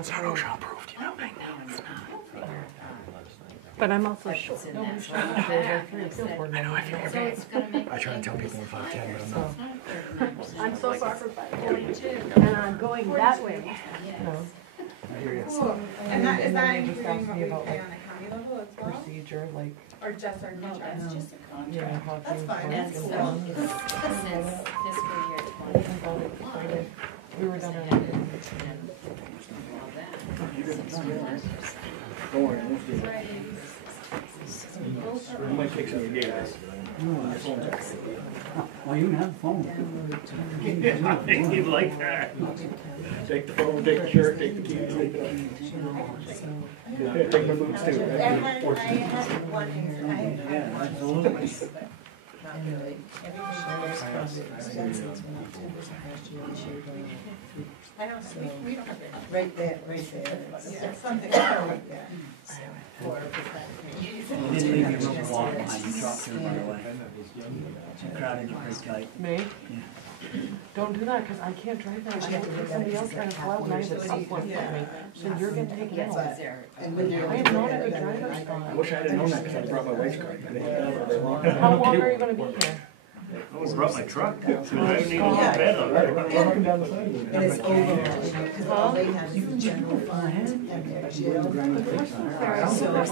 It's not OSHA approved, you know. I know it's not. But I'm also short. It's in No, that I'm zone. short. I know, I figured. So it's gonna make. I try to tell people I'm 5'10", but I'm not. I'm so sorry for 42. and I'm going that way. Yes. I hear you. Cool. And that, is that including what we pay on a county level as well? Procedure, like, Or just our No, contract? that's just a yeah, contract. how That's things fine. work That's and so, stuff. since fiscal year I think about it 2021. Friday. We were done at Don't worry, I won't do it. I might take some of your data. Oh, you have a phone. You'd like that. Take the phone, take the shirt, take the TV, take my boots too. I had one answer. I had Yeah, absolutely. not really. I don't, we don't have it. Right there. Yeah, something like that. You didn't leave your room to walk behind you, talk to her, by the way. You're crowded, you're pretty tight. Me? Don't do that, because I can't drive that. I have somebody else trying to pull out and I have a tough one for me. So you're getting taken out. I am not a good driver, I Scott. wish I had known that because I brought my wife's car. How long are you gonna be here? I brought my truck. So I didn't even get bed on it. Walking down the side. And it's over, because all they have is general fund and their jail. So if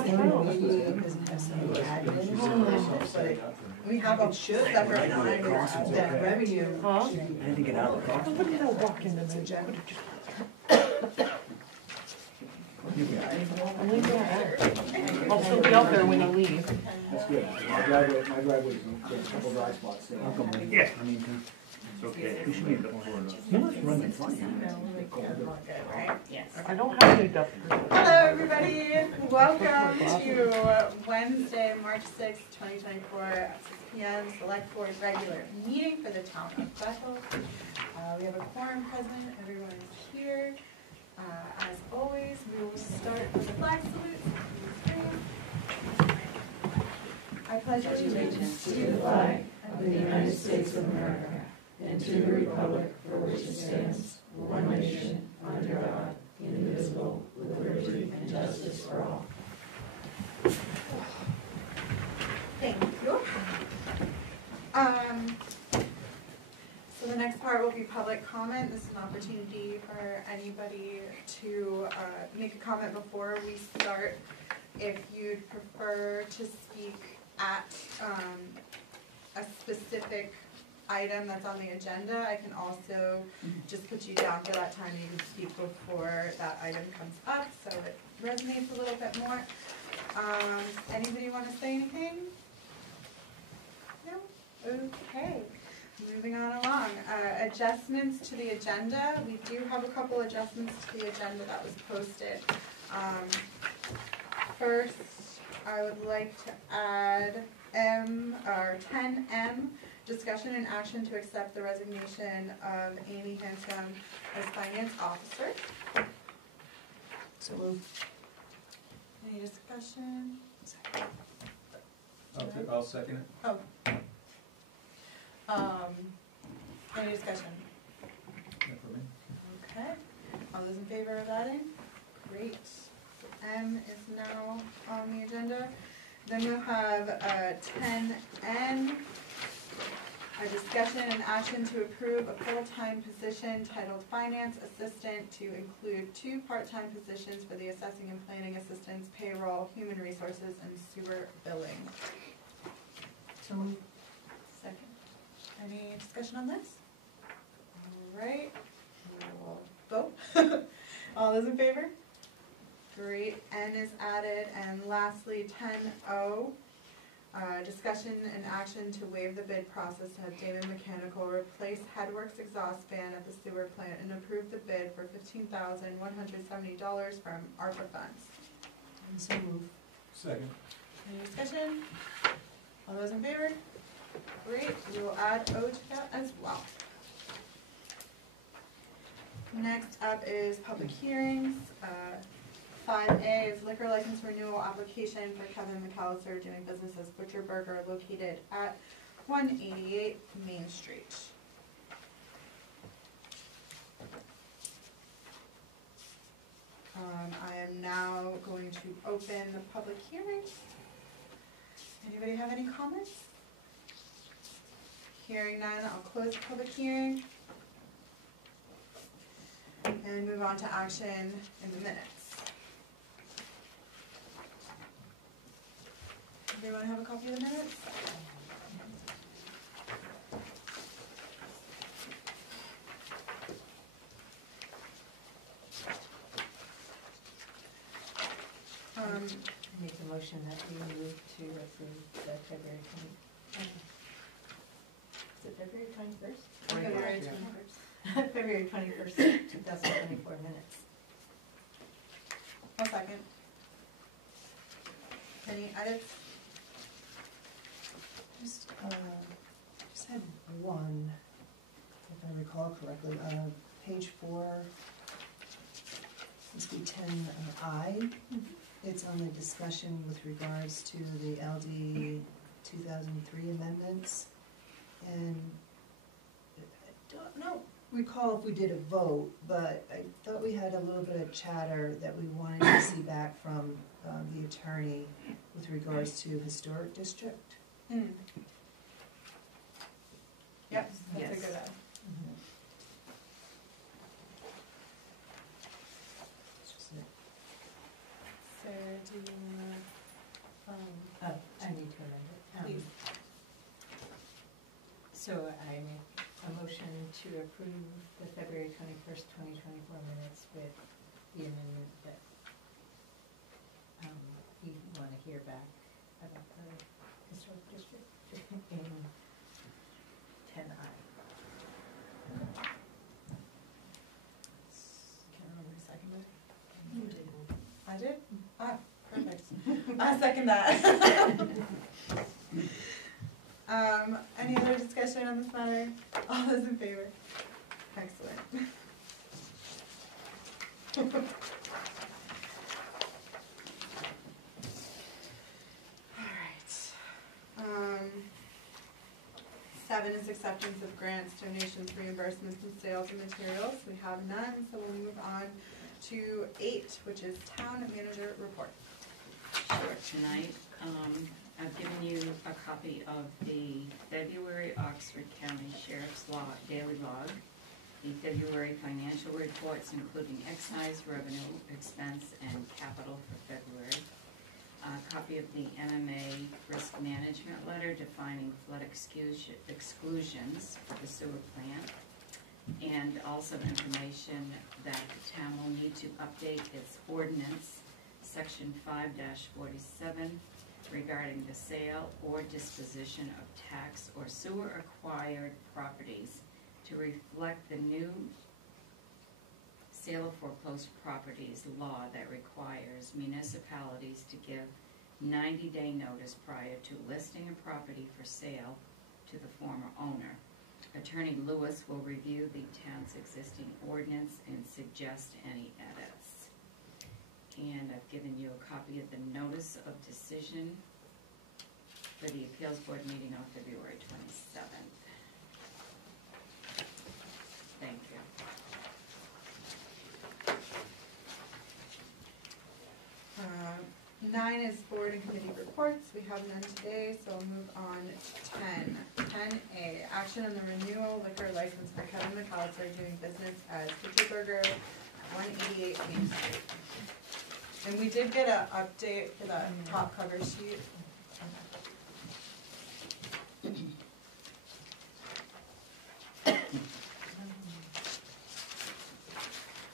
they doesn't have some admin, but We have a separate line that revenue. Huh? I had to get out of the car. Somebody will walk into me. I'll leave you out there. I'll still be out there when you leave. That's good. My driveway's a couple dry spots. So. I'll come with you. Yeah. I mean, It's okay. you should be able to. You must run in front of you. Yes. I don't have any duck. Hello, everybody. Welcome to Wednesday, March 6th, 2024 at 6 p.m. Select Board regular meeting for the town of Bethel. We have a quorum present. Everyone is here. As always, we will start with the flag salute. I pledge allegiance to the flag of the United States of America and to the republic for which it stands, one nation, under God, indivisible, with liberty and justice for all. Thank you. So the next part will be public comment. This is an opportunity for anybody to make a comment before we start. If you'd prefer to speak at a specific item that's on the agenda, I can also just put you down for that time. You can speak before that item comes up, so it resonates a little bit more. Anybody want to say anything? No? Okay. Moving on along. Adjustments to the agenda. We do have a couple adjustments to the agenda that was posted. First, I would like to add 10M, discussion and action to accept the resignation of Amy Hanscom as finance officer. So moved. Any discussion? I'll second it. Oh. Any discussion? Okay. All those in favor of adding? Great. M is now on the agenda. Then we'll have 10N, a discussion and action to approve a full-time position titled Finance Assistant to include 2 part-time positions for the Assessing and Planning Assistants, Payroll, Human Resources, and Sewer Billing. So moved. Second. Any discussion on this? All right. We'll vote. All those in favor? Great. N is added. And lastly, 10O, discussion and action to waive the bid process to have Damon Mechanical replace Headworks exhaust fan at the sewer plant and approve the bid for $15,170 from ARPA funds. So moved. Second. Any discussion? All those in favor? Great. We will add O to that as well. Next up is public hearings. 5A is liquor license renewal application for Kevin McAllister doing business as Butcher Burger located at 188 Main Street. going to open the public hearing. Anybody have any comments? Hearing none, I'll close the public hearing. And move on to action in the minutes. Everyone have a copy of the minutes? Make a motion that we move to approve the February 20. Is it February 21st? February Yeah. 21st. February 21st, 2024 minutes. I'll second. Any edits? Just had one, if I recall correctly, page 4, must be 10I. It's on the discussion with regards to the LD 2003 amendments. And I don't recall if we did a vote, but I thought we had a little bit of chatter that we wanted to see back from the attorney with regards to historic district. Mm. Yep, that's a Yes. good ad. That's just it. Sarah, do you wanna, Oh, I need to amend it. please? So I make a motion to approve the February 21st, 2024 minutes with the amendment that you want to hear back about the historic district in 10I. Can't remember who seconded it. You did. I did? Ah, perfect. I second that. Any other discussion on this matter? All those in favor? Excellent. Alright. 7 is acceptance of grants, donations, reimbursements, and sales of materials. We have none, so we'll move on to 8, which is town manager report. Sure, tonight, I've given you a copy of the February Oxford County Sheriff's Daily Log, the February financial reports, including excise, revenue, expense, and capital for February. A copy of the MMA risk management letter defining flood exclusions for the sewer plant, and also information that the town will need to update its ordinance, section 5-47, regarding the sale or disposition of tax or sewer acquired properties to reflect the new sale of foreclosed properties law that requires municipalities to give 90-day notice prior to listing a property for sale to the former owner. Attorney Lewis will review the town's existing ordinance and suggest any edits. And I've given you a copy of the notice of decision for the appeals board meeting on February 27th. Thank you. Uh, 9 is board and committee reports. We have none today, so I'll move on to 10. 10A, action on the renewal liquor license for Kevin McAllister doing business as Butcher Burger, 188 Main Street. And we did get an update for the top cover sheet.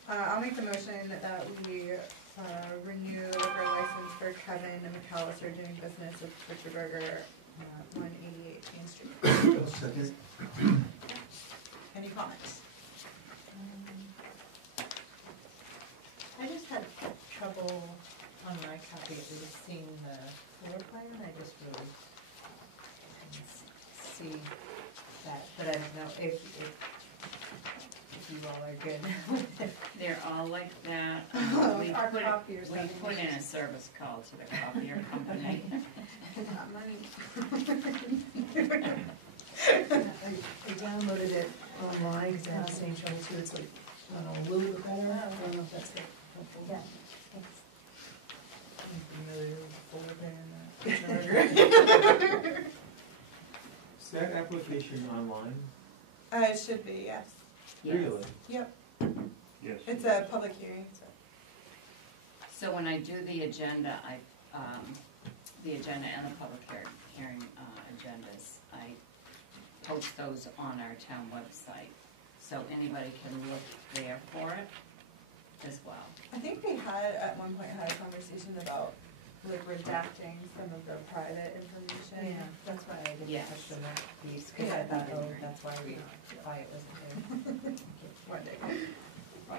I'll make the motion that we renew liquor license for Kevin McAllister doing business with Butcher Burger, 188 Main Street. Second. Any comments? I just had trouble on my copy at least seeing the floor plan. I just really couldn't see that, but I don't know if you all are good with it. They're all like that. We Our put copiers we have put in a service call to the copier company. Not money. I downloaded it online because I have the same trouble too. It's like, a little bit better. I don't know if that's helpful. Yeah, thanks. application online? It should be, yes. Yes. Really? Yep, Yes. it's a public hearing, so. So when I do the agenda, the agenda and the public hearing agendas, I post those on our town website. So anybody can look there for it as well. I think we had, at one point, had a conversation about like redacting some of the private information. Yeah, that's why I didn't Yes. touch on that piece, because I thought, oh, that's why it wasn't there. One day.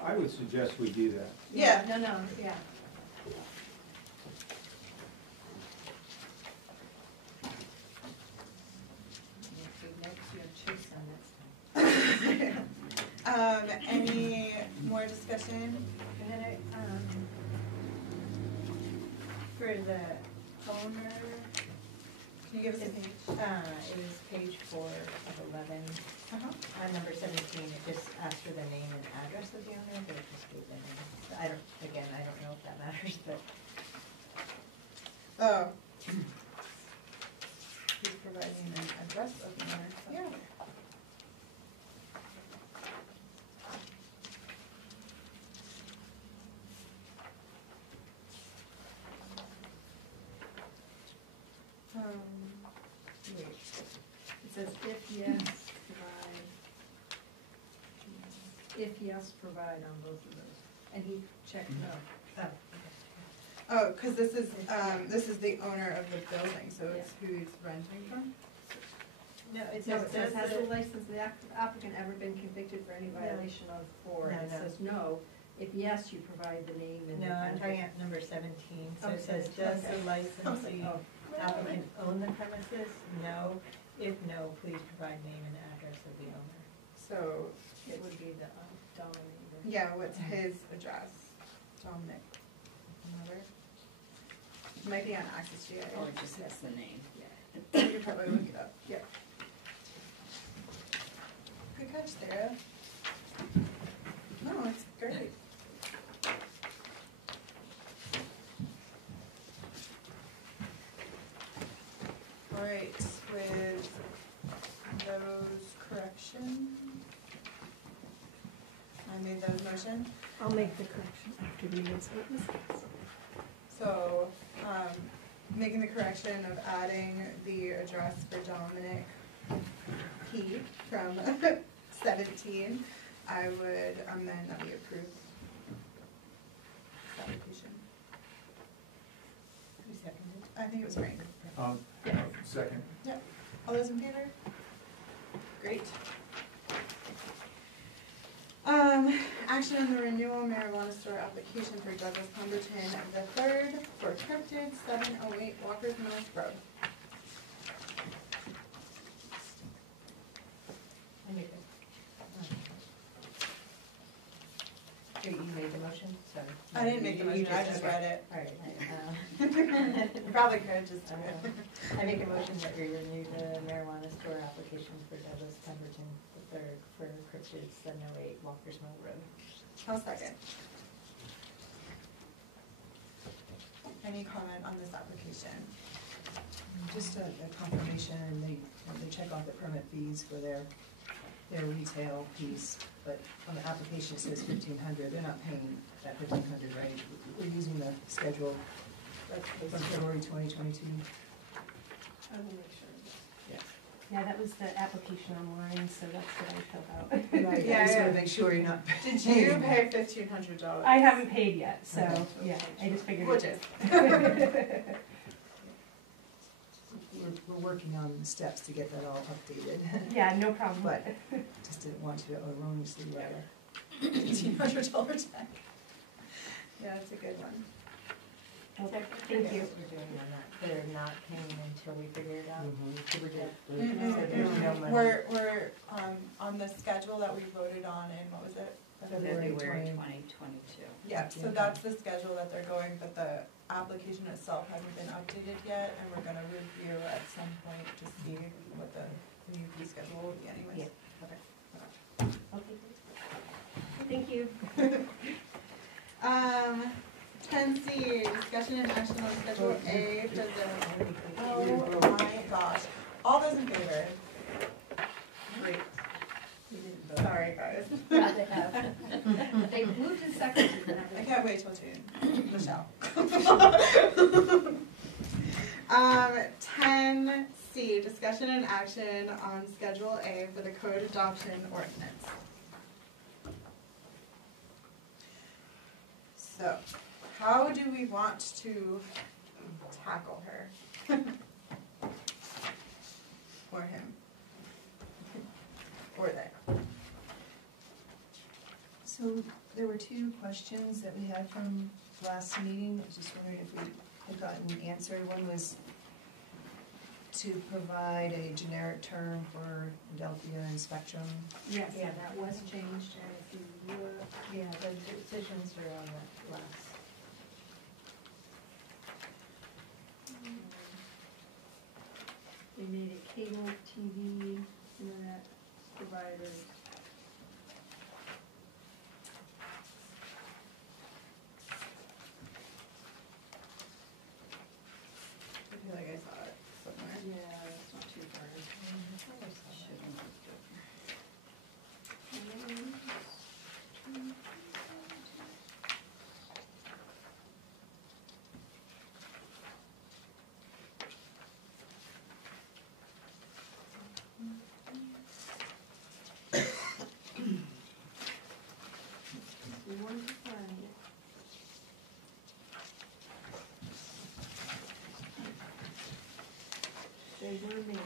I would suggest we do that. Yeah. No, yeah. Any more discussion? And then for the owner, Can you give us a page? it was page 4 of 11. Uh-huh. On number 17, it just asked for the name and address of the owner, but it just gave the name. I don't know if that matters, but Oh. He's providing an address of the owner. Yeah. wait. It says if yes, provide. If yes, provide on both of those. And he checked no. Oh. Oh, because this is the owner of the building, so it's who he's renting from? No, it No, says, it says, has it- the license, the applicant ever been convicted for any violation of four? No, And it no. says no. If yes, you provide the name and the No, I'm address. talking at number 17, so Oh, it says, 17, does okay. the licensee Oh, applicant own the premises? No. If no, please provide name and address of the owner. So, it would be the dominator. yeah, what's his address? Dominic. Another? Might be on Access GIS. Or just has the name. You could probably look it up. Yeah. Good catch, Sarah. No, it's great. All right, with those corrections, I made those motion. I'll make the correction after the minutes witness. So, making the correction of adding the address for Dominic P. from 17, I would amend that we approve this application. Who seconded? I think it was Frank. Second. Yep. All those in favor? Great. Action on the renewal marijuana store application for Douglas Pemberton III for cryptid 708 Walker's Mills Road. I make it. You made the motion? Sorry. I didn't make the motion, I just read it. All right. You probably could just do it. I make a motion that we renew the marijuana store application for Douglas Pemberton III for cryptid 708 Walker's Mill Road. I'll second. Any comment on this application? Just a confirmation, they check off the permit fees for their retail piece, but on the application it says 1,500, they're not paying that 1,500, right? We're using the schedule from February 2022. I will make sure. Yeah, that was the application online, so that's what I filled out. Right, Yeah, I just yeah. wanna make sure you're not. Did you pay $1,500? I haven't paid yet, so, Okay. yeah, I just figured. We'll just. We're working on the steps to get that all updated, Yeah, no problem. but just didn't want to erroneously write a $1,500 check. Yeah, that's a good one. Okay, That's thank you. what we're doing on that. They're not paying until we figure it out. So there's no money. We're on the schedule that we voted on in, what was it? February 20. 2022. Yeah, so that's the schedule that they're going, but the application itself hasn't been updated yet, and we're gonna review at some point to see what the new fee schedule will be anyways. Okay. Thank you. 10C, discussion and action on Schedule A for the, oh my gosh, all those in favor? guys. Yeah, they have. They moved in second. I can't wait till June. Michelle. 10C, discussion and action on Schedule A for the code adoption ordinance. So, how do we want to tackle her? Or him? Or they? So there were two questions that we had from last meeting. I was just wondering if we had gotten an answer. One was to provide a generic term for Adelphia and Spectrum. Yes, yeah, that was changed, and if you look, yeah, the decisions are on the last. They made it cable, TV, internet providers. I feel like I saw it somewhere. Yeah, it's not too far. We wanted to find it. They were made.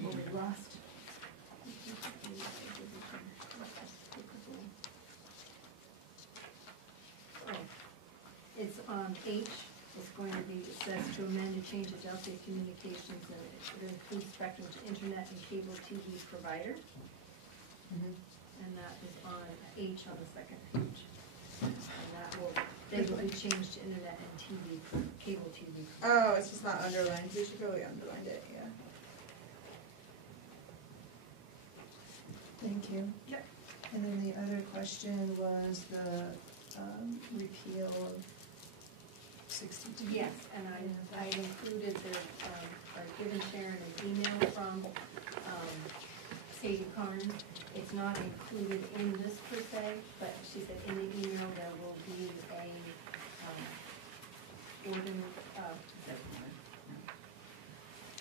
Well, we lost. Oh, it's on H, it's going to be, it says to amend and change Adelphia Communications, and it includes Spectrum to internet and cable TV provider. And that is on H on the second page. And that will, they will be changed to internet and TV, cable TV. Oh, it's just not underlined. You should probably underline it, yeah. Thank you. Yep. And then the other question was the repeal of 62. Yes, and I included the, or given Sharon an email from Sadie Carnes. It's not included in this per se, but she said in the email there will be a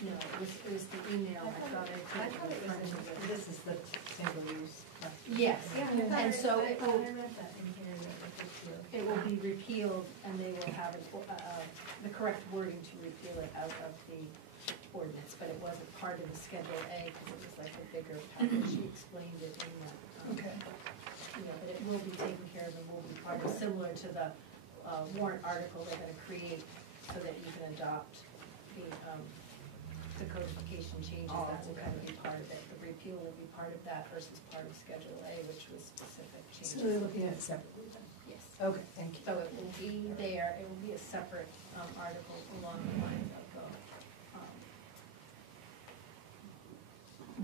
no, it was the email. I thought I put it in front of it. This is the single use. Yes, and so I it will, read that in here, that it's it will be repealed, and they will have the correct wording to repeal it out of the ordinance, but it wasn't part of the Schedule A, because it was like a bigger package. She explained it in that. Okay. But it will be taken care of and will be part of, similar to the warrant article they're gonna create, so that you can adopt the codification changes. All That will kind of be part of it. The repeal will be part of that versus part of Schedule A, which was specific changes. So they're looking at it separately then? Yes. Okay, thank you. So it will be there, it will be a separate article along the lines of the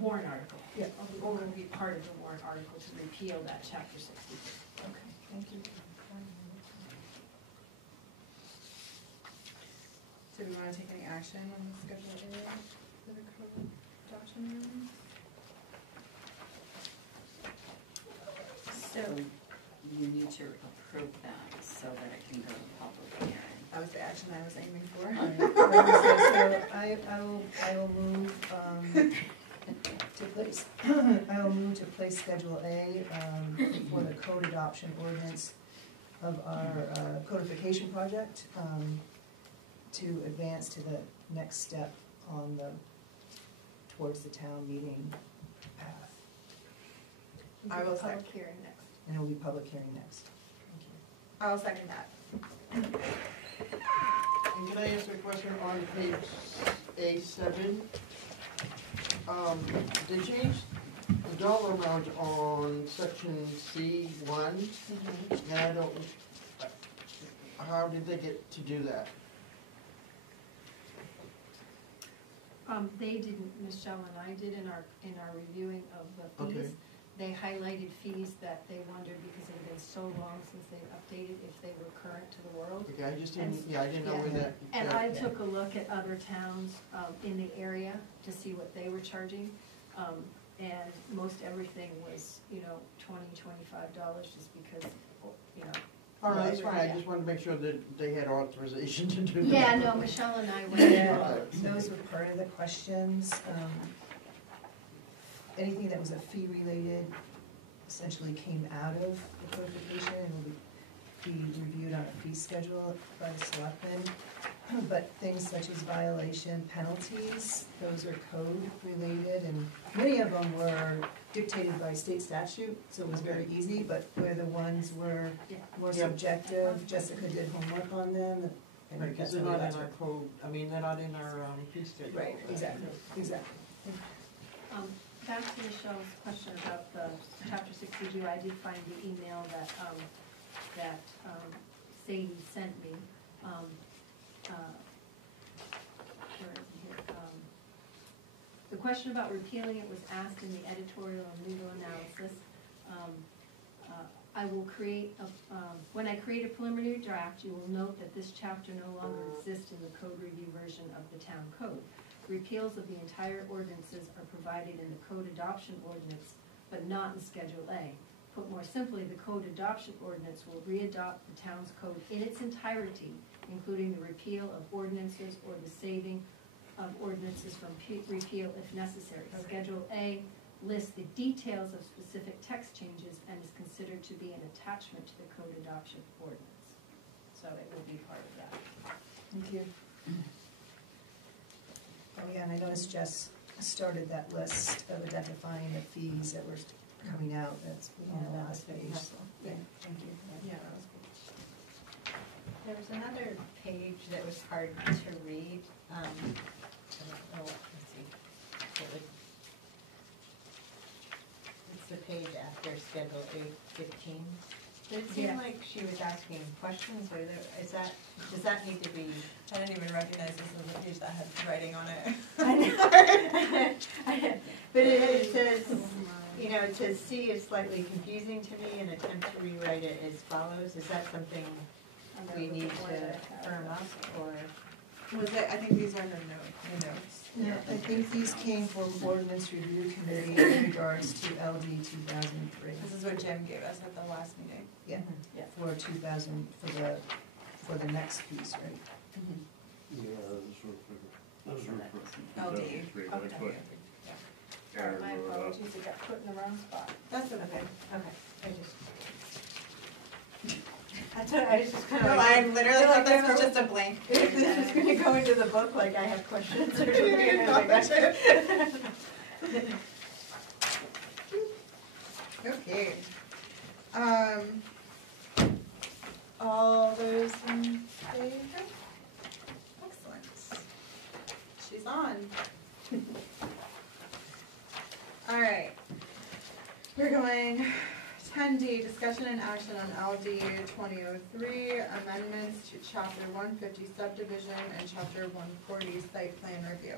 warrant article. Yeah. It will be part of the warrant article to repeal that chapter 60. Okay, thank you. Do we want to take any action on the Schedule A for the code adoption ordinance? So you need to approve that so that it can go to public hearing. That was the action I was aiming for. So I will move to place, I will move to place Schedule A for the code adoption ordinance of our codification project to advance to the next step on the, towards the town meeting path. I will Public second. hearing next. And it will be public hearing next. Thank you. I'll second that. And can I ask a question on page A7? They changed the dollar amount on section C1, and I don't, how did they get to do that? They didn't, Michelle and I did in our reviewing of the fees. Okay. they highlighted fees that they wondered because it had been so long since they updated if they were current to the world. Okay, I just didn't, I didn't know where that. And I took a look at other towns in the area to see what they were charging. And most everything was, $20, $25 just because, Oh, no, that's fine, I just wanted to make sure that they had authorization to do that. Yeah, no, Michelle and I went Yeah, those were part of the questions. Anything that was a fee related essentially came out of the codification and will be reviewed on a fee schedule by the selectmen. But things such as violation penalties, those are code related, and many of them were dictated by state statute, so it was very easy, but where the ones were more subjective, Jessica did homework on them. And Right, because they're not in our code, they're not in our fee schedule. Right, exactly. Back to Michelle's question about the chapter 62, I did find the email that Sadie sent me. Where is it here? The question about repealing it was asked in the editorial and legal analysis. I will create when I create a preliminary draft, you will note that this chapter no longer exists in the code review version of the town code. Repeals of the entire ordinances are provided in the code adoption ordinance, but not in Schedule A. Put more simply, the code adoption ordinance will readopt the town's code in its entirety, including the repeal of ordinances or the saving of ordinances from repeal if necessary. Schedule A lists the details of specific text changes and is considered to be an attachment to the code adoption ordinance. So it will be part of that. Thank you. Oh yeah, and I noticed Jess started that list of identifying the fees that were coming out, that's on the last page. Yeah, thank you. Yeah, that was cool. There was another page that was hard to read. I don't know, let's see. It's the page after Schedule 815. Did it seem like she was asking questions, or does that need to be? I didn't even recognize this as a page that had writing on it. I know. But it says, it says C is slightly confusing to me and attempt to rewrite it as follows. Is that something we need to firm up, or? Was it, I think these are the notes. Yeah, I think these came from Ordinance Review Committee in regards to LD 2003. This is what Jim gave us at the last meeting. Yeah, for 2000, for the next piece, right? LD. Okay. Sorry, my apologies, I got put in the wrong spot. That's okay. Okay. I was just kind of. No, I literally thought this was just a blank. If this was going to go into the book, like I have questions or something. Okay. All those in favor? Excellent. She's on. All right. We're going 10D, discussion and action on LD 2003, amendments to Chapter 150 subdivision and Chapter 140 site plan review.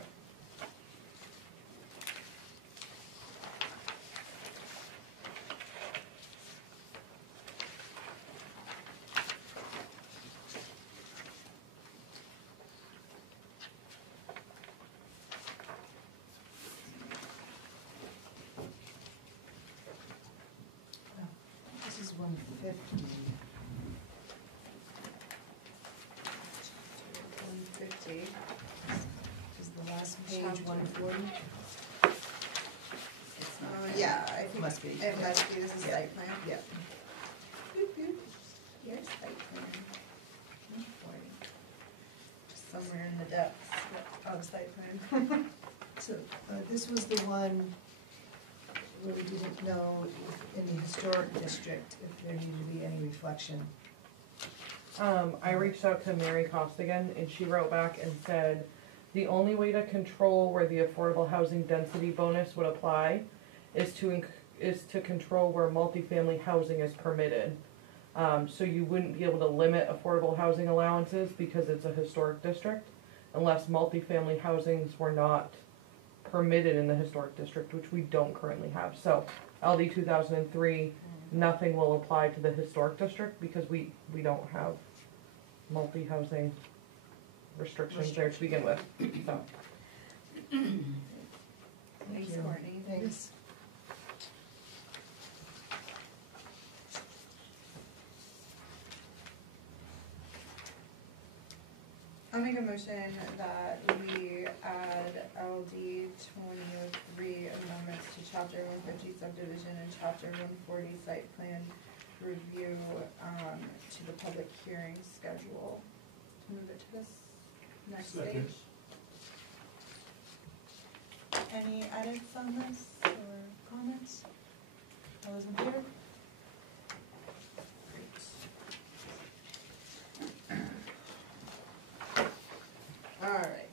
This is 150. 150. Is the last page 140? Yeah, I think Must be. it must be. This is Yeah. site plan. Yeah. Boop, boop. Here's site plan. 140. Just somewhere in the depths of site plan. So this was the one where we didn't know in the historic district if there needed to be any reflection. I reached out to Mary Costigan and she wrote back and said, the only way to control where the affordable housing density bonus would apply is to control where multifamily housing is permitted. So you wouldn't be able to limit affordable housing allowances because it's a historic district unless multifamily housings were not permitted in the historic district, which we don't currently have. So LD 2003, nothing will apply to the historic district because we don't have multi-housing restrictions there to begin with. So. Thanks, Courtney. Thanks. I'll make a motion that we add LD 2003 amendments to chapter 150 subdivision and chapter 140 site plan review to the public hearing schedule. Move it to this next Second. stage. Any edits on this or comments? All those in favor? Alright.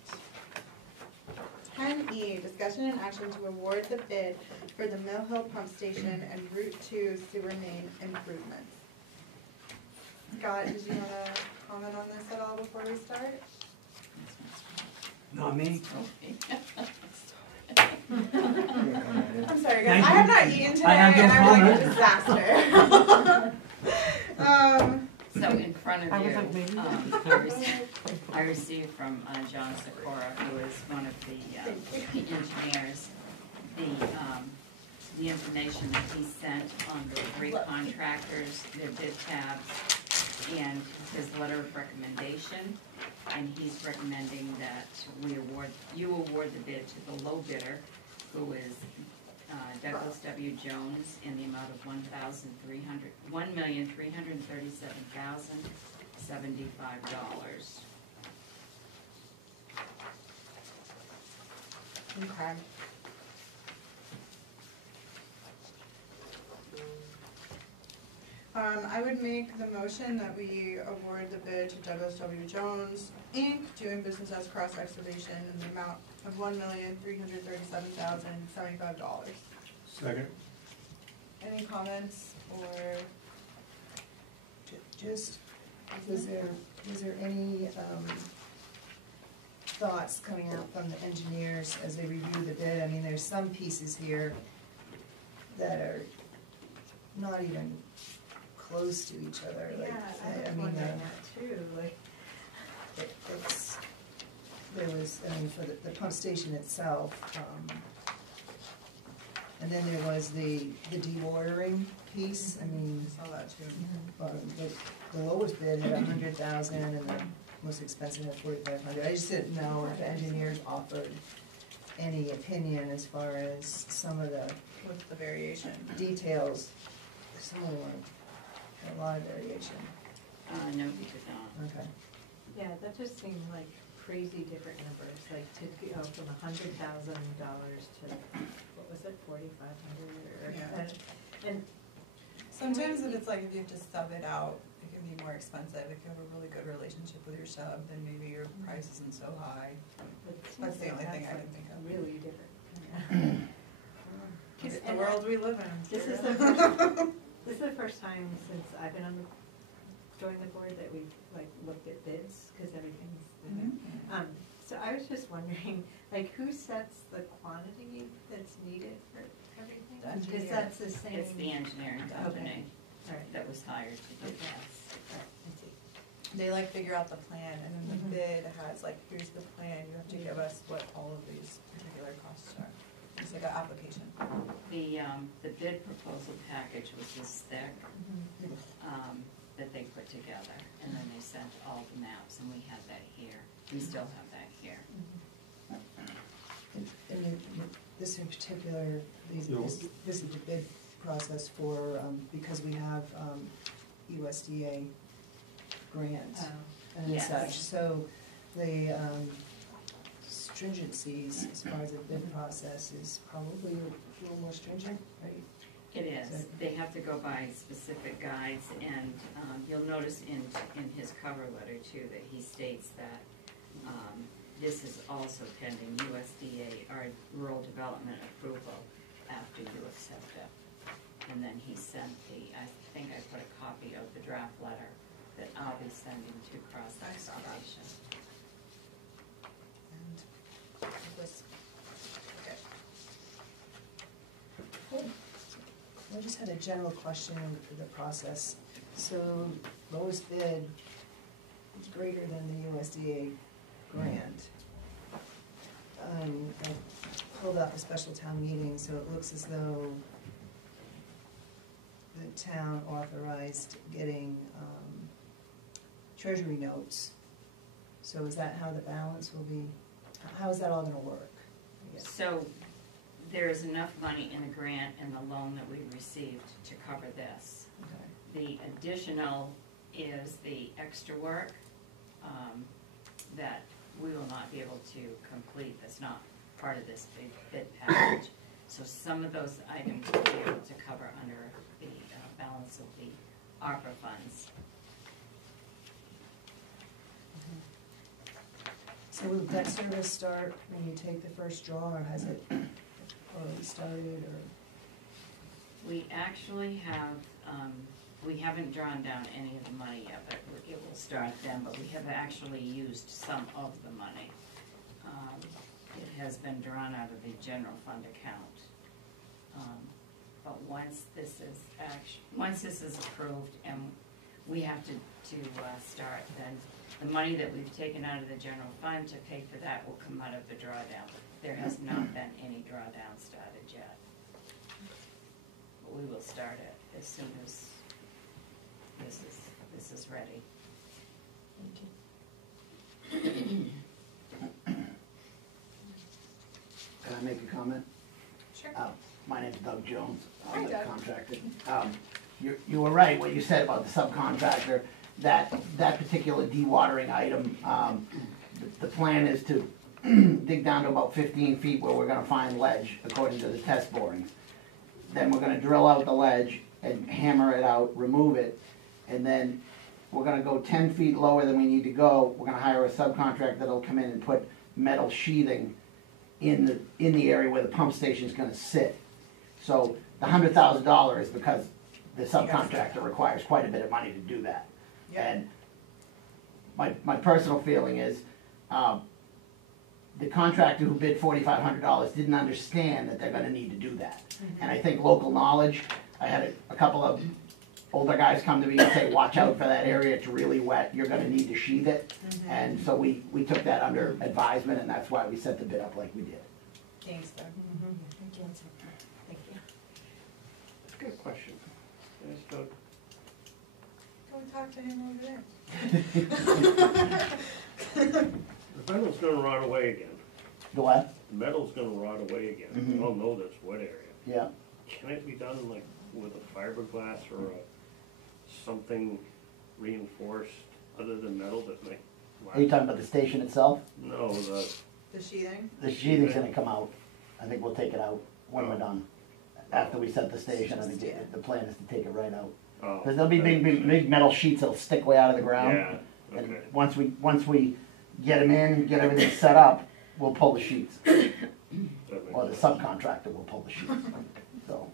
10E, discussion and action to award the bid for the Mill Hill Pump Station and Route 2 sewer main improvements. Scott, did you want to comment on this at all before we start? Not me. I'm sorry guys, Thank I have not eaten today I have no and I'm like a comment. disaster. So in front I of was you, like, maybe. I received from John Sikora, who is one of the engineers, the information that he sent on the three contractors, their bid tabs, and his letter of recommendation. And he's recommending that you award the bid to the low bidder, who is Douglas W. Jones, in the amount of $1,337,075. Okay. I would make the motion that we award the bid to Douglas W. Jones, Inc., doing business as Cross Excavation in the amount of $1,337,075. Second. Any comments or? Just, was there any thoughts coming out from the engineers as they review the bid? I mean, there's some pieces here that are not even close to each other. Like, Yeah, I was mean, wondering that too, like. there was, I mean, for the pump station itself, and then there was the dewatering piece. I mean, Saw that too. the lowest bid had 100,000 and the most expensive had 4,500. I just didn't know if the engineers offered any opinion as far as some of the What's the variation? details. Some of them were had a lot of variation. No, he did not. Okay. Yeah, that just seemed like crazy different numbers, like to go from $100,000 to, what was it, 4,500 or? Yeah. And Sometimes if it's like if you have to sub it out, it can be more expensive. If you have a really good relationship with your sub, then maybe your price isn't so high. it That's seems the only like thing I that's, can think of. Really different. It's the world we live in. This is the first time since I've been joined the board that we've like looked at bids, because everything's different. So I was just wondering, like, who sets the quantity that's needed for everything? The Because engineer. that's the same. It's the engineering company All right. that was hired to do Okay. this. All right, I see. They like figure out the plan, and then the Mhm. bid has like, here's the plan. You have to give us what all of these particular costs are. It's like an application. The bid proposal package was this thick, that they put together, and then they sent all the maps, and we had that here. We still have that here. And this in particular, this is the bid process for, because we have USDA grant and Yes. such. So the stringencies as far as the bid process is probably a little more stringent, right? It is. They have to go by specific guides, and you'll notice in his cover letter too that he states that this is also pending USDA or rural development approval after you accept it. And then he sent I think I put a copy of the draft letter that I'll be sending to Cross Excavation. And this, okay. just had a general question for the process. So lowest bid is greater than the USDA grant. I pulled up a special town meeting, so it looks as though the town authorized getting treasury notes. So is that how the balance will be, how is that all gonna work? I guess? So there is enough money in the grant and the loan that we received to cover this. Okay. The additional is the extra work that we will not be able to complete, that's not part of this big bid package. So some of those items we'll be able to cover under the balance of the ARPA funds. So will debt service start when you take the first draw, or has it already started, or? We actually have, we haven't drawn down any of the money yet, but it will start then, but we have actually used some of the money. It has been drawn out of the general fund account. But once this is approved and we have to start, then the money that we've taken out of the general fund to pay for that will come out of the drawdown. There has not been any drawdown started yet. But we will start it as soon as this is ready. Can I make a comment? Sure. My name's Doug Jones. Hi, I'm the Doug. contractor. You were right, what you said about the subcontractor. That particular dewatering item, the plan is to dig down to about 15 feet where we're gonna find ledge, according to the test borings. Then we're gonna drill out the ledge and hammer it out, remove it, and then we're gonna go 10 feet lower than we need to go. We're gonna hire a subcontractor that'll come in and put metal sheathing in the area where the pump station's gonna sit. So the $100,000 is because the subcontractor requires quite a bit of money to do that. Yeah. And my personal feeling is, the contractor who bid $4,500 didn't understand that they're gonna need to do that. And I think local knowledge, I had a couple of older guys come to me and say, watch out for that area, it's really wet, you're gonna need to sheathe it. And so we took that under advisement, and that's why we set the bid up like we did. Thanks, Doug. Thank you. Thank you. That's a good question. Yes, Doug. Go talk to him over there. The metal's gonna rot away again. The what? The metal's gonna rot away again. Mhm. We all know this wet area. Yeah. Can it be done like with a fiberglass or something reinforced other than metal that might last? Are you talking about the station itself? No, The sheathing? The sheathing's gonna come out. I think we'll take it out when we're done. After we set the station, I think the plan is to take it right out. Because there'll be big metal sheets that'll stick way out of the ground. Yeah, And okay. once we get them in, get everything set up, we'll pull the sheets. That makes Or the sense. subcontractor will pull the sheets. So,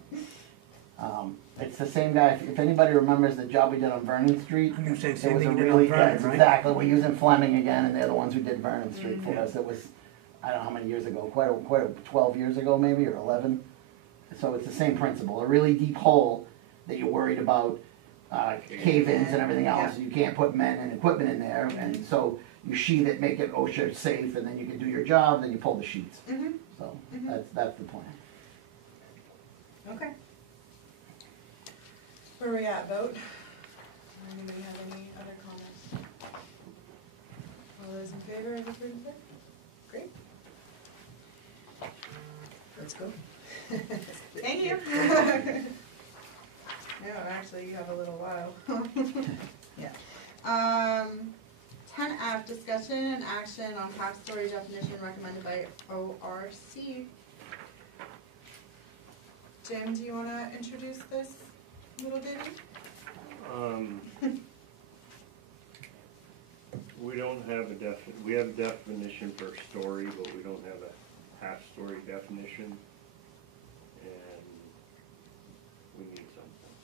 it's the same guy. If anybody remembers the job we did on Vernon Street, I'm gonna say the it same was a thing you did really, on Vernon, that's right? exactly, we're using Fleming again, and they're the ones who did Vernon Street for Yeah. us. It was, I don't know how many years ago, quite a 12 years ago maybe, or 11. So it's the same principle, a really deep hole that you're worried about cave-ins and everything else. You can't put men and equipment in there, and so you sheathe it, make it OSHA safe, and then you can do your job, then you pull the sheets. So that's the plan. Okay. Where are we at, vote? Anybody have any other comments? All those in favor of approving it? Great. Let's go. Thank you. No, actually, you have a little while. Yeah. 10F, discussion and action on half story definition recommended by ORC. Jim, do you want to introduce this little baby? We don't have we have a definition for story, but we don't have a half-story definition. And we need something.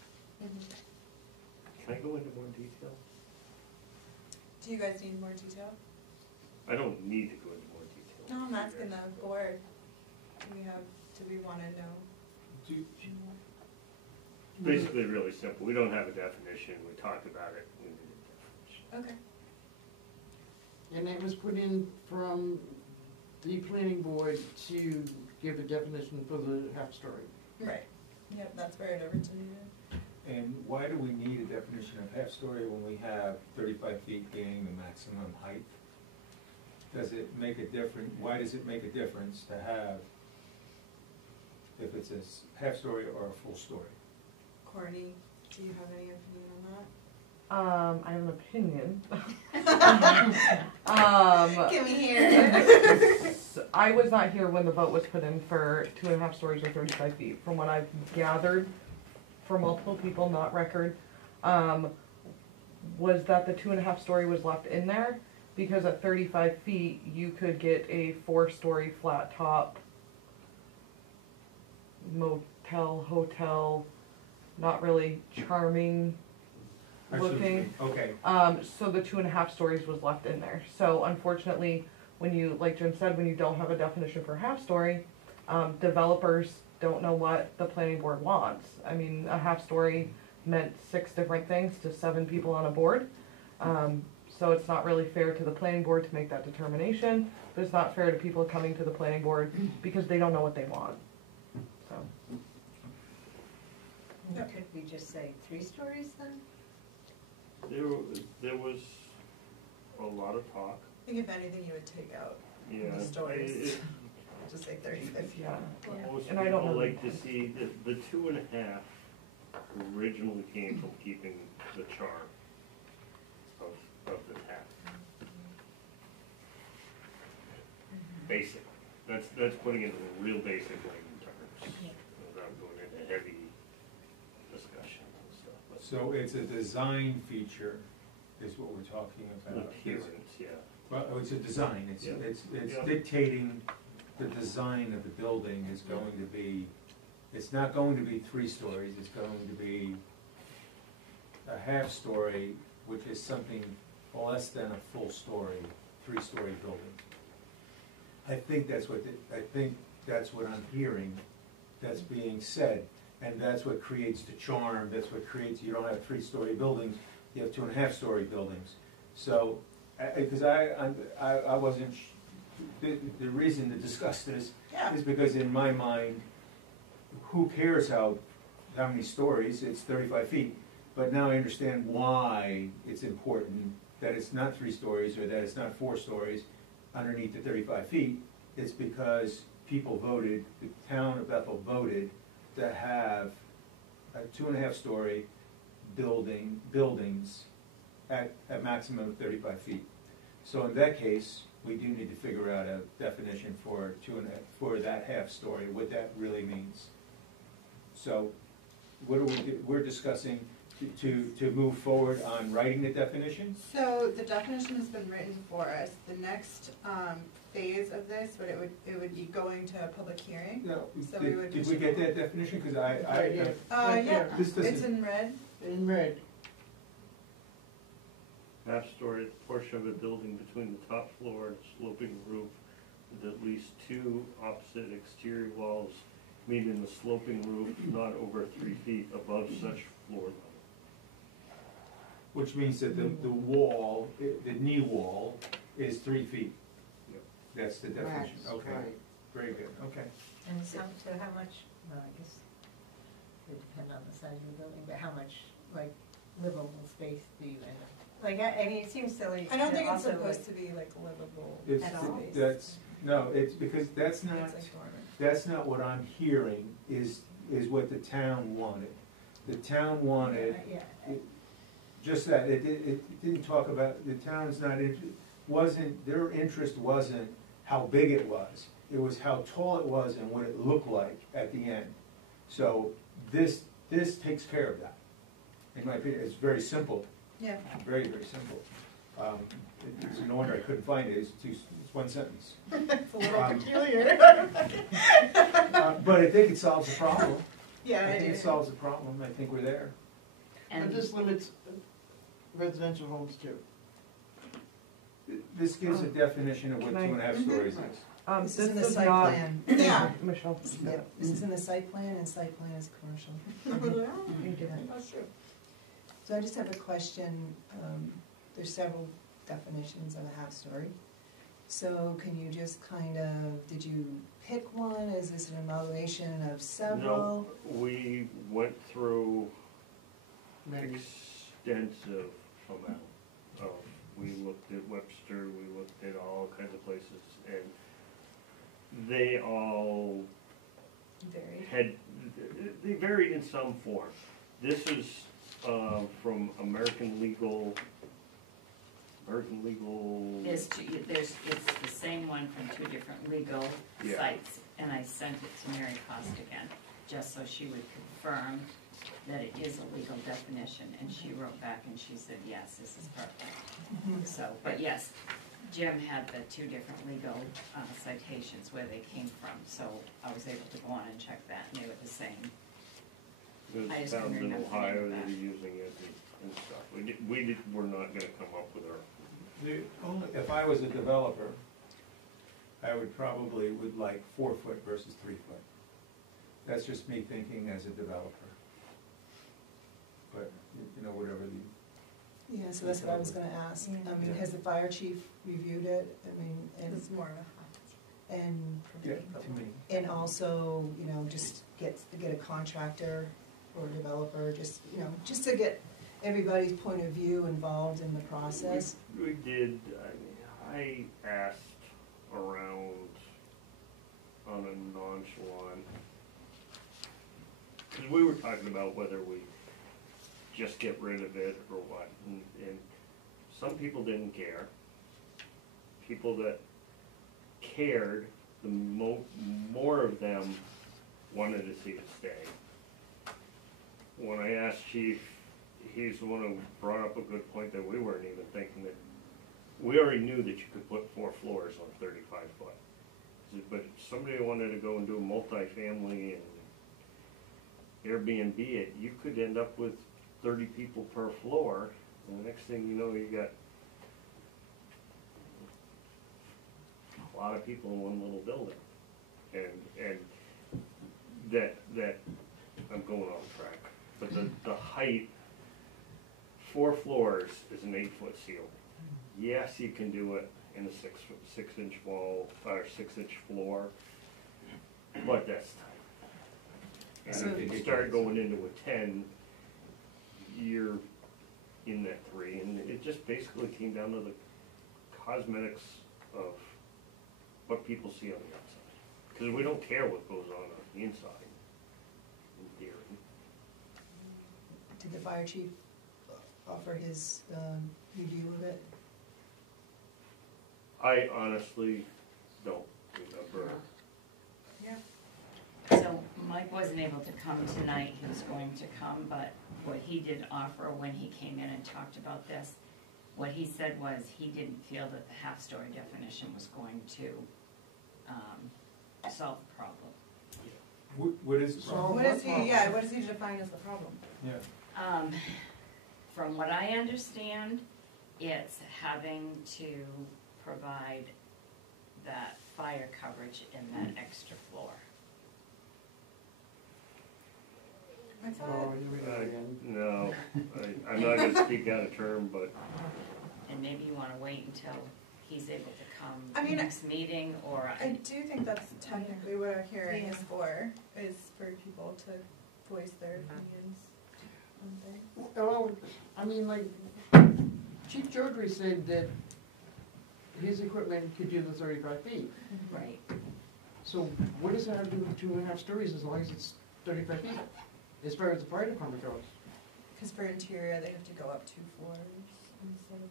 Can I go into more detail? Do you guys need more detail? I don't need to go into more detail. No, I'm asking the board. Do we want to know? Basically really simple. We don't have a definition. We talked about it. We need a definition. Okay. And it was put in from the planning board to give a definition for the half-story. Right. Yep, that's where it over to you. And why do we need a definition of half-story when we have 35 feet being the maximum height? Does it make a difference, why does it make a difference to have, if it's a half-story or a full story? Courtney, do you have any opinion I have an opinion. on that? Give me here. I was not here when the vote was put in for 2.5 stories or 35 feet. From what I've gathered from multiple people, not record, was that the 2.5 story was left in there because at 35 feet you could get a 4-story flat top motel, hotel, not really charming looking. Okay. So the 2.5 stories was left in there. So unfortunately, when you, like Jim said, when you don't have a definition for half story, developers don't know what the planning board wants. I mean, a half story meant 6 different things to 7 people on a board. So it's not really fair to the planning board to make that determination, but it's not fair to people coming to the planning board because they don't know what they want. So. Could we just say 3 stories then? There was a lot of talk. I think if anything, you would take out Yeah. the stories. Just say 35 feet. Yeah. Most And I don't people know. like to see, the 2.5 originally came from keeping the charm of the half. Basic. That's putting it in real basic layman terms, without going into heavy discussion and stuff. But So it's a design feature is what we're talking about. appearance, yeah. Well, it's a design, it's, Yeah. it's Yeah. dictating the design of the building is going to be, it's not going to be 3 stories, it's going to be a half story, which is something less than a full story, 3-story building. I think that's what I'm hearing that's being said, and that's what creates the charm, that's what creates, you don't have 3-story buildings, you have 2.5-story buildings. So, because I wasn't, the reason to discuss this Yeah. is because in my mind, who cares how many stories, it's 35 feet. But now I understand why it's important that it's not 3 stories or that it's not 4 stories underneath the 35 feet. It's because people voted, the town of Bethel voted to have a 2.5-story buildings at a maximum of 35 feet. So in that case, we do need to figure out a definition for that half story, what that really means. So what are we're discussing to move forward on writing the definition? So the definition has been written for us. The next phase of this, but it would be going to a public hearing. No, So we would did we get that definition? Because Right here. Right Yeah, there. this it's doesn't, in red. In red. Half-story portion of a building between the top floor and sloping roof with at least 2 opposite exterior walls, meaning the sloping roof not over 3 feet above such floor level. which means that the wall, the knee wall is 3 feet. Yep. That's the definition, Right, okay, right. very good, okay. And so how much, well, I guess it depends on the size of the building, but how much, like, livable space do you end up? Like, I mean, it seems silly. I don't to think it's also, supposed like, to be like livable It's, at all. no, it's because that's not, It's like dormer. that's not what I'm hearing, is what the town wanted. The town wanted, Yeah, just that, it didn't talk about, the town's not, their interest wasn't how big it was. It was how tall it was and what it looked like at the end. So this takes care of that. In my opinion, it's very simple, Yeah. very, very simple. It's no wonder I couldn't find it, it's 1 sentence. It's a little Um, peculiar. But I think it solves the problem. Yeah, I I think do. it solves the problem, I think we're there. But And this limits residential homes too. This gives a definition of what Can I- 2.5 stories is. This is in the does site not- plan. Yeah. Michelle. Yep, this is in the site plan, and site plan is commercial. You did it. That's true. So I just have a question. There's several definitions of a half story. So can you just kind of, did you pick one? Is this an amalgamation of several? No, we went through Maybe. extensive amount of, we looked at Webster, we looked at all kinds of places, and they all Very. they varied in some form. This is from American Legal. It's the same one from two different legal Yeah. sites, and I sent it to Mary Costigan, just so she would confirm that it is a legal definition, and she wrote back and she said, yes, this is perfect. So, but yes, Jim had the two different legal citations where they came from, so I was able to go on and check that, and they were the same. I There's just towns couldn't in remember the Ohio name of that that. are using it and stuff. We're not gonna come up with our, If I was a developer, I would probably would like 4 foot versus 3 foot. That's just me thinking as a developer. But, you know, whatever the, Yeah, so that's what I was gonna ask. I mean, has the fire chief reviewed it? I mean, It's more of a. and, yeah, to me. and also, you know, just get a contractor or a developer, just, you know, just to get everybody's point of view involved in the process. we did, I asked around on a nonchalant, because we were talking about whether we just get rid of it or what, and some people didn't care. People that cared, the more of them wanted to see it stay. When I asked Chief, he's the one who brought up a good point that we weren't even thinking that, we already knew that you could put 4 floors on 35 foot. But if somebody wanted to go and do a multifamily and Airbnb it, you could end up with 30 people per floor, and the next thing you know, you got a lot of people in one little building. And that, I'm going off track, but the height, 4 floors is an 8-foot ceiling. Yes, you can do it in a 6-inch wall, or 6-inch floor, but that's tight. And So- if you start going into a 10, you're in that 3, and it just basically came down to the cosmetics of what people see on the outside. Because we don't care what goes on the inside, in theory. Did the fire chief offer his review of it? I honestly don't remember. Yeah. So Mike wasn't able to come tonight, he was going to come, but what he did offer when he came in and talked about this, what he said was he didn't feel that the half-story definition was going to solve the problem. What is the problem? What does he define as the problem? Yeah. From what I understand, it's having to provide that fire coverage in that extra floor. I thought, Oh, here we go again. No, I'm not gonna speak out of term, but And maybe you wanna wait until he's able to come I mean, next meeting, or I do think that's technically what our hearing is for people to voice their opinions on things. Well, I mean, like, Chief Chaudhry said that his equipment could do the 35 feet. right. So what does that have to do with 2.5 stories as long as it's 35 feet? As far as the fire department goes. Because for interior, they have to go up 2 floors instead of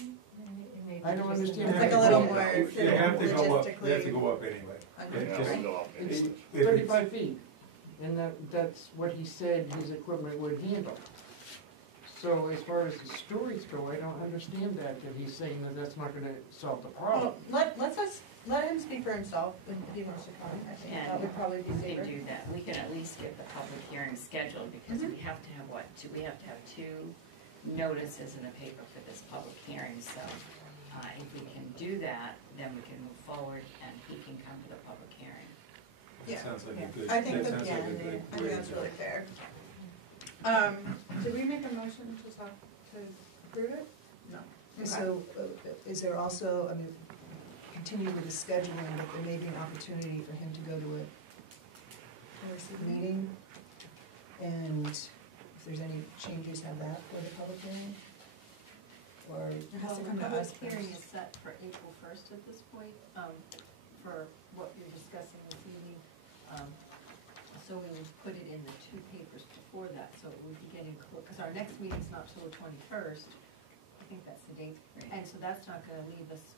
1. I don't understand. It's like a little more They have to go up, they have to logistically. go up anyway. yeah, Just- we go off It's anyway. If 35 feet, and that's what he said his equipment would handle. So as far as the stories go, I don't understand that he's saying that that's not gonna solve the problem. Well, let him speak for himself when he wants to come. I think that would probably be We safer. can do that, we can at least get the public hearing scheduled, because we have to have we have to have 2 notices in the paper for this public hearing, so, If we can do that, then we can move forward and he can come to the public hearing. Yeah. Sounds like a Yeah. good, I think that that, sounds yeah, like a I good think way that's to really fair. Did we make a motion to approve it? No. Okay. So, is there also, I mean, continue with the scheduling, but there may be an opportunity for him to go to a meeting, and if there's any changes, have that for the public hearing? Or, It has to Well, come the to us public hearing is first. set for April first at this point, for what you're discussing this evening. So we would put it in the two papers before that, so it would be getting close, because our next meeting's not till the 21st. I think that's the date. And so that's not gonna leave us,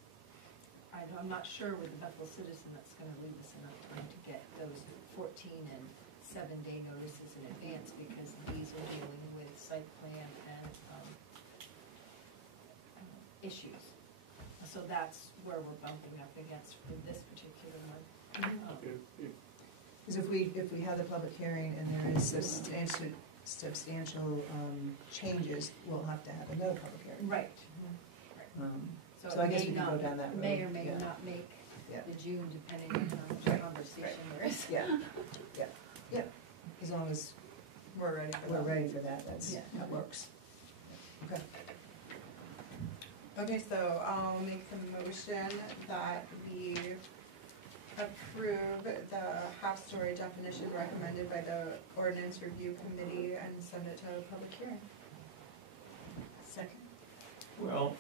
I'm not sure with the Bethel Citizen, that's gonna leave us enough time to get those 14 and 7-day notices in advance, because these are dealing with site plan and, issues. So that's where we're bumping up against for this particular one. because if we have the public hearing and there is substantial changes, we'll have to have another public hearing. Right. So I guess we can go down that road. May or may Yeah. not make Yeah. the June, depending on how much conversation there is. Yeah, as long as We're ready for we're that. ready for that, Yeah. that works. Okay. Okay, so I'll make the motion that we approve the half-story definition recommended by the ordinance review committee and send it to a public hearing. Second. Well,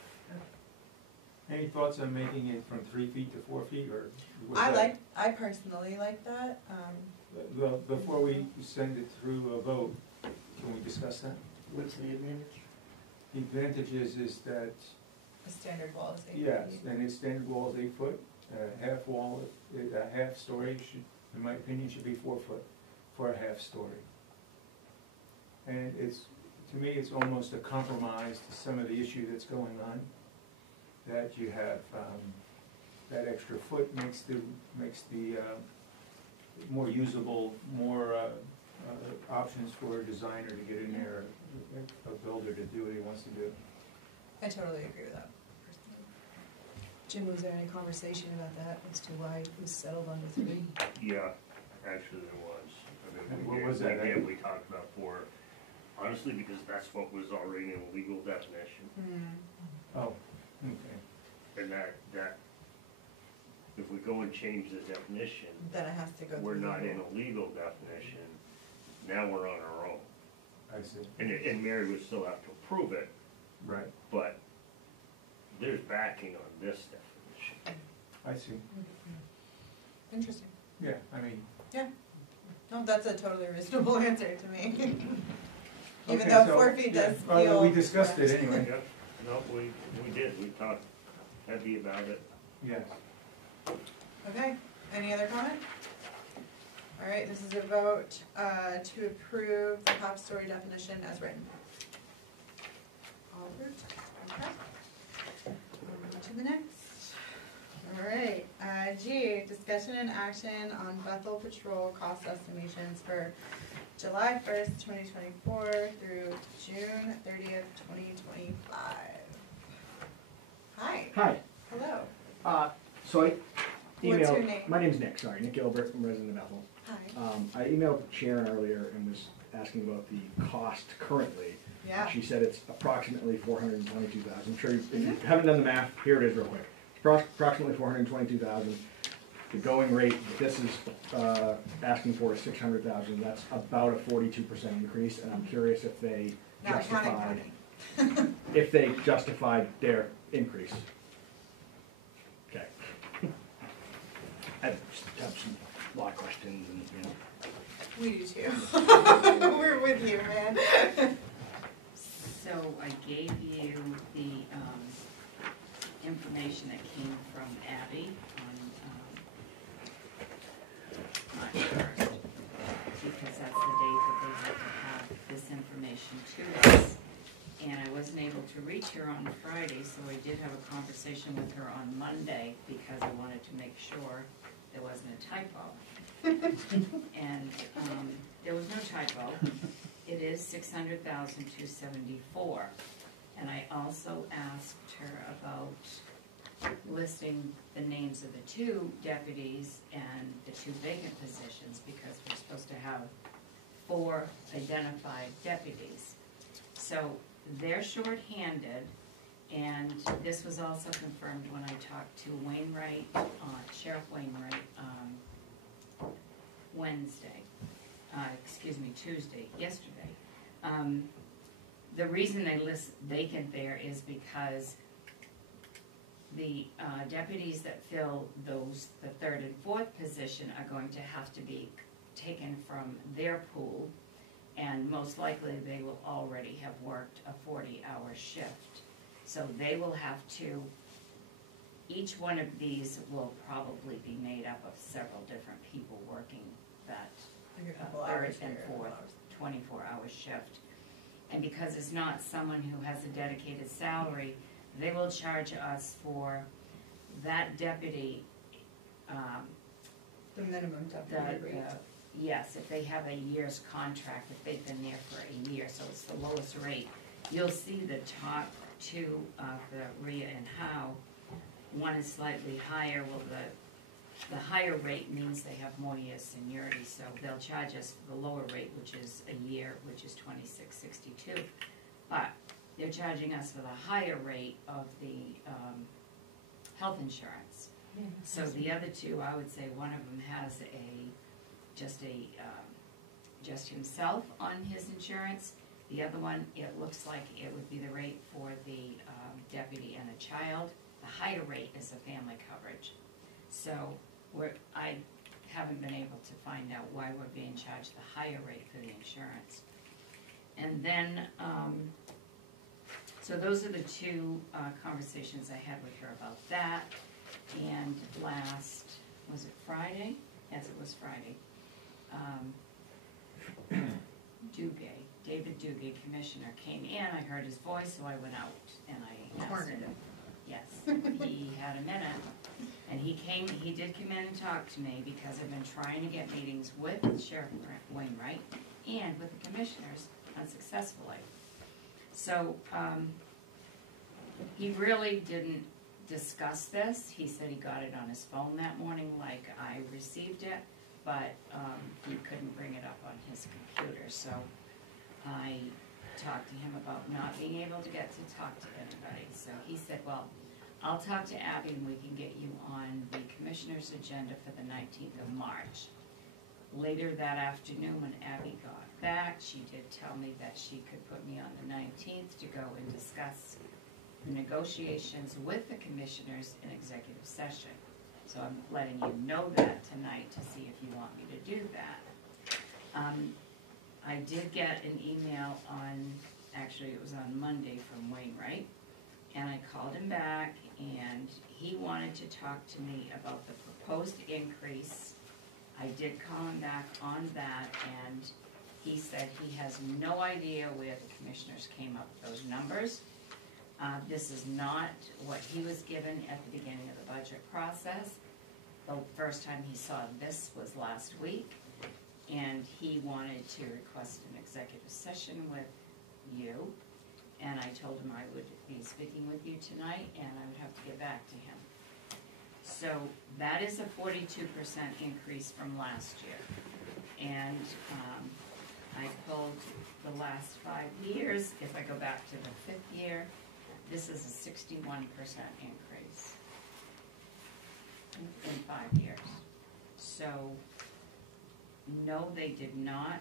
any thoughts on making it from 3 feet to 4 feet, or? was that- I personally like that, Well, before we send it through a vote, can we discuss that? What's the advantage? The advantage is that, a standard wall is 8 feet. yes, and its standard wall is 8 foot, half wall, a half story should, in my opinion, should be 4 foot for a half story. And it's, to me, it's almost a compromise to some of the issue that's going on, that you have, that extra foot makes the more usable, more options for a designer to get in there, a builder to do what he wants to do. I totally agree with that, personally. Jim, was there any conversation about that as to why it was settled under 3? Yeah, actually there was. I mean, What was that? We talked about 4, honestly, because that's what was already in a legal definition. Oh, okay. And that, if we go and change the definition, Then it has to go through. we're not the- in a legal definition, now we're on our own. I see. And Mary would still have to approve it, Right, but there's backing on this definition. I see. Interesting. Yeah, I mean, No, that's a totally reasonable answer to me. Even okay, though so, 4 feet yeah, does well, feel. we discussed it anyway. Yep, no, we did, we talked heavy about it. Yes. Okay, any other comment? All right, this is a vote to approve the half-story definition as written. All approved, okay. On to the next. All right, G, discussion and action on Bethel Patrol cost estimations for July 1st, 2024 through June 30th, 2025. Hi, Hi. hello. So I emailed. What's your name? My name's Nick. Sorry, Nick Gilbert, I'm a resident of Bethel. Hi. I emailed Sharon earlier and was asking about the cost currently. Yeah. She said it's approximately $422,000. I'm sure if you haven't done the math, here it is real quick. Approximately $422,000. The going rate that this is asking for is $600,000. That's about a 42% increase, and I'm curious if they Not justified counting. if they justified their increase. Okay. I just have some lot of questions, and you know. We do too. We're with you, man. So I gave you the information that came from Abby on March 1st, because that's the date that they had to have this information to us. And I wasn't able to reach her on Friday, so I did have a conversation with her on Monday because I wanted to make sure there wasn't a typo. And there was no typo. It is $600,274. And I also asked her about listing the names of the 2 deputies and the 2 vacant positions, because we're supposed to have 4 identified deputies. So they're shorthanded, and this was also confirmed when I talked to Wainwright, Sheriff Wainwright, Tuesday, yesterday. The reason they list vacant there is because the deputies that fill those, the 3rd and 4th position, are going to have to be taken from their pool, and most likely they will already have worked a 40-hour shift. So they will have to, each one of these will probably be made up of several different people working that Like a couple 3rd hours and here, 4th 24-hour shift. And because it's not someone who has a dedicated salary, they will charge us for that deputy, The minimum deputy rate. yes, if they have a year's contract, if they've been there for a year, so it's the lowest rate. You'll see the top 2 of the Rhea and Howe. One is slightly higher. Well, the higher rate means they have more years seniority, so they'll charge us for the lower rate, which is a year, which is $26.62. But they're charging us for the higher rate of the health insurance. So the other 2, I would say one of them has just himself on his insurance. The other one, it looks like it would be the rate for the deputy and a child. The higher rate is the family coverage. So I haven't been able to find out why we're being charged the higher rate for the insurance. And then, so those are the 2 conversations I had with her about that. And last, was it Friday? Yes, it was Friday. David Duguay, Commissioner, came in. I heard his voice, so I went out and I asked him. Yes, he had a minute. And he did come in and talk to me, because I've been trying to get meetings with Sheriff Wainwright and with the commissioners unsuccessfully. So he really didn't discuss this. He said he got it on his phone that morning like I received it, but he couldn't bring it up on his computer. So I talked to him about not being able to get to talk to anybody. So he said, well, I'll talk to Abby and we can get you on the commissioner's agenda for the 19th of March. Later that afternoon, when Abby got back, she did tell me that she could put me on the 19th to go and discuss the negotiations with the commissioners in executive session. So I'm letting you know that tonight to see if you want me to do that. I did get an email on, actually it was on Monday, from Wainwright, and I called him back, and he wanted to talk to me about the proposed increase. I did call him back on that, and he said he has no idea where the commissioners came up with those numbers. This is not what he was given at the beginning of the budget process. The first time he saw this was last week, and he wanted to request an executive session with you. And I told him I would be speaking with you tonight, and I would have to get back to him. So that is a 42% increase from last year. And I pulled the last 5 years. If I go back to the 5th year, this is a 61% increase in 5 years. So no, they did not.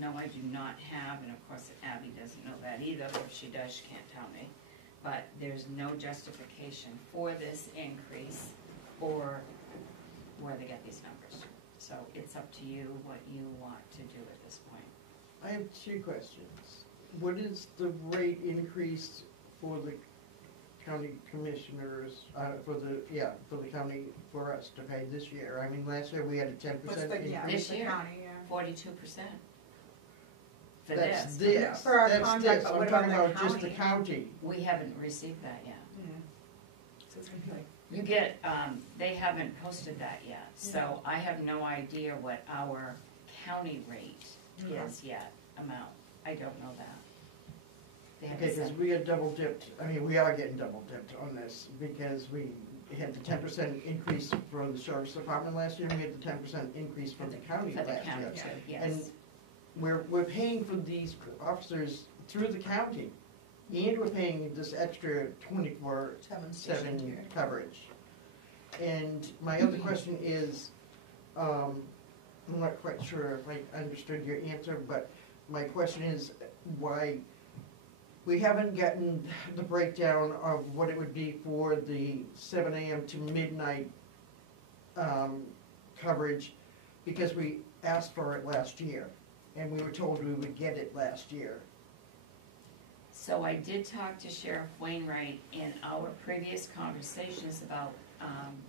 No, I do not have, and of course Abby doesn't know that either, or if she does, she can't tell me. But there's no justification for this increase or where they get these numbers. So it's up to you what you want to do at this point. I have 2 questions. What is the rate increase for the county commissioners, for the county, for us to pay this year? I mean, last year we had a 10% What's the, increase. This the year? county, 42%. For That's this. this, For our that's contract, this, but I'm what talking about the about just the county? county. We haven't received that yet. Yeah. So it's gonna be like, You get, they haven't posted that yet, so I have no idea what our county rate is yet, amount. I don't know that. They haven't Okay, because said- we get double dipped, I mean, we are getting double dipped on this, because we had the 10% increase for the sheriff's department last year, and we had the 10% increase from the county For the last county year. too, And yes. we're paying for these officers through the county, and we're paying this extra 24/7 coverage. And my other question is, I'm not quite sure if I understood your answer, but my question is why we haven't gotten the breakdown of what it would be for the 7 AM to midnight coverage, because we asked for it last year, and we were told we would get it last year. So I did talk to Sheriff Wainwright in our previous conversations about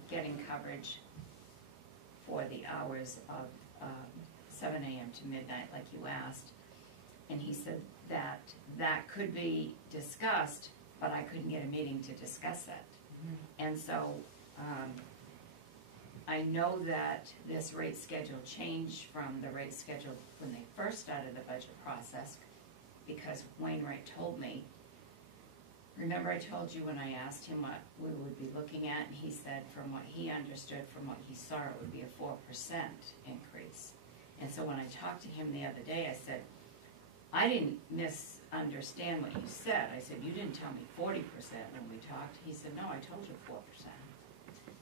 getting coverage for the hours of 7 AM to midnight, like you asked. And he said that that could be discussed, but I couldn't get a meeting to discuss it. And so I know that this rate schedule changed from the rate schedule when they first started the budget process, because Wainwright told me, remember I told you when I asked him what we would be looking at, and he said from what he understood, from what he saw, it would be a 4% increase. And so when I talked to him the other day, I said, I didn't misunderstand what you said. I said, you didn't tell me 40% when we talked. He said, no, I told you 4%.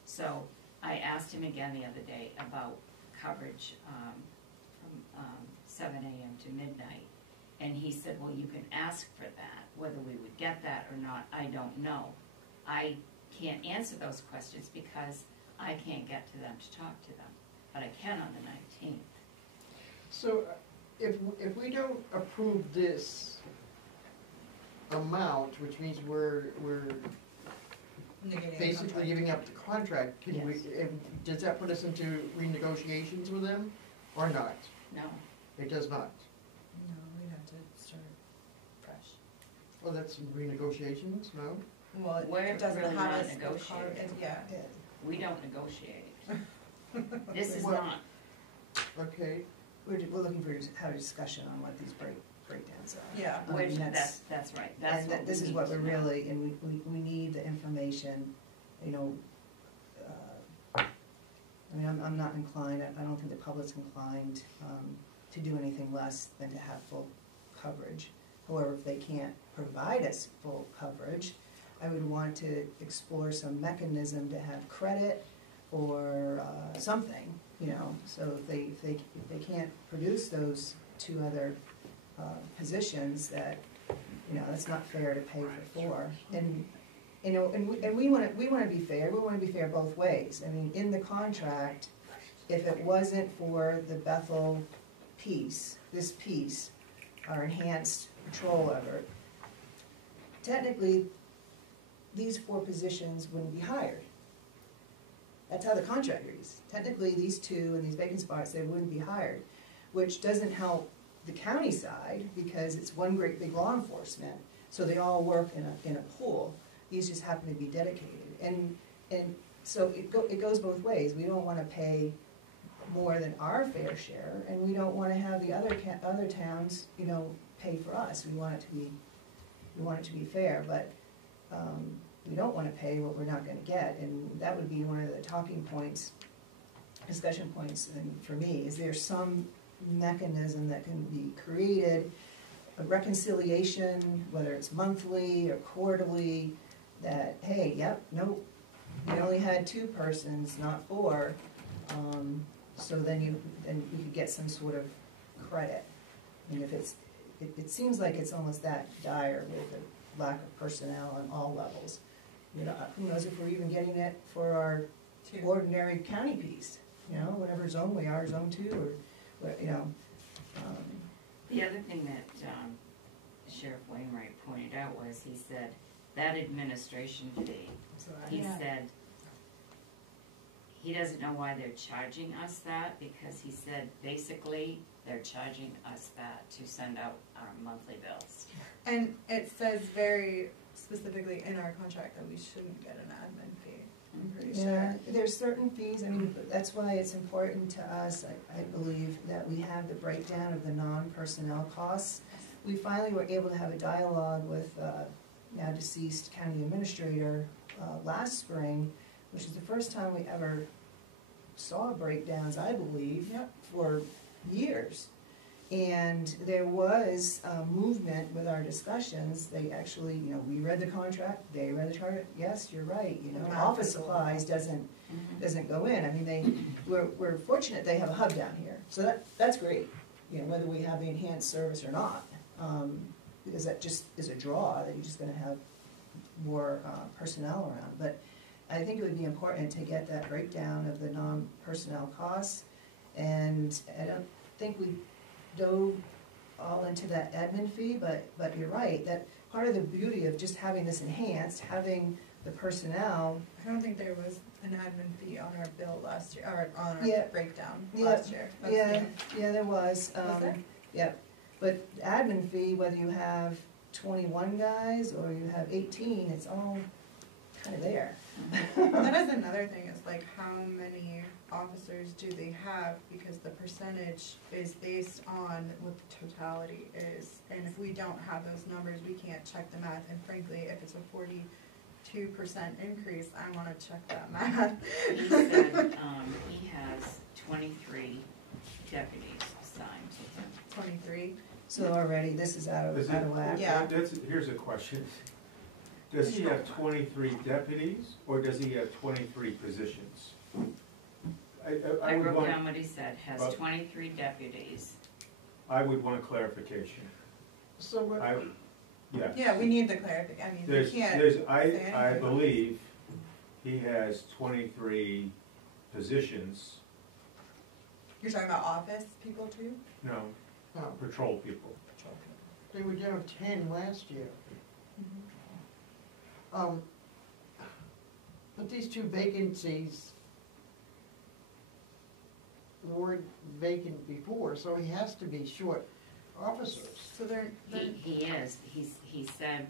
So I asked him again the other day about coverage from 7 AM to midnight. And he said, well, you can ask for that. Whether we would get that or not, I don't know. I can't answer those questions because I can't get to them to talk to them. But I can on the 19th. So if we don't approve this amount, which means we're basically giving up the contract, can we, does that put us into renegotiations with them or not? No. It does not. No, we'd have to start fresh. Well, that's renegotiations, no? Well, We're it doesn't really have not us, negotiating. yeah. We don't negotiate. This is What- not. Okay, We're looking for, have a discussion on what these breakdowns are. Yeah. Which, That's- that's right. That's And what this we is need what to we're know. really, and we need the information, you know. I mean, I'm not inclined, I don't think the public's inclined to do anything less than to have full coverage. However, if they can't provide us full coverage, I would want to explore some mechanism to have credit or something, you know. So if they can't produce those two other positions, that, you know, that's not fair to pay for four. And you know, and we want to be fair. We want to be fair both ways. I mean, in the contract, if it wasn't for the Bethel piece, this piece, our enhanced patrol effort, technically, these 4 positions wouldn't be hired. That's how the contract reads. Technically, these 2 and these vacant spots, they wouldn't be hired, which doesn't help the county side because it's one great big law enforcement, so they all work in a pool. These just happen to be dedicated, and so it goes both ways. We don't want to pay more than our fair share, and we don't want to have the other towns, you know, pay for us. We want it to be fair, but we don't want to pay what we're not going to get, and that would be one of the talking points, discussion points. And for me, is there some mechanism that can be created, a reconciliation, whether it's monthly or quarterly, that, hey, yep, nope, we only had 2 persons, not 4, so then we could get some sort of credit. And if it seems like it's almost that dire with the lack of personnel on all levels. You know, who knows if we're even getting it for our ordinary county piece, you know, whatever zone we are, zone 2, or, you know. The other thing that Sheriff Wainwright pointed out was, he said, that administration fee, he said, he doesn't know why they're charging us that, because he said, basically, they're charging us that to send out our monthly bills. And it says very specifically in our contract that we shouldn't get an admin fee, I'm pretty Yeah, sure. there's certain fees, I mean, that's why it's important to us, I believe, that we have the breakdown of the non-personnel costs. We finally were able to have a dialogue with now deceased county administrator last spring, which is the first time we ever saw breakdowns, I believe, for years. And there was movement with our discussions. They actually, you know, we read the contract, they read the contract. Yes, you're right. You know, office supplies doesn't go in. I mean, we're fortunate they have a hub down here, so that's great. You know, whether we have the enhanced service or not, because that just is a draw that you're just going to have more personnel around. But I think it would be important to get that breakdown of the non-personnel costs, and I don't think we dove all into that admin fee, but you're right, that part of the beauty of just having this enhanced, having the personnel. I don't think there was an admin fee on our bill last year, or on our breakdown last year. Yeah, there was. Was there? Yeah, but the admin fee, whether you have 21 guys or you have 18, it's all kind of there. That is another thing, is like how many officers do they have, because the percentage is based on what the totality is, and if we don't have those numbers, we can't check the math, and frankly, if it's a 42% increase, I wanna check that math. He said, he has 23 deputies assigned to him. 23? So already, this is out of whack. Yeah. Here's a question. Does he have 23 deputies, or does he have 23 positions? I would wrote want- down what he said, has 23 deputies. I would want clarification. So what, Yes. Yeah, we need the clarification, I mean, we can't say I anything. believe he has 23 positions, You're talking about office people too? no, oh, patrol people. they were down 10 last year. But these two vacancies weren't vacant before, so he has to be short officers. So they're He is, he said,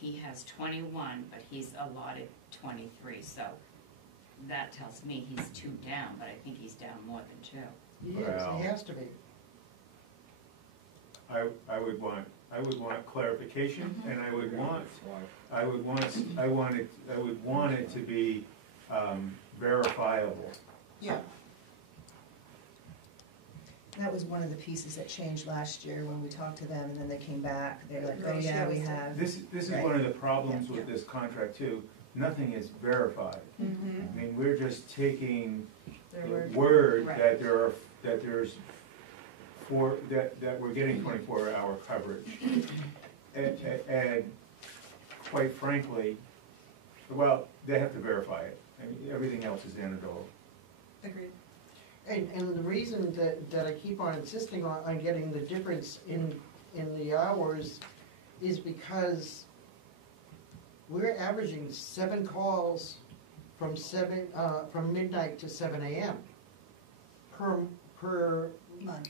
he has 21, but he's allotted 23, so that tells me he's 2 down, but I think he's down more than 2. He is, Well. he has to be. I would want clarification, and I would want it to be verifiable. yeah. That was one of the pieces that changed last year when we talked to them, and then they came back, they're like, oh yeah, we have. This is Right. one of the problems with this contract too. Nothing is verified. Mm-hmm. I mean, we're just taking Their the word. word Right. that that we're getting 24-hour coverage. And quite frankly, well, they have to verify it. I mean, everything else is anecdotal. Agreed. And the reason that I keep on insisting on getting the difference in the hours is because we're averaging 7 calls from midnight to 7 a.m. per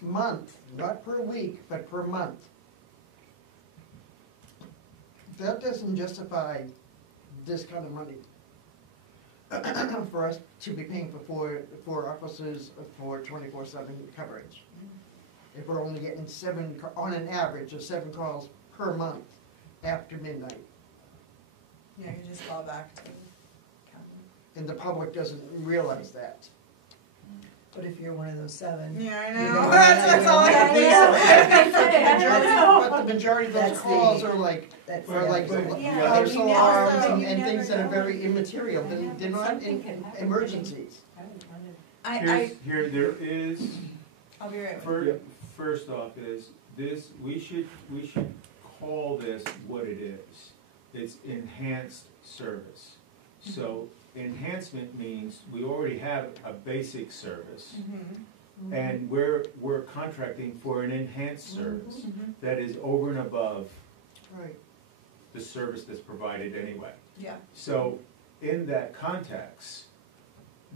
month, not per week, but per month. That doesn't justify this kind of money for us to be paying for officers for 24/7 coverage. If we're only getting on an average of 7 calls per month after midnight, Yeah, you just fall back to counting. and the public doesn't realize that. But if you're one of those 7. Yeah, I you know, know, that's all I But the majority of those That's calls the- are like That's Yeah, house you never alarms know. and You things that never are very know. immaterial. They're not Something can happen. emergencies. There is, I'll be right with you. first off is, this, we should call this what it is. It's enhanced service. So enhancement means we already have a basic service, Mm-hmm. and we're contracting for an enhanced service Mhm. that is over and above Right. the service that's provided anyway. Yeah. So in that context,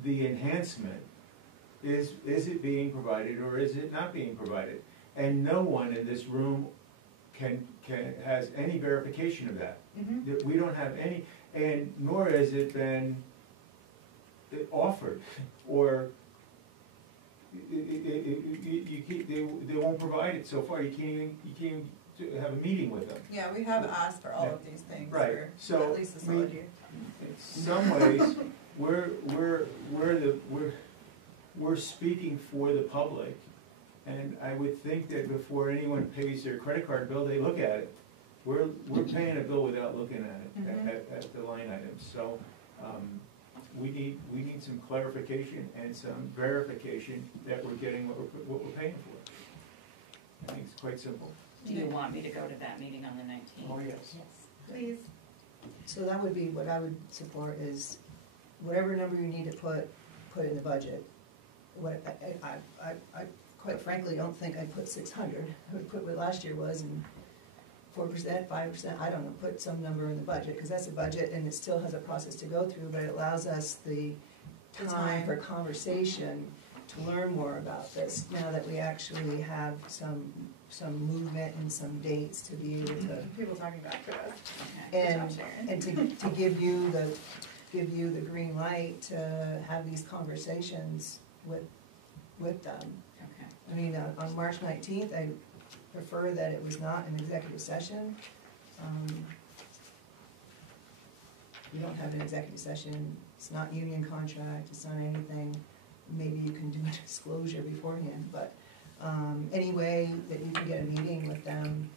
the enhancement is it being provided or is it not being provided? And no one in this room has any verification of that. Mm-hmm. That we don't have any, and nor has it been offered, or they won't provide it so far. You can't even have a meeting with them. Yeah, we have asked for all of these things Right. for So, at least a I mean, solid year. In some ways, we're speaking for the public, and I would think that before anyone pays their credit card bill, they look at it. We're paying a bill without looking at it, at the line items, so, we need some clarification and some verification that we're getting what we're paying for. I think it's quite simple. Do you want me to go to that meeting on the 19th? Oh, yes. Please. So that would be, what I would support is, whatever number you need to put in the budget. What, I quite frankly don't think I'd put 600, I would put what last year was, and 4%, 5%, I don't know, put some number in the budget, because that's a budget and it still has a process to go through, but it allows us the time for conversation to learn more about this, now that we actually have some movement and some dates to be able to. People talking back to us. And to give you the green light to have these conversations with them. Okay. I mean, on March 19th, I prefer that it was not an executive session. You don't have an executive session, it's not union contract, it's not anything. Maybe you can do a disclosure beforehand, but any way that you can get a meeting with them,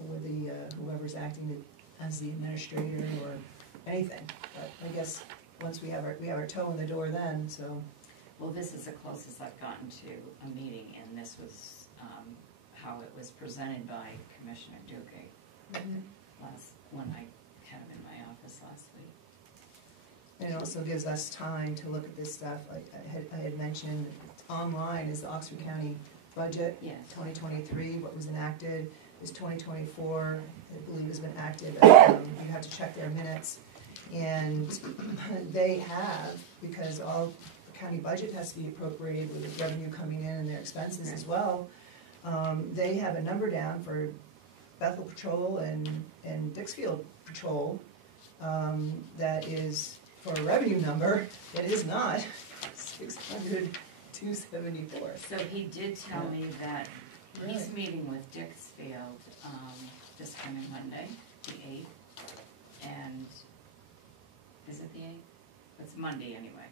or the, whoever's acting as the administrator or anything. But I guess once we have our toe in the door then, so. Well, this is the closest I've gotten to a meeting, and this was how it was presented by Commissioner Duque when I had him in my office last week. And it also gives us time to look at this stuff. Like I had mentioned, online is the Oxford County budget. Yes. 2023, what was enacted is 2024, I believe has been acted. You have to check their minutes. And they have, because all the county budget has to be appropriated with the revenue coming in and their expenses as well, they have a number down for Bethel Patrol and Dixfield Patrol that is, for a revenue number, it is not 600, 274. So he did tell me that he's meeting with Dixfield this coming Monday, the 8th, and is it the 8th? It's Monday anyway.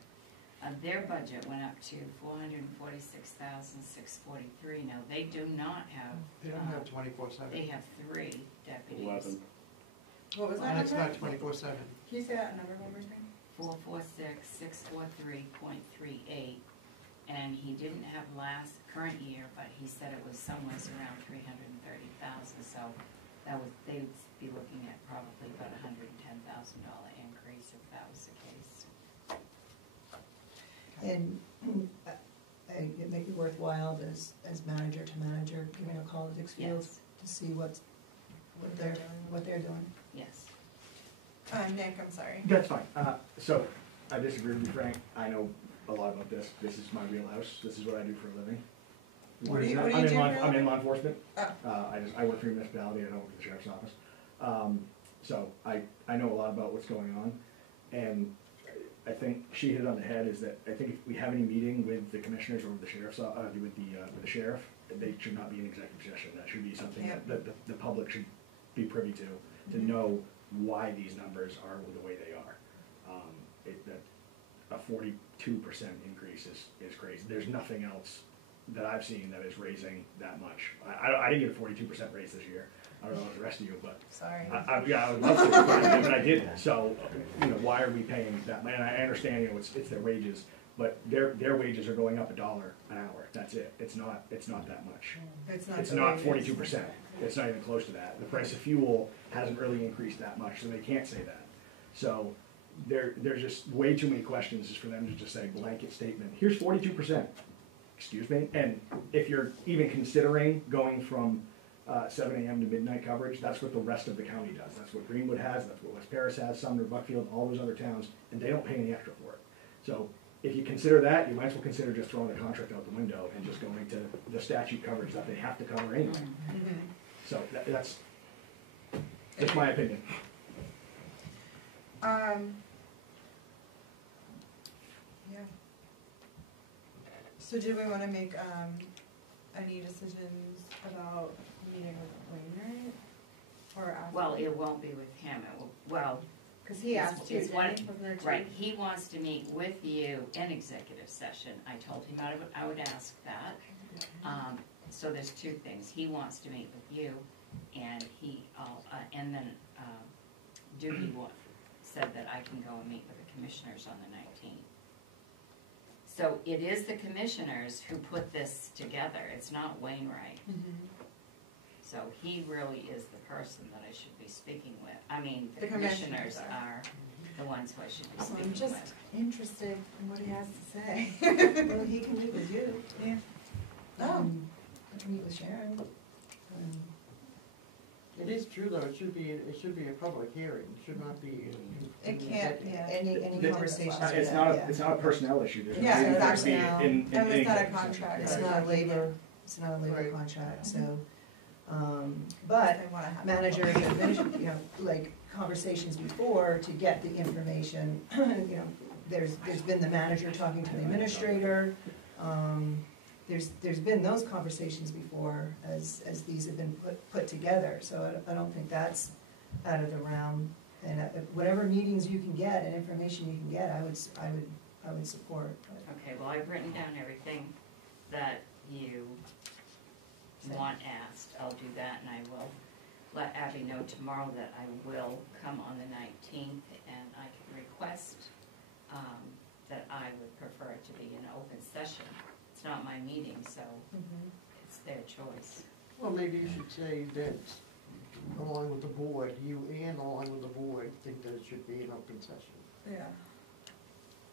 Their budget went up to $446,643. Now they do not have. They don't have 24/7. They have 3 deputies. 11. What was that And it's number? not 24/7. Can you say that number one more time? 446,643.38, and he didn't have current year, but he said it was somewhere around 330,000. So they'd be looking at probably about $110,000 increase if that was the case. And it may be worthwhile as manager to manager, giving a call to Dixfield to see what they're doing. Yes. Nick, I'm sorry. That's fine. So, I disagree with you, Frank. I know a lot about this. This is my wheelhouse. This is what I do for a living. What do you do I'm for a in living? law enforcement. Oh. I work for a municipality. I don't work for the sheriff's office. So I know a lot about what's going on, and I think she hit it on the head. Is that I think if we have any meeting with the commissioners or with the sheriff's with the sheriff, they should not be an executive session. That should be something that the public should be privy to know why these numbers are the way they are. That a 42% increase is crazy. There's nothing else that I've seen that is raising that much. I didn't get a 42% raise this year. I don't know about the rest of you, but Sorry. I would love to, but I didn't. So, why are we paying that? And I understand, it's their wages, but their wages are going up $1 an hour. That's it. It's not that much. It's not 42%. It's not even close to that. The price of fuel hasn't really increased that much, so they can't say that. So there's just way too many questions just for them to just say blanket statement. Here's 42%. Excuse me. And if you're even considering going from 7 a.m. to midnight coverage, that's what the rest of the county does. That's what Greenwood has, that's what West Paris has, Sumner, Buckfield, all those other towns, and they don't pay any extra for it. So if you consider that, you might as well consider just throwing the contract out the window and just going to the statute coverage that they have to cover anyway. Mm-hmm. So that's just my opinion. Yeah. So do we want to make any decisions about meeting with Wainwright? Or after? Well, it won't be with him. Cause he asked you, It's one- wasn't there two? Right, he wants to meet with you in executive session. I told him I would ask that. So there's two things. He wants to meet with you, and and then Doogie said that I can go and meet with the commissioners on the 19th. So it is the commissioners who put this together. It's not Wainwright. So he really is the person that I should be speaking with. I mean, the commissioners are the ones who I should be Well, speaking I'm just with. interested in what he has to say. Well, he can meet with you. Yeah. Oh. I can meet with Sharon. It is true though, it should be a public hearing, it should not be. It can't, yeah. Any The- conversation. It's not a personnel issue. There's no Yeah, reason for it to be personnel. in And it's not a executive session. contract. It's not a labor, it's not a labor Right. contract, so, but They wanna have. managers, you know, like conversations before to get the information, you know, there's been the manager talking to the administrator, there's been those conversations before as these have been put together, so I don't think that's out of the realm. And whatever meetings you can get and information you can get, I would support. But Okay, well, I've written down everything that you want asked. I'll do that, and I will let Abby know tomorrow that I will come on the 19th, and I can request that I would prefer it to be an open session. It's not my meeting, so it's their choice. Well, maybe you should say that along with the board, you and along with the board think that it should be an open session. Yeah.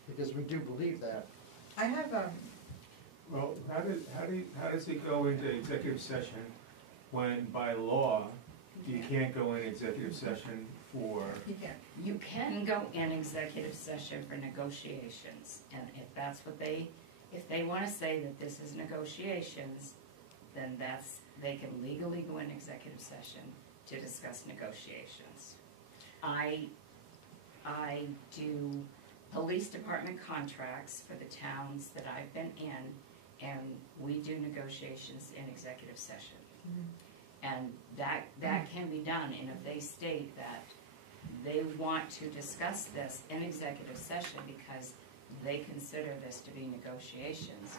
Because we do believe that. I have, Well, how does it go into executive session when by law you can't go in executive session for? you can't. You can go in executive session for negotiations, and if that's what if they want to say that this is negotiations, then they can legally go in executive session to discuss negotiations. I do police department contracts for the towns that I've been in, and we do negotiations in executive session. And that can be done, and if they state that they want to discuss this in executive session because they consider this to be negotiations,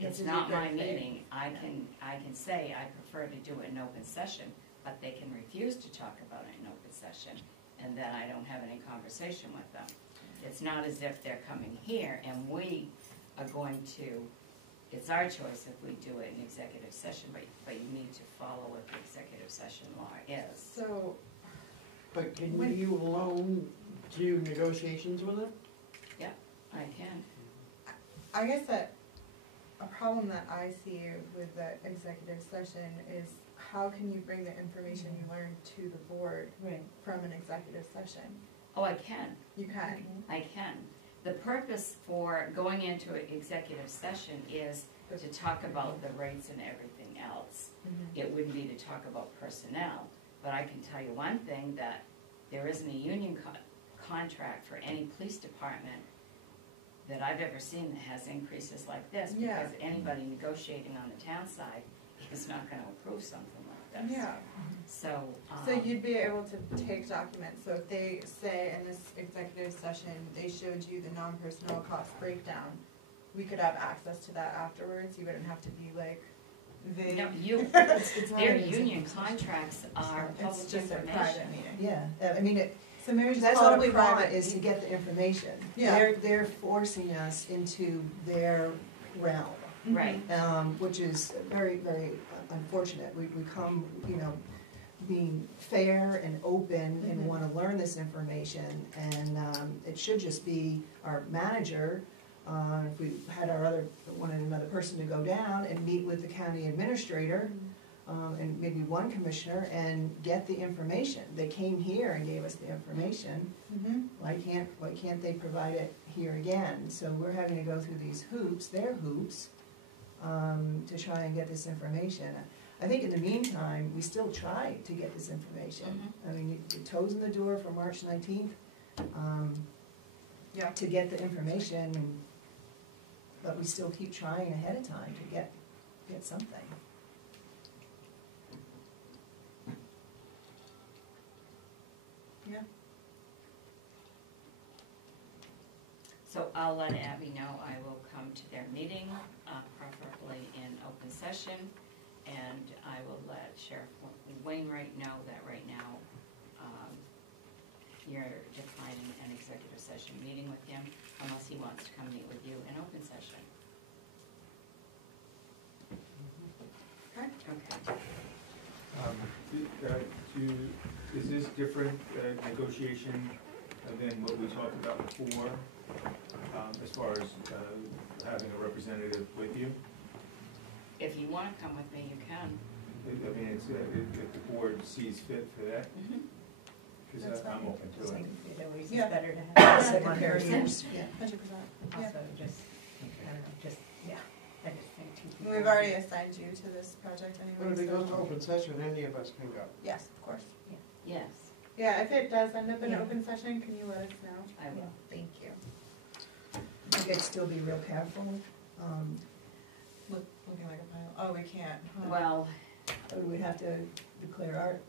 it's not my meeting. I can say I prefer to do it in open session, but they can refuse to talk about it in open session, and then I don't have any conversation with them. It's not as if they're coming here and we are going to, it's our choice if we do it in executive session, but you need to follow what the executive session law is. So, But can you alone do negotiations with them? I can. I guess that a problem that I see with the executive session is how can you bring the information you learned to the board Right. from an executive session? Oh, I can. You can. I can. The purpose for going into an executive session is to talk about the rates and everything else. It wouldn't be to talk about personnel, but I can tell you one thing, that there isn't a union contract for any police department that I've ever seen that has increases like this, Yeah. because anybody negotiating on the town side is not gonna approve something like this. Yeah. So, So you'd be able to take documents, so if they say in this executive session, they showed you the non-personnel cost breakdown, we could have access to that afterwards, you wouldn't have to be like vague. no, It's not their an executive union session. contracts are It's public just a information. private meeting. Yeah, I mean, So maybe just that's call all it we a private want, is to meeting. get the information. Yeah. They're forcing us into their realm, Right. which is very, very unfortunate. We come, being fair and open and want to learn this information, and it should just be our manager, if we had wanted another person to go down and meet with the county administrator, and maybe one commissioner, and get the information. They came here and gave us the information. Why can't they provide it here again? So we're having to go through these hoops, their hoops, to try and get this information. I think in the meantime, we still try to get this information. I mean, your toes in the door for March 19th, Yeah. to get the information, but we still keep trying ahead of time to get something. Yeah. I'll let Abby know I will come to their meeting, preferably in open session, and I will let Sheriff Wainwright know that right now, you're declining an executive session meeting with him unless he wants to come meet with you in open session. Okay. Okay. Is this different negotiation than what we talked about before, as far as having a representative with you? If you wanna come with me, you can. I mean, it's, if the board sees fit for that, because I'm open to it. It always is Yeah. better to have someone Secretary. who is, yeah, 100%. Yeah. also just, I don't know, just, yeah, I just think two people. We've already assigned you to this project But anyway. if it so- goes to open session, any of us can go. Yes, of course. Yes, Yeah, if it does end up in Yeah. open session, can you let us know? I will. Thank you. I think I'd still be real careful. Looking like a pile. Oh, we can't. Huh? Well, We'd have to declare our,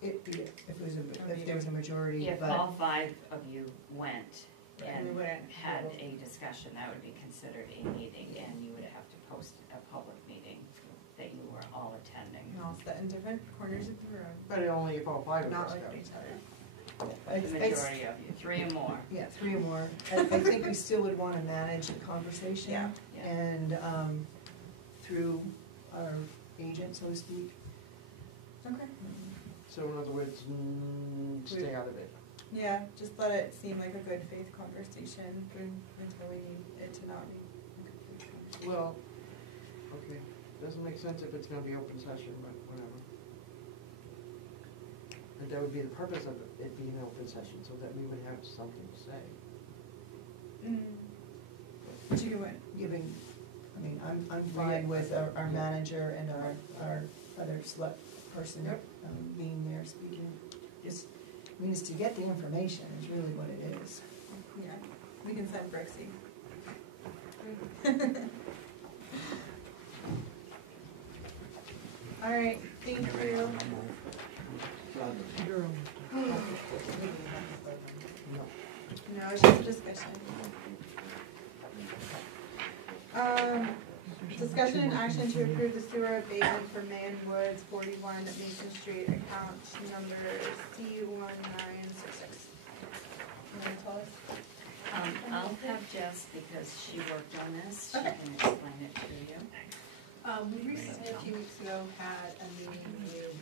if there was a majority, if but. all 5 of you went We and wouldn't. had a discussion, that would be considered a meeting, and you would have to post a public meeting that you were all attending. And all sit in different corners of the room. But only if all 5 of Not us like go. each other. The majority of you, 3 or more. Yeah, 3 or more. I think we still would want to manage the conversation. Yeah. Yeah. And through our agent, so to speak. Okay. So in other words, stay out of it. Yeah, just let it seem like a good faith conversation until we need it to not be a good faith conversation. Well, okay, doesn't make sense if it's gonna be open session, but whatever. And that would be the purpose of it being an open session, so that we would have something to say. But you can win. Giving, I mean, I'm fine with our manager and our other select person Yep. being there speaking. Just, I mean, it's to get the information is really what it is. Yeah, we can send Brixie. All right, thank you. No, it's just a discussion. Discussion and action to approve the sewer abatement for Man Woods, 41 Mason Street, account number C1966. You wanna tell us? I'll have Jess, because she worked on this, she Okay. can explain it to you. We recently, a few weeks ago, had a meeting with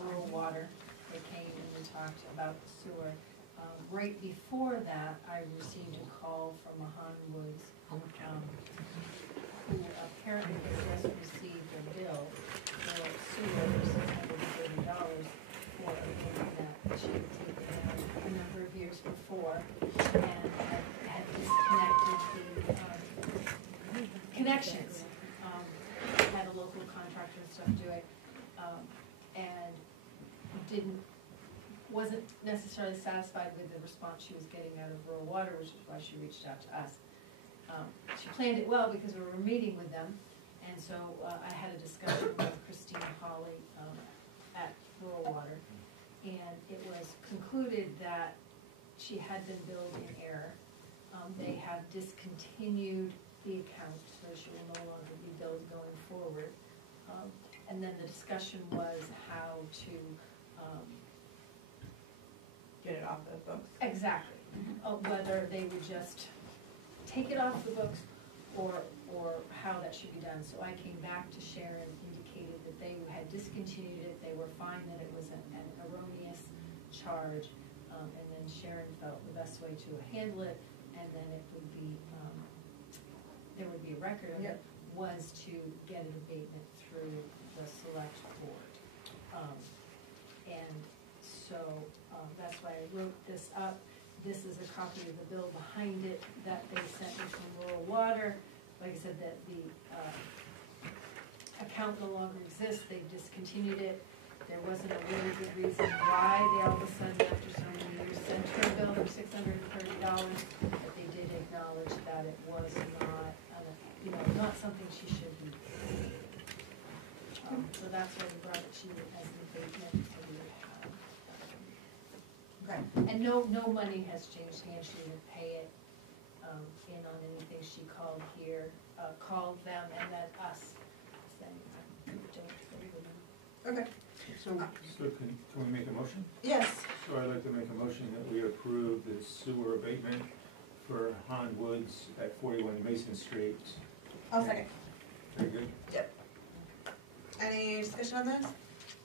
Rural Water. They came and we talked about the sewer. Right before that, I received a call from Mahan Woods, who apparently had just received a bill for sewer for $630 for a building that she had taken down a number of years before, and had disconnected the connections. Had a local contractor and stuff do it, and wasn't necessarily satisfied with the response she was getting out of Rural Water, which is why she reached out to us. She planned it well because we were meeting with them, and so I had a discussion with Christine Hawley at Rural Water, and it was concluded that she had been billed in error. They have discontinued the account, so she will no longer be billed going forward. And then the discussion was how to Get it off the books. exactly, whether they would just take it off the books or how that should be done. So I came back to Sharon, indicated that they had discontinued it, they were fine that it was an erroneous charge, and then Sharon felt the best way to handle it, and then it would be, there would be a record of it, was to get an abatement through the select board. And so, that's why I wrote this up. This is a copy of the bill behind it that they sent me from Rural Water. Like I said, that the account no longer exists, they've discontinued it. There wasn't a really good reason why they all of a sudden, after so many years, sent her a bill for $630, but they did acknowledge that it was not, not something she should be paying. So that's why we brought it to you as an abatement, so we would have. Okay. And no money has changed hands, she would pay it in on anything. She called here, called them and then us, saying, I don't agree with them. Okay, So can we make a motion? yes, So I'd like to make a motion that we approve the sewer abatement for Han Woods at 41 Mason Street. I'll second. Very good. Any discussion on this?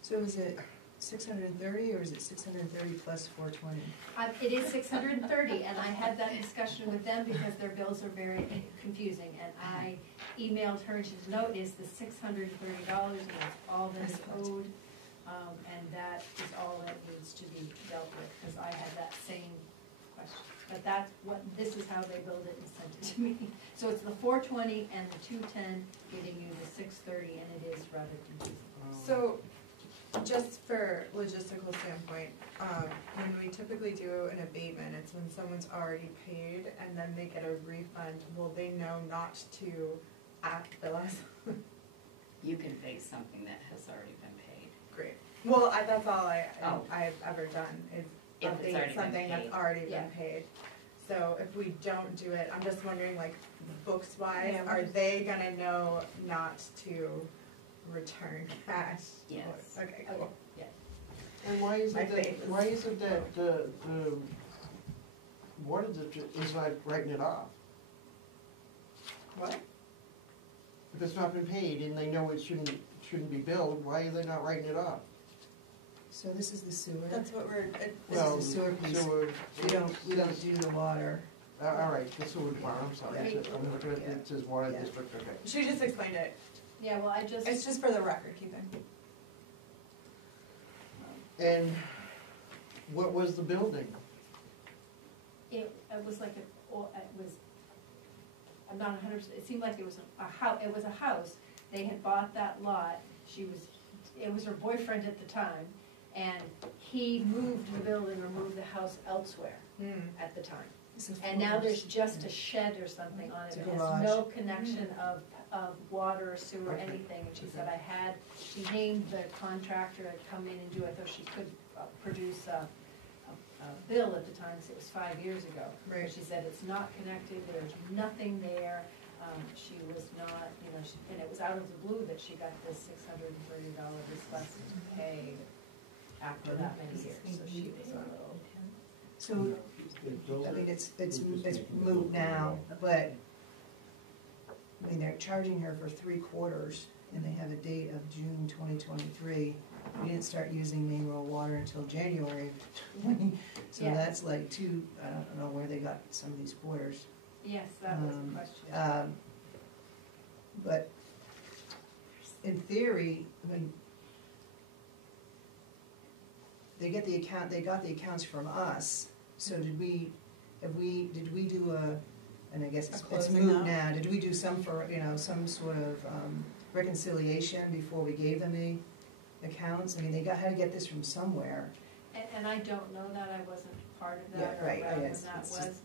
So is it 630 or is it 630 plus 420? It is 630, and I had that discussion with them because their bills are very confusing. And I emailed her, and she said, no, it is the $630, and it's all that is owed. And that is all that needs to be dealt with, because I had that same question. But that's what, this is how they billed it and sent it to me. So it's the 420 and the 210 giving you the 630, and it is rather confusing. So, just for logistical standpoint, when we typically do an abatement, it's when someone's already paid and then they get a refund. Will they know not to bill us? You can pay something that has already been paid. Great. Well, that's all Oh. I've ever done is If it's already update been something that's paid. already Yeah. been paid. So if we don't do it, I'm just wondering, like, books wise, Yeah, are they gonna know not to return cash? Yes. Okay, cool. And why is My it face. that, why is it that the water district is not writing it off? What? If it's not been paid and they know it shouldn't be billed, why are they not writing it off? So this is the sewer. That's what we're, This is the sewer piece. Sewer. We don't do the water. All right, the sewer department, I'm sorry, Yeah. I'm looking at, it says water Yeah. district, okay. she just explained it. Yeah, well, It's just for the record keeping. And what was the building? It was like I'm not 100%, it seemed like it was a house. They had bought that lot, it was her boyfriend at the time, and he moved the building or moved the house elsewhere at the time. And now there's just a shed or something on it, it has no connection of water or sewer, Okay. anything. And she said she named the contractor to come in and do it, though she could produce a bill at the time, so it was 5 years ago. Right. But she said it's not connected, there's nothing there. She was not, and it was out of the blue that she got this $630 request to pay after that many years, so she was a little. So, I mean, it's moved now, but, I mean, they're charging her for 3 quarters, and they have a date of June 2023. We didn't start using main rural water until January of 20, so Yeah. that's like I don't know where they got some of these quarters. Yes, that was the question. But in theory, I mean, they got the accounts from us, so did we do and I guess it's closing moved out? now, did we do some some sort of reconciliation before we gave them the accounts? I mean, had to get this from somewhere. And I don't know that, I wasn't part of that, Yeah, or right, around when yes, that it's was.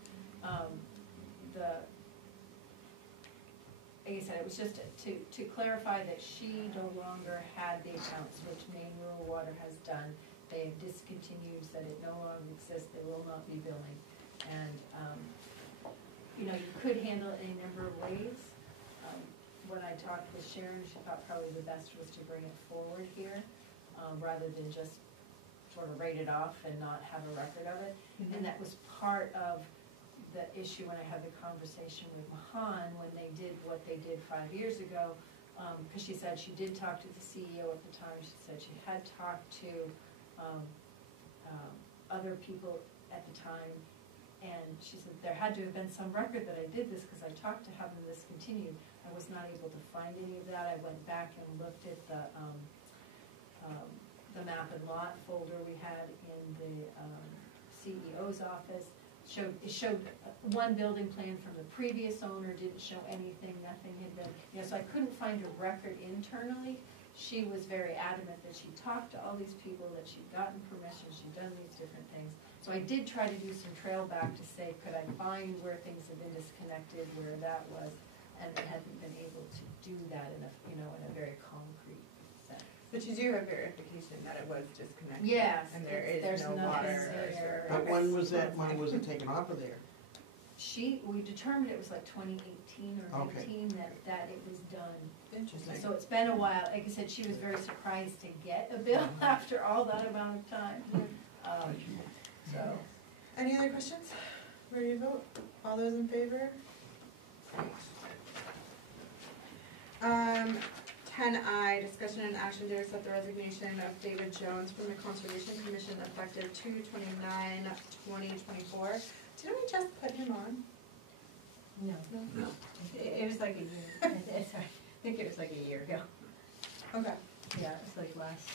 Like I said, it was just to clarify that she no longer had the accounts, which Maine Rural Water has done. They have discontinued, said it no longer exists, they will not be billing. And, you could handle it in a number of ways. When I talked with Sharon, she thought probably the best was to bring it forward here, rather than just sort of write it off and not have a record of it. And that was part of the issue when I had the conversation with Mahan, when they did what they did 5 years ago, because she said she did talk to the CEO at the time. She said she had talked to other people at the time, and she said there had to have been some record that I did this, because I talked to having this continued. I was not able to find any of that. I went back and looked at the map and lot folder we had in the CEO's office. It showed one building plan from the previous owner, didn't show anything, nothing had been, so I couldn't find a record internally. She was very adamant that she talked to all these people, that she'd gotten permission, she'd done these different things. So I did try to do some trail back to say, could I find where things had been disconnected, where that was, and I hadn't been able to do that in a very concrete sense. But you do have verification that it was disconnected. Yes, And there's there's no nothing water. there. But when was it taken off of there? we determined it was like 2018 or Okay. 19 that it was done. Interesting. So it's been a while. Like I said, she was very surprised to get a bill after all that amount of time. So, Any other questions? Ready to vote? All those in favor? 10I, discussion and action to accept the resignation of David Jones from the Conservation Commission effective 2/29/2024. Didn't we just put him on? No, No? it was like a year, sorry, I think it was like a year ago. Okay. Yeah, it was like last,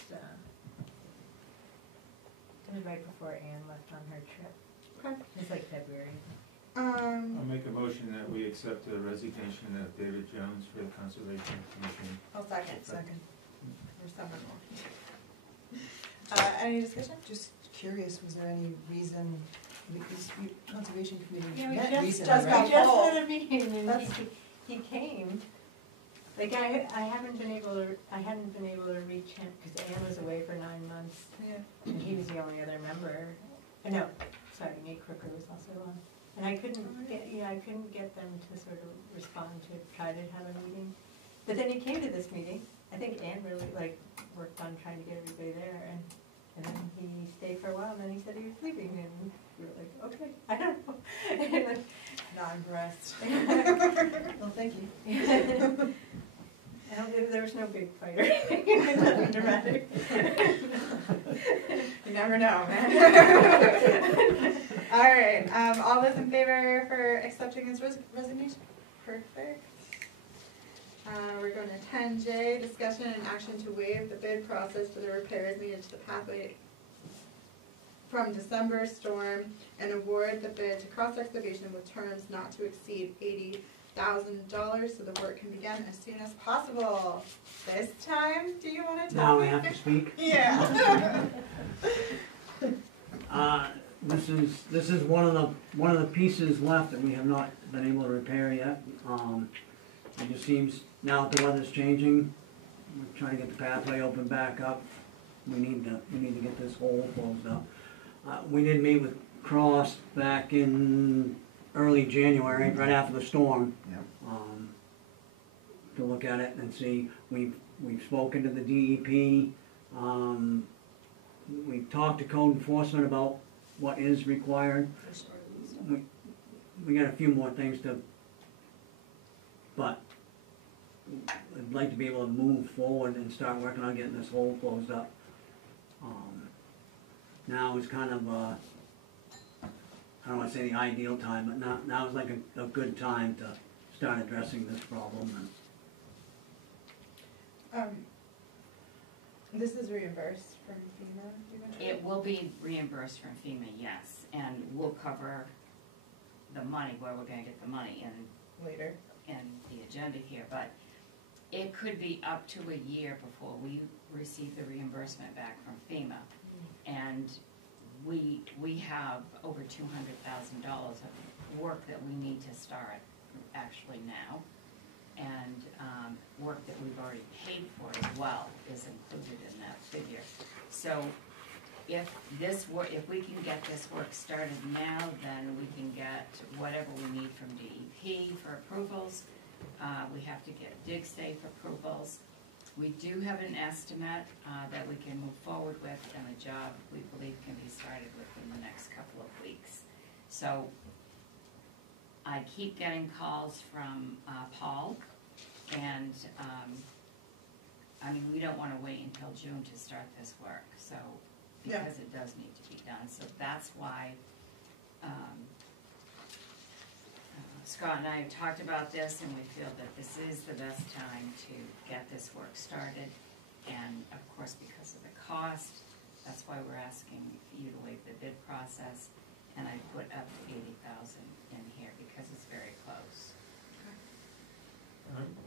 it was right before Anne left on her trip. Okay. It was like February. I'll make a motion that we accept the resignation of David Jones for the Conservation Commission. I'll second. Second. There's someone more. Any discussion? Just curious, was there any reason, because Conservation Committee Yeah, we met just recently, just right? got We just full. had a meeting and That's- he came. Like I hadn't been able to reach him because Anne was away for 9 months Yeah. and he was the only other member. No, sorry, Nate Crooker was also on. And I couldn't get them to sort of respond to try to have a meeting. But then he came to this meeting. I think Anne really worked on trying to get everybody there and then he stayed for a while and then he said he was leaving and we were like, okay, I don't know. Not impressed. Well, thank you. There was no big fight or anything. It was nothing dramatic. You never know, man. All right, all those in favor for accepting his resignation? Perfect. We're going to 10J, discussion and action to waive the bid process for the repairs needed to the pathway from December storm and award the bid to Cross Excavation with terms not to exceed $80,000 so the work can begin as soon as possible. This time, do you want to tell Now me? I have to speak. Yeah. This is one of the pieces left that we have not been able to repair yet. It just seems now that the weather's changing, we're trying to get the pathway open back up. We need to get this hole closed up. We did meet with Cross back in early January, right after the storm. Yep. To look at it and see. We've spoken to the DEP. We've talked to code enforcement about what is required. We got a few more things but I'd like to be able to move forward and start working on getting this hole closed up. Now is kind of I don't want to say the ideal time, but now is like a good time to start addressing this problem. This is reimbursed from FEMA, you mentioned? It will be reimbursed from FEMA, yes, and we'll cover the money, where we're gonna get the money Later. in the agenda here, but it could be up to a year before we receive the reimbursement back from FEMA. And we have over $200,000 of work that we need to start actually now. And work that we've already paid for as well is included in that figure. So if we can get this work started now, then we can get whatever we need from DEP for approvals. We have to get DigSafe approvals. We do have an estimate that we can move forward with, and the job, we believe, can be started within the next couple of weeks. So I keep getting calls from Paul, and I mean, we don't want to wait until June to start this work, so, because it does need to be done. So that's why Scott and I have talked about this, and we feel that this is the best time to get this work started. And of course, because of the cost, that's why we're asking you to waive the bid process. And I put up to $80,000 in here because it's very close.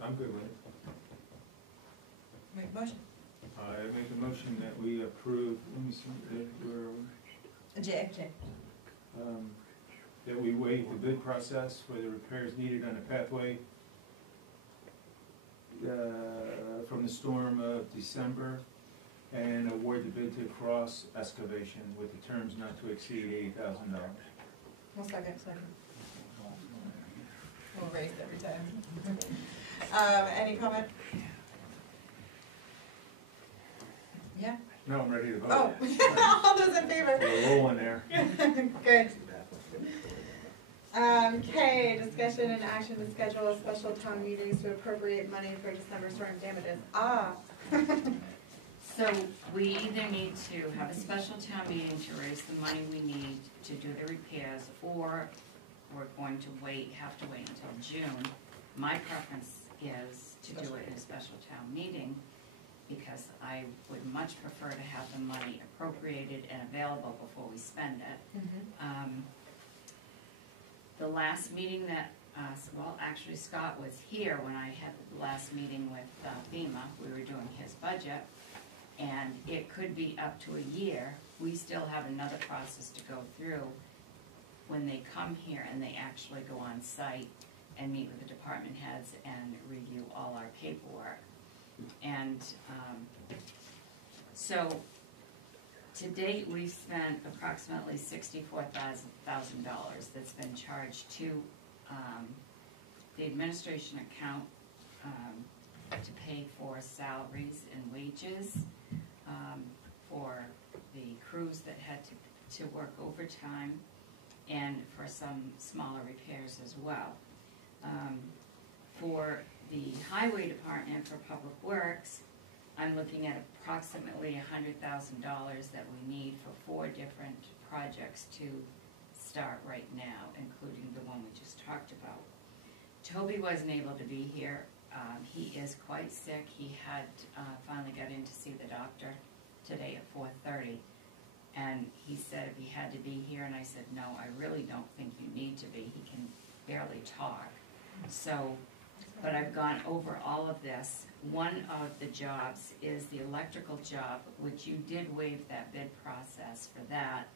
I'm good with it. Make a motion. I make a motion that we approve, let me see, where are we? Jay. That we waive the bid process for the repairs needed on the pathway from the storm of December, and award the bid to Cross Excavation with the terms not to exceed $80,000. One second. We'll race every time. Any comment? Yeah? No, I'm ready to vote. Oh, all those in favor? We're rolling there. Good. Okay, discussion and action to schedule a special town meetings to appropriate money for December storm damages. So we either need to have a special town meeting to raise the money we need to do the repairs, or we're going to have to wait until June. My preference is to do it in a special town meeting, because I would much prefer to have the money appropriated and available before we spend it. The last meeting that, well, actually Scott was here when I had the last meeting with FEMA. We were doing his budget, and it could be up to a year. We still have another process to go through when they come here and they actually go on site and meet with the department heads and review all our paperwork. And so to date, we've spent approximately $64,000 that's been charged to the administration account to pay for salaries and wages for the crews that had to work overtime, and for some smaller repairs as well. For the highway department for public works, I'm looking at approximately $100,000 that we need for 4 different projects to start right now, including the one we just talked about. Toby wasn't able to be here. He is quite sick. He had finally got in to see the doctor today at 4:30, and he said if he had to be here, and I said, no, I really don't think you need to be. He can barely talk. So, but I've gone over all of this. One of the jobs is the electrical job, which you did waive that bid process for that.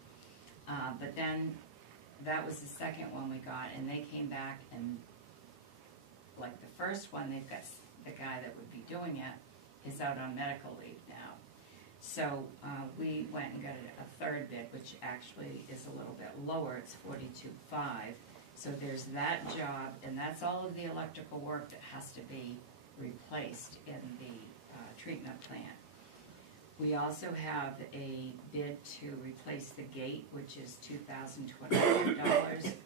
But then that was the second one we got, and they came back, and like the first one, they've got the guy that would be doing it is out on medical leave now. So we went and got a third bid, which actually is a little bit lower. It's $42,500. So there's that job, and that's all of the electrical work that has to be replaced in the treatment plant. We also have a bid to replace the gate, which is $2,025,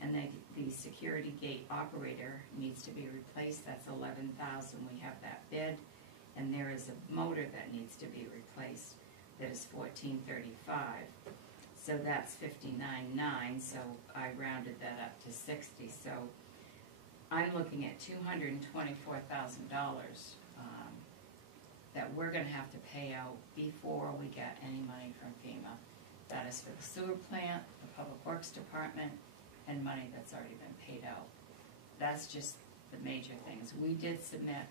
and the security gate operator needs to be replaced. That's $11,000. We have that bid, and there is a motor that needs to be replaced that is $1,435. So that's $59,900. So I rounded that up to $60,000. So I'm looking at $224,000 that we're going to have to pay out before we get any money from FEMA. That is for the sewer plant, the public works department, and money that's already been paid out. That's just the major things. We did submit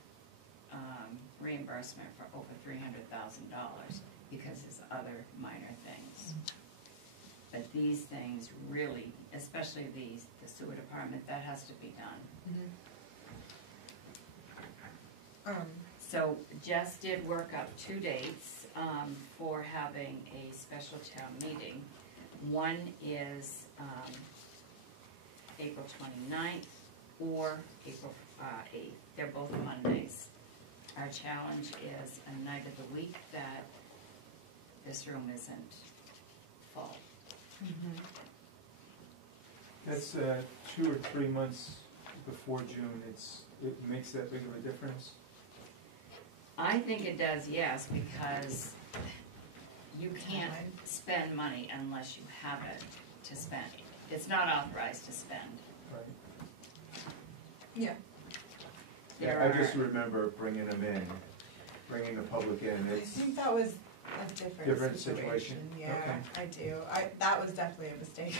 reimbursement for over $300,000 because there's other minor things. But these things really, especially the sewer department, that has to be done. So Jess did work up 2 dates for having a special town meeting. One is April 29th or April 8th. They're both Mondays. Our challenge is a night of the week that this room isn't full. That's 2 or 3 months before June. It makes that big of a difference? I think it does, yes, because you can't spend money unless you have it to spend. It's not authorized to spend. Right. Yeah. Yeah, I just remember bringing them in, bringing the public in. I think that was a different situation. Yeah, Okay. I do. That was definitely a mistake.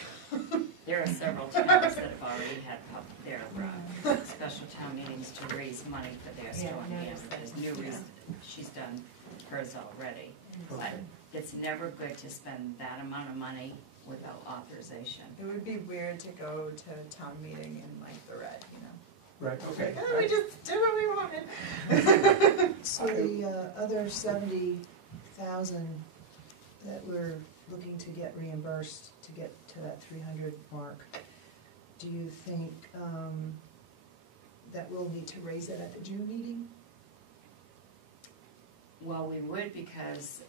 There are several towns that have already had their special town meetings to raise money for their storm damage. There's new reason, she's done hers already. But it's never good to spend that amount of money without authorization. It would be weird to go to town meeting in like the red, you know? Right, okay. Like, oh, we just did what we wanted. So the other 70,000 that we're looking to get reimbursed to get to that 300 mark, do you think that we'll need to raise it at the June meeting? Well, we would because,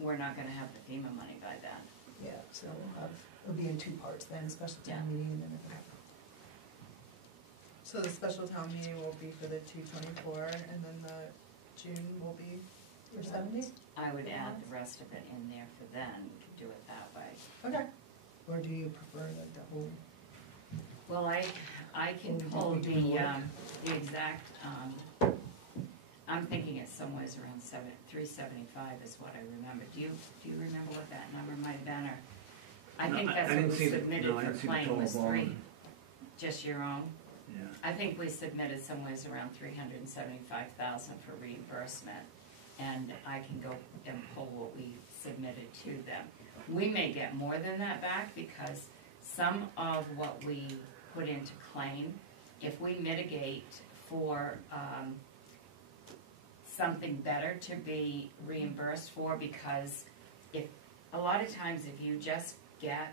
we're not gonna have the FEMA money by then. Yeah, so it'll be in two parts then, special town Yeah. meeting and then a So the special town meeting will be for the 224, and then the June will be for 70? I would add the rest of it in there for then, we could do it that way. Okay. Or do you prefer like the whole? Well, I can Or pull we can work. the exact, I'm thinking it's somewhere around 375 is what I remember. Do you remember what that number might have been, or? I No, think I that's what didn't we see the- submitted no, I for didn't see the claim total was volume. just your own? Yeah. I think we submitted somewhere around 375,000 for reimbursement, and I can go and pull what we submitted to them. We may get more than that back because some of what we put into claim, if we mitigate for something better to be reimbursed for, because if, a lot of times if you just get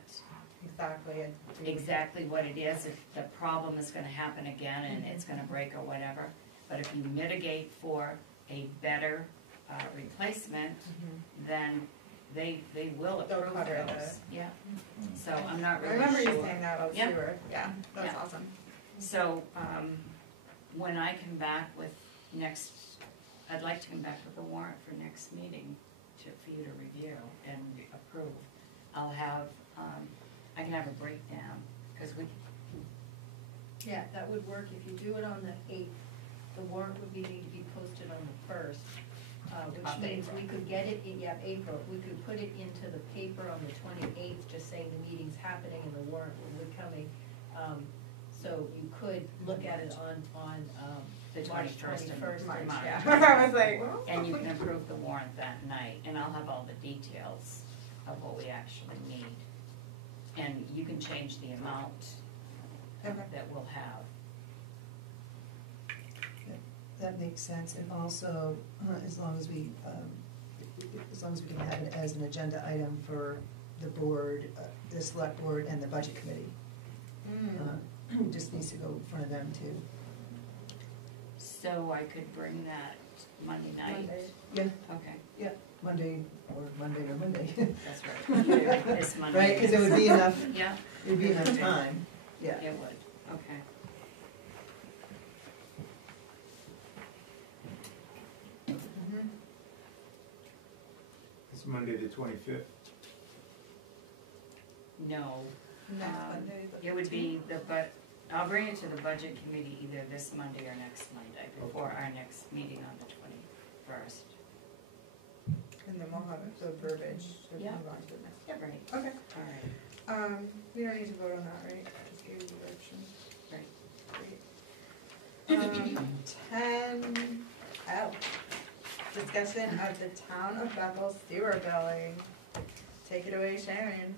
exactly what it is, if the problem is gonna happen again and it's gonna break or whatever, but if you mitigate for a better replacement, then they will They'll approve cover those. Yeah, so I'm not I really remember you sure. saying that about Yep. sewer. Yeah, that's Yeah. awesome. So, when I come back with I'd like to come back with a warrant for next meeting for you to review and approve. I'll have, I can have a breakdown, because Yeah, that would work. If you do it on the 8th, the warrant would need to be posted on the 1st, which Of means April. we could get it, April, we could put it into the paper on the 28th, just saying the meeting's happening and the warrant will be coming. So you could look at it on the March 21st of 21st. March. Yeah. I was like, well. And you can approve the warrant that night, and I'll have all the details of what we actually need. And you can change the amount Okay. that we'll have. That makes sense, and also, as long as we can have it as an agenda item for the board, the select board and the budget committee. Just needs to go in front of them too. So I could bring that Monday night? Yeah, Okay, yeah, Monday or Monday. that's right. This Monday. Right, because it would be enough, Yeah, it would be enough time, yeah. it would, okay. Mhm. It's Monday the 25th. No. Next Um, Monday, the It would 15th. be I'll bring it to the budget committee either this Monday or next Monday, before our next meeting on the 21st. And then we'll have the verbiage to Yeah. move on to the next. Yeah, right. Okay. All right, We don't need to vote on that, right? Just give you the direction. right. Great. 10L, discussion of the town of Bethel sewer billing. Take it away, Sharon.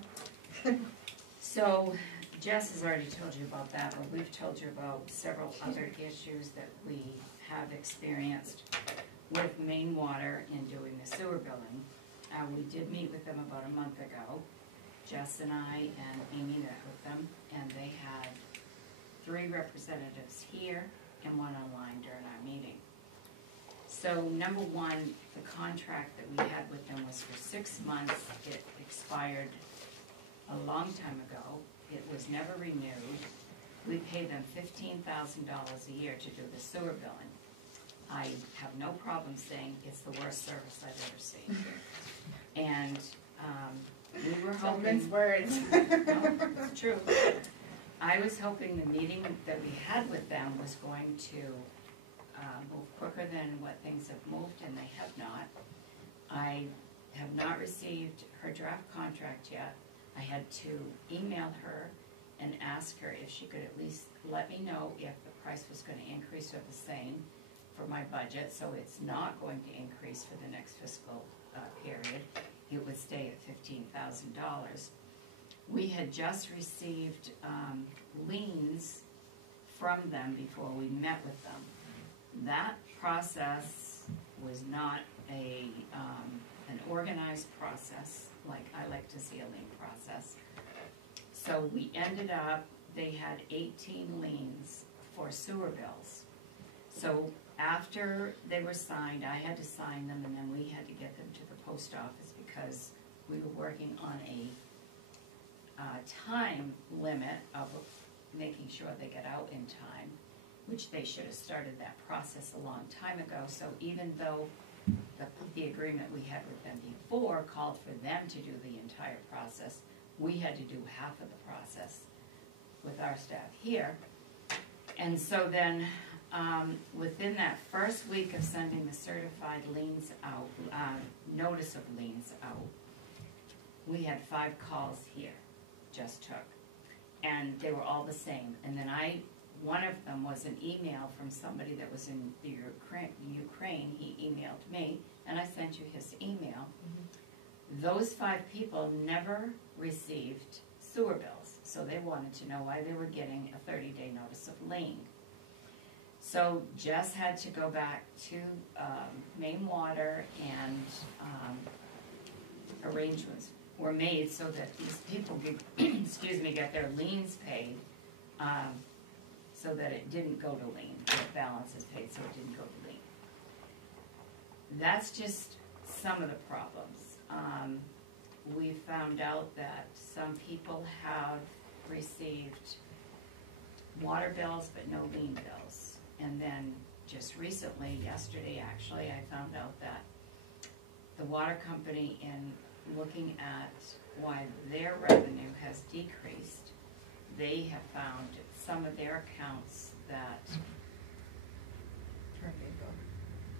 So Jess has already told you about that, but we've told you about several other issues that we have experienced with Maine Water in doing the sewer billing. We did meet with them about a month ago. Jess and I and Amy met with them, and they had 3 representatives here and 1 online during our meeting. So number 1, the contract that we had with them was for 6 months. It expired a long time ago. It was never renewed. We pay them $15,000 a year to do the sewer billing. I have no problem saying it's the worst service I've ever seen. And we were hoping. Someone's words. No, it's true. I was hoping the meeting that we had with them was going to move quicker than what things have moved, and they have not. I have not received her draft contract yet. I had to email her and ask her if she could at least let me know if the price was going to increase or the same for my budget, so it's not going to increase for the next fiscal period. It would stay at $15,000. We had just received liens from them before we met with them. That process was not an organized process like I like to see a lien process. So we ended up, they had 18 liens for sewer bills. So after they were signed, I had to sign them, and then we had to get them to the post office because we were working on a time limit of making sure they get out in time, which they should have started that process a long time ago. So even though the agreement we had with them before called for them to do the entire process, we had to do half of the process with our staff here. And so then, within that first week of sending the certified liens out, notice of liens out, we had 5 calls here, just took. And they were all the same. And then one of them was an email from somebody that was in the Ukraine. He emailed me, and I sent you his email. Those 5 people never received sewer bills, so they wanted to know why they were getting a 30-day notice of lien. So Jess had to go back to Maine Water, and arrangements were made so that these people get, get their liens paid, so that it didn't go to lien. The balance is paid, so it didn't go to lien. That's just some of the problems. We found out that some people have received water bills but no lien bills. And then just recently, yesterday actually, I found out that the water company, in looking at why their revenue has decreased, they have found some of their accounts that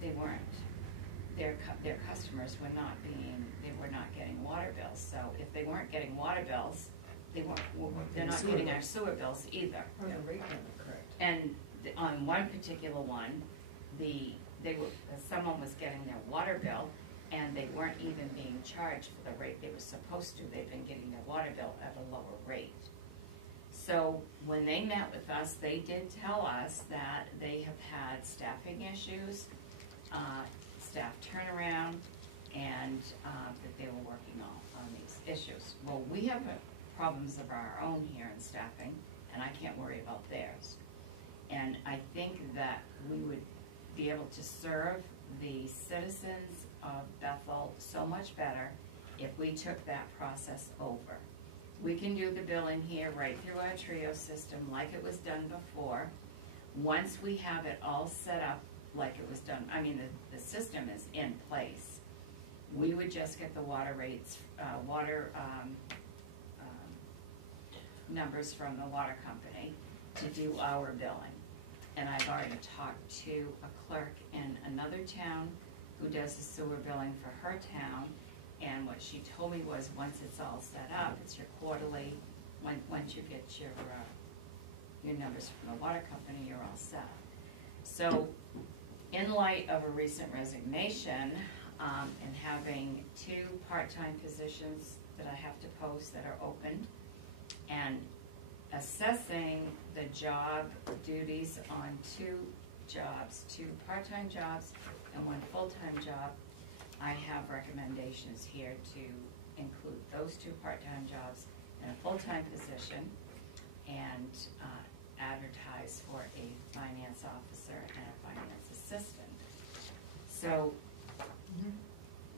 they weren't. Their customers were not getting water bills. So if they weren't getting water bills, they're not getting our sewer bills either. Or the rate limit, correct. And on one particular one, someone was getting their water bill, and they weren't even being charged for the rate they were supposed to. They've been getting their water bill at a lower rate. So when they met with us, they did tell us that they have had staffing issues, staff turnaround, and that they were working on these issues. Well, we have problems of our own here in staffing, and I can't worry about theirs. And I think that we would be able to serve the citizens of Bethel so much better if we took that process over. We can do the billing here right through our Trio system like it was done before. Once we have it all set up like it was done, I mean the system is in place, we would just get the water rates, numbers from the water company to do our billing. And I've already talked to a clerk in another town who does the sewer billing for her town, and what she told me was once it's all set up, it's your quarterly, once you get your numbers from the water company, you're all set. So in light of a recent resignation, and having 2 part-time positions that I have to post that are open, and assessing the job duties on 2 jobs, 2 part-time jobs and 1 full-time job, I have recommendations here to include those 2 part-time jobs in a full-time position, and advertise for a finance officer and a finance assistant. So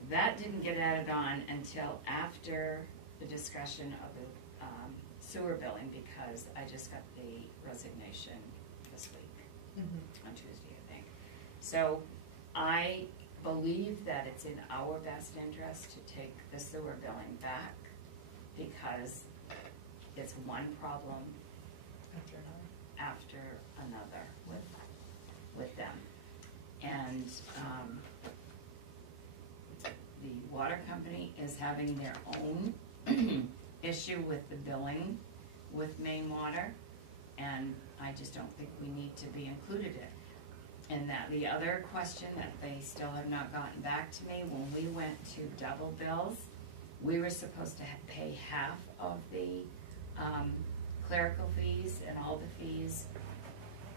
that didn't get added on until after the discussion of the sewer billing, because I just got the resignation this week, on Tuesday, I think. So I believe that it's in our best interest to take the sewer billing back, because it's one problem after another with them. And the water company is having their own issue with the billing with Maine Water, and I just don't think we need to be included in. And that the other question that they still have not gotten back to me, when we went to double bills, we were supposed to pay half of the clerical fees and all the fees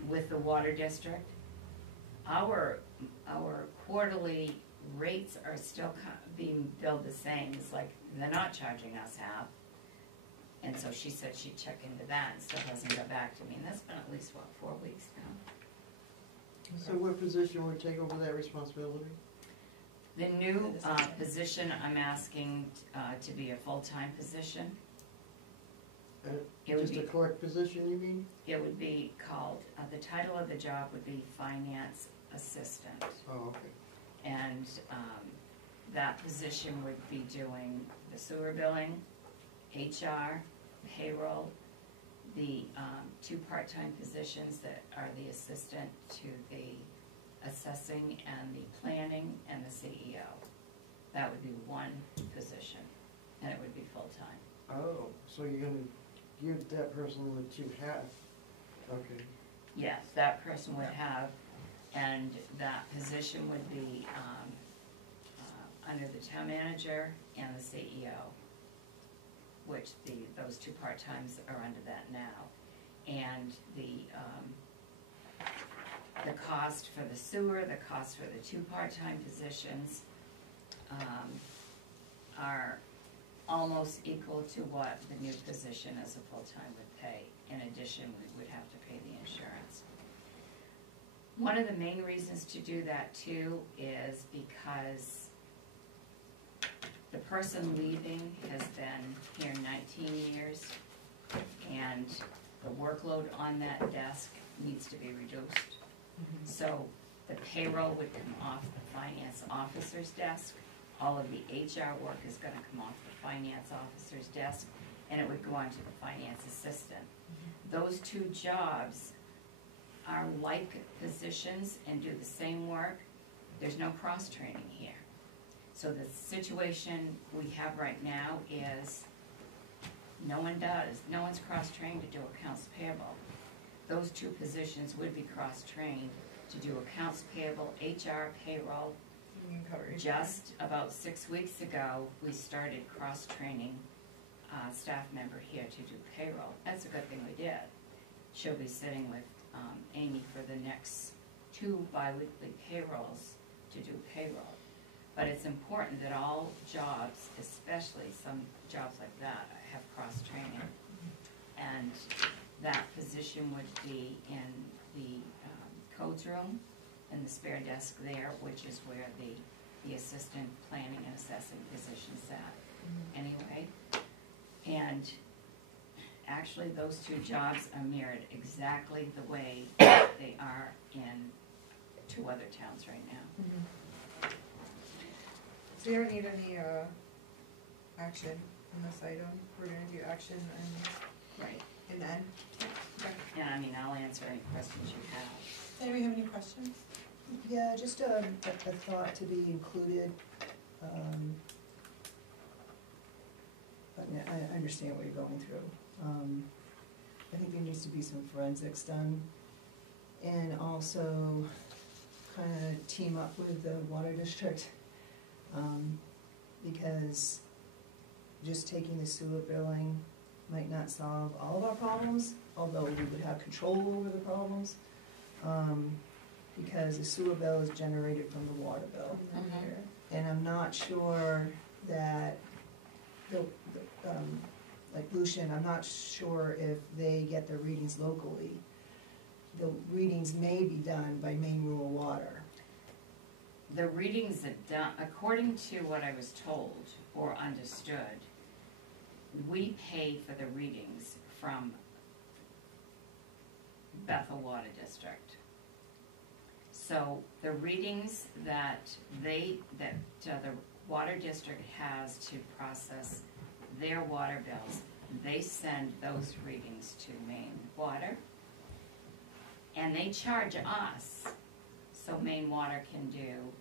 with the water district. Our quarterly rates are still being billed the same. It's like they're not charging us half. And so she said she'd check into that and still hasn't got back to me, and that's been at least, 4 weeks now. So what position would take over that responsibility? The new position I'm asking to be a full-time position. It would Just a be, clerk position, you mean? it would be called, the title of the job would be finance assistant. Oh, okay. And that position would be doing the sewer billing, HR, payroll, the 2 part-time positions that are the assistant to the assessing and the planning and the CEO. That would be one position, and it would be full-time. Oh, so you're gonna give that person what you have? Okay. Yes, that person would have, and that position would be under the town manager and the CEO, which those 2 part-times are under that now. And the cost for the sewer, the cost for the 2 part-time positions are almost equal to what the new position as a full-time would pay. In addition, we would have to pay the insurance. One of the main reasons to do that too is because the person leaving has been here 19 years, and the workload on that desk needs to be reduced. So the payroll would come off the finance officer's desk. All of the HR work is gonna come off the finance officer's desk, and it would go on to the finance assistant. Those 2 jobs are like positions and do the same work. There's no cross-training here. So the situation we have right now is no one's cross-trained to do accounts payable. Those 2 positions would be cross-trained to do accounts payable, HR, payroll. Just about 6 weeks ago, we started cross-training a staff member here to do payroll. That's a good thing we did. She'll be sitting with Amy for the next 2 bi-weekly payrolls to do payroll. But it's important that all jobs, especially some jobs like that, have cross-training. And that position would be in the codes room, in the spare desk there, which is where the assistant planning and assessing position sat anyway. And actually, those 2 jobs are mirrored exactly the way they are in 2 other towns right now. So you don't need any action on this item? We're gonna do action Right. in the end? Okay. And I mean, I'll answer any questions you have. Does anybody have any questions? Yeah, just a thought to be included. But I understand what you're going through. I think there needs to be some forensics done, and also kind of team up with the water district, because just taking the sewer billing might not solve all of our problems, although we would have control over the problems. Because the sewer bill is generated from the water bill. And I'm not sure that, like Lucian, I'm not sure if they get their readings locally. The readings may be done by Maine Rural Water. The readings are done, according to what I was told or understood, we pay for the readings from Bethel Water District. So the readings that the water district has to process their water bills, they send those readings to Maine Water, and they charge us, so Maine Water can do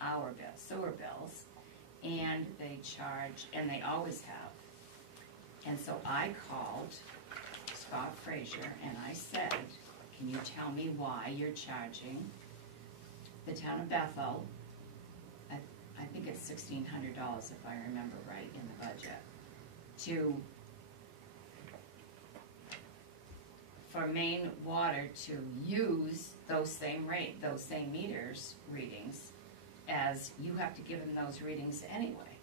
our bills, sewer bills, and they charge, and they always have. And so I called Scott Frazier and I said, can you tell me why you're charging the town of Bethel, I think it's $1,600 if I remember right in the budget, for Maine Water to use those same meters readings, as you have to give them those readings anyway.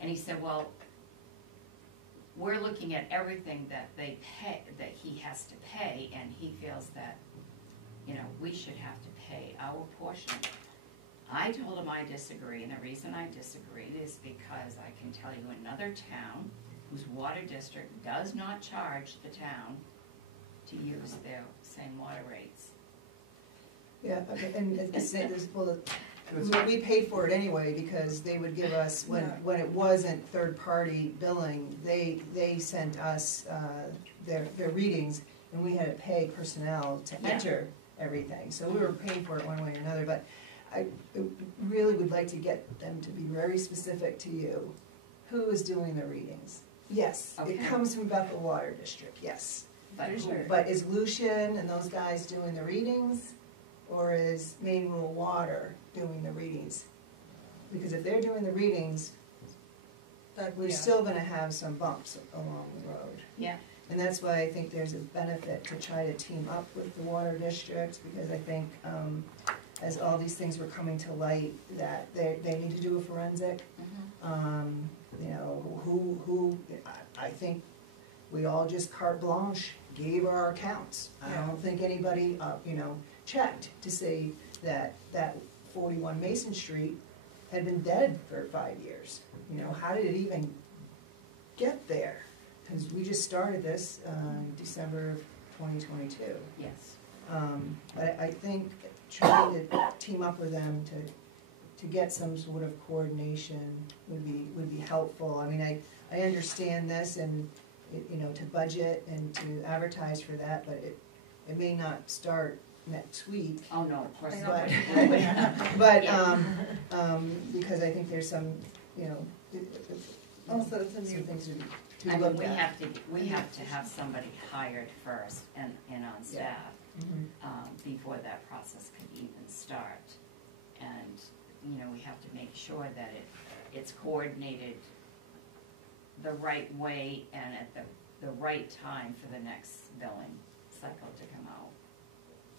And he said, well, we're looking at everything that they pay, that he has to pay, and he feels that, you know, we should have to pay our portion. I told him I disagree, and the reason I disagreed is because I can tell you another town whose water district does not charge the town to use their same water rates. Yeah, okay, and well, we paid for it anyway, because they would give us, when it wasn't third-party billing, they sent us, their readings, and we had to pay personnel to Yeah. enter everything, so we were paying for it one way or another, but I really would like to get them to be very specific to you. Who is doing the readings? Yes, Okay. it comes from Bethel Water District, yes. But who- But is Lucian and those guys doing the readings, or is Maine Rural Water doing the readings? Because if they're doing the readings, we're still gonna have some bumps along the road. Yeah. And that's why I think there's a benefit to try to team up with the water districts, because I think, as all these things were coming to light, that they need to do a forensic. You know, I think we all just carte blanche gave our accounts. I don't think anybody, you know, checked to say that 41 Mason Street had been dead for 5 years. You know, how did it even get there? Because we just started this December of 2022. Yes. But I think trying to team up with them to get some sort of coordination would be helpful. I mean, I understand this, and you know, to budget and to advertise for that, but it may not start next week. Oh, no, of course But, not. because I think there's some, you know, Also, it's a some new, things to I mean, look we at. have to have somebody hired first and on staff, before that process can even start. And, you know, we have to make sure that it's coordinated the right way and at the right time for the next billing cycle to come out.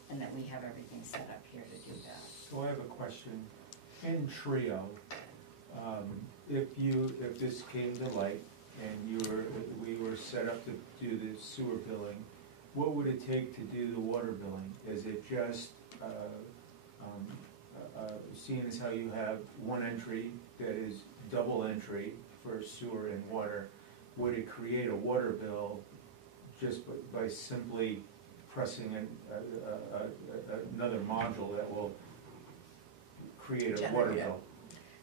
And that we have everything set up here to do that. So I have a question. In Trio, if this came to light and we were set up to do the sewer billing, what would it take to do the water billing? Is it just, seeing as how you have one entry that is double entry for sewer and water, would it create a water bill just by simply pressing another module that will create a water bill?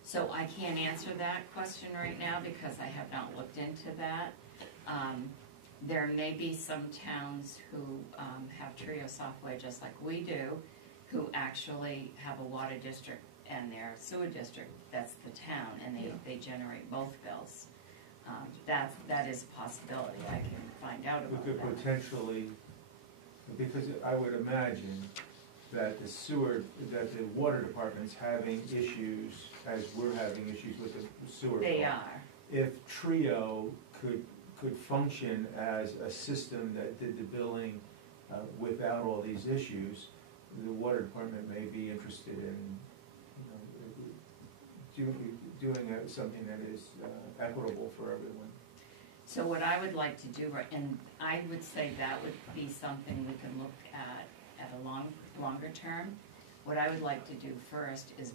So I can't answer that question right now because I have not looked into that. There may be some towns who have Trio software just like we do, who actually have a water district and their sewer district, that's the town, and they generate both bills. That is a possibility. I can find out We about could that. potentially, because I would imagine that that the water department's having issues as we're having issues with the sewer bill. They are. If Trio could function as a system that did the billing without all these issues, the water department may be interested in, you know, doing something that is equitable for everyone. So what I would like to do, and I would say that would be something we can look at a longer term. What I would like to do first is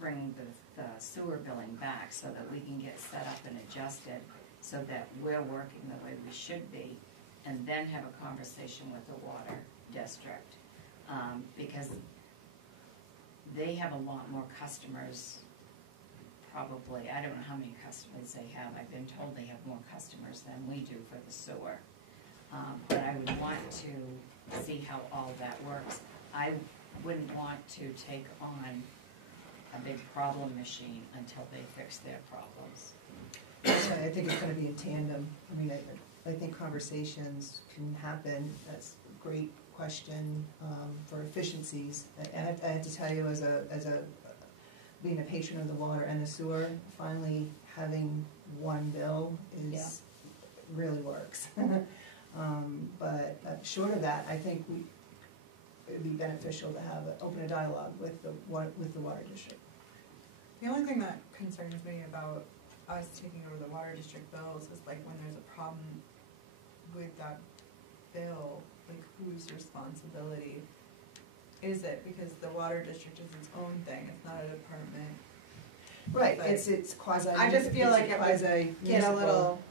bring the sewer billing back so that we can get set up and adjusted so that we're working the way we should be, and then have a conversation with the water district. Because they have a lot more customers, probably, I don't know how many customers they have. I've been told they have more customers than we do for the sewer. But I would want to see how all that works. I wouldn't want to take on a big problem machine until they fix their problems. So I think it's gonna be in tandem. I mean, I think conversations can happen. That's a great question for efficiencies. I have to tell you, as being a patron of the water and the sewer, finally having one bill really works. But short of that, I think it would be beneficial to have open a dialogue with the water district. the only thing that concerns me about us taking over the water district bills is like when there's a problem with that bill, like whose responsibility is it? Because the water district is its own thing, it's not a department. Right, But it's quasi. I just feel like it would quasi get a little,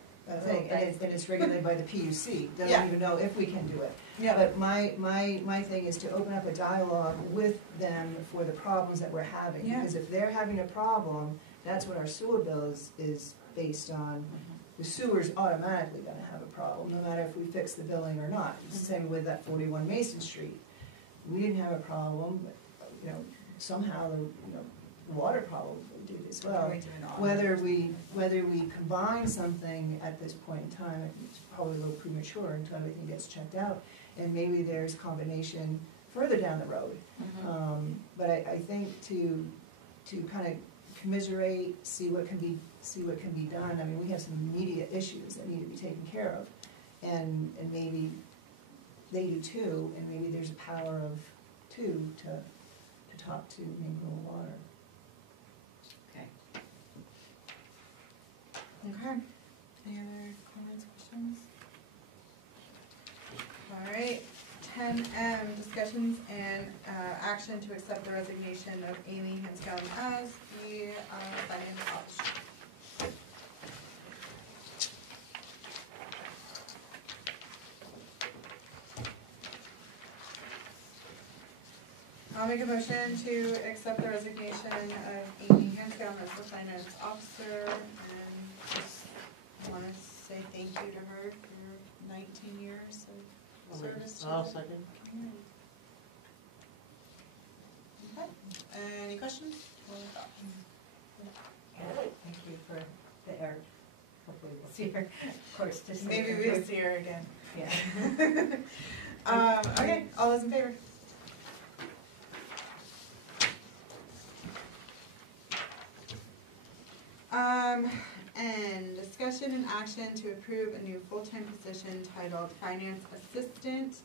thing, and it's regulated by the PUC, Yeah. doesn't even know if we can do it. yeah, But my thing is to open up a dialogue with them for the problems that we're having. Yeah. Because if they're having a problem, that's what our sewer bill is based on. The sewer's automatically gonna have a problem, no matter if we fix the billing or not. It's the same with that 41 Mason Street. We didn't have a problem, but, somehow, the water problem did as well. we do an audit. Whether we combine something at this point in time, it's probably a little premature until everything gets checked out, and maybe there's combination further down the road. But I think to kind of commiserate, see what can be done. I mean, we have some immediate issues that need to be taken care of, and maybe they do too, and maybe there's a power of two to talk to Maine Rural Water. Okay. Okay, any other comments, questions? All right, 10M, discussions and action to accept the resignation of Amy Hanscom as the finance officer. I'll make a motion to accept the resignation of Amy Hanscom as the finance officer, and just want to say thank you to her for 19 years of service to I'll the second. community. Okay, any questions? Thank you for the air. Hopefully we'll see her, of course, just. Maybe we'll see her again. Yeah. Okay, all those in favor? And discussion and action to approve a new full-time position titled Finance Assistant,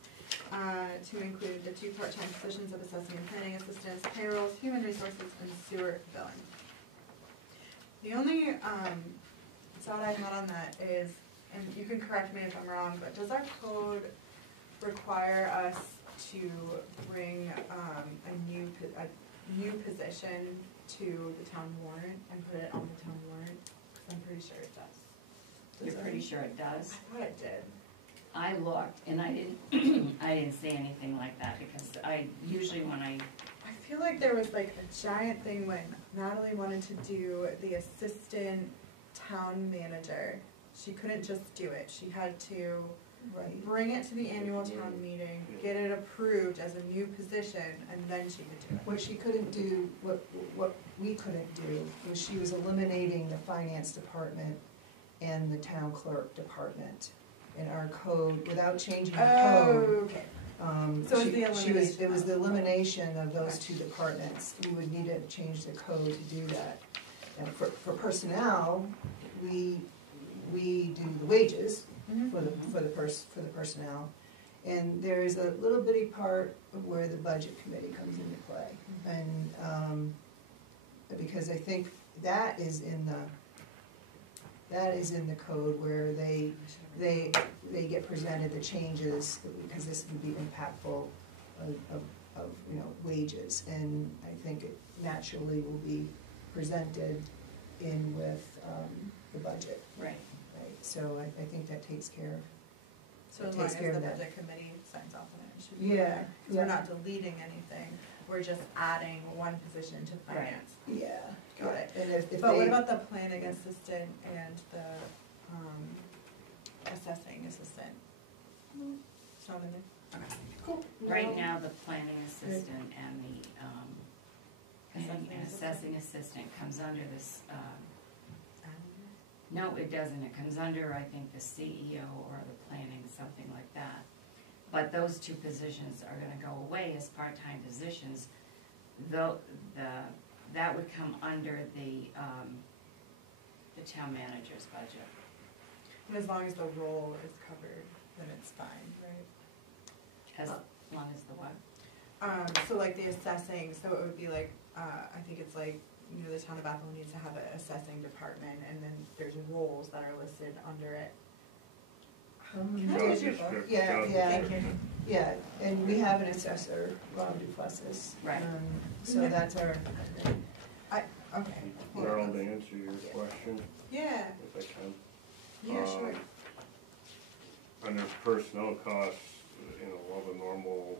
to include the 2 part-time positions of assessing and planning assistants, payrolls, human resources, and sewer billing. The only thought I had on that is, and you can correct me if I'm wrong, but does our code require us to bring a new position to the town warrant and put it on the town warrant? 'Cause I'm pretty sure it does. You're pretty sure it does? I thought it did. I looked, and I didn't, I didn't see anything like that, because I, usually when I, I feel like there was like a giant thing when Natalie wanted to do the assistant town manager. She couldn't just do it. She had to bring it to the annual town meeting, get it approved as a new position, and then she could do it. What she couldn't do, what we couldn't do, was she was eliminating the finance department and the town clerk department in our code, without changing the code. Okay. It So it's the was elimination the elimination of those 2 departments. We would need to change the code to do that. And for personnel, we do the wages for the personnel. And there is a little bitty part of where the budget committee comes into play. And, because I think that is in the code where they get presented the changes, because this would be impactful of wages. And I think it naturally will be presented in with the budget. right, Right, so I think that takes care of. So as It long takes as care the of that. budget committee signs off on it, it should be Yeah, okay. 'Cause we're yeah. not deleting anything, we're just adding one position to finance. Yeah. Got it. And if But what they, about the planning assistant and the assessing assistant? It's not in there? Okay, cool. right No. now, the planning assistant and the, assessing assistant comes under this, no, it doesn't, it comes under, I think, the CEO or the planning, something like that. But those 2 positions are gonna go away as part-time positions, though, that would come under the town manager's budget. And as long as the role is covered, then it's fine, right? As long as the what? So like the assessing, so it would be like I think it's like, you know, the town of Bethel needs to have an assessing department, and then there's roles that are listed under it. Um, Can I use your book? description, Yeah, job yeah. Thank you. Yeah, and we have an assessor, Rob Duplessis. Right. So that's our, Okay. Darrell, to answer your question, Yeah, if I can. yeah, sure. Under personnel costs, you know, all the normal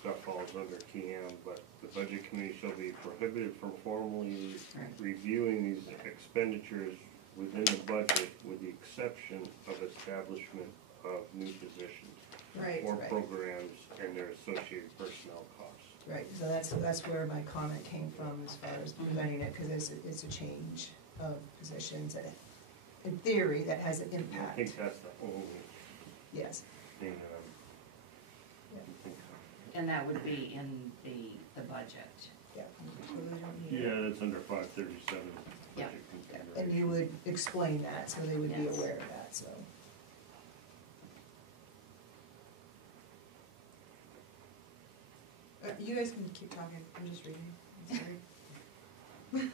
stuff falls under TM, but the budget committee shall be prohibited from formally Right. reviewing these expenditures within the budget with the exception of establishment of new positions Right, or right. programs and their associated personnel costs. right, so that's where my comment came from as far as presenting it, because it's a change of positions that, in theory, that has an I impact, think that's the only yes. thing that Yeah. I think of. And that would be in the budget. Yeah. So we don't need it. Yeah, that's under 537. Yeah. budget And consideration. you would explain that, so they would be Yes. aware of that, so. You guys can keep talking, I'm just reading, I'm sorry.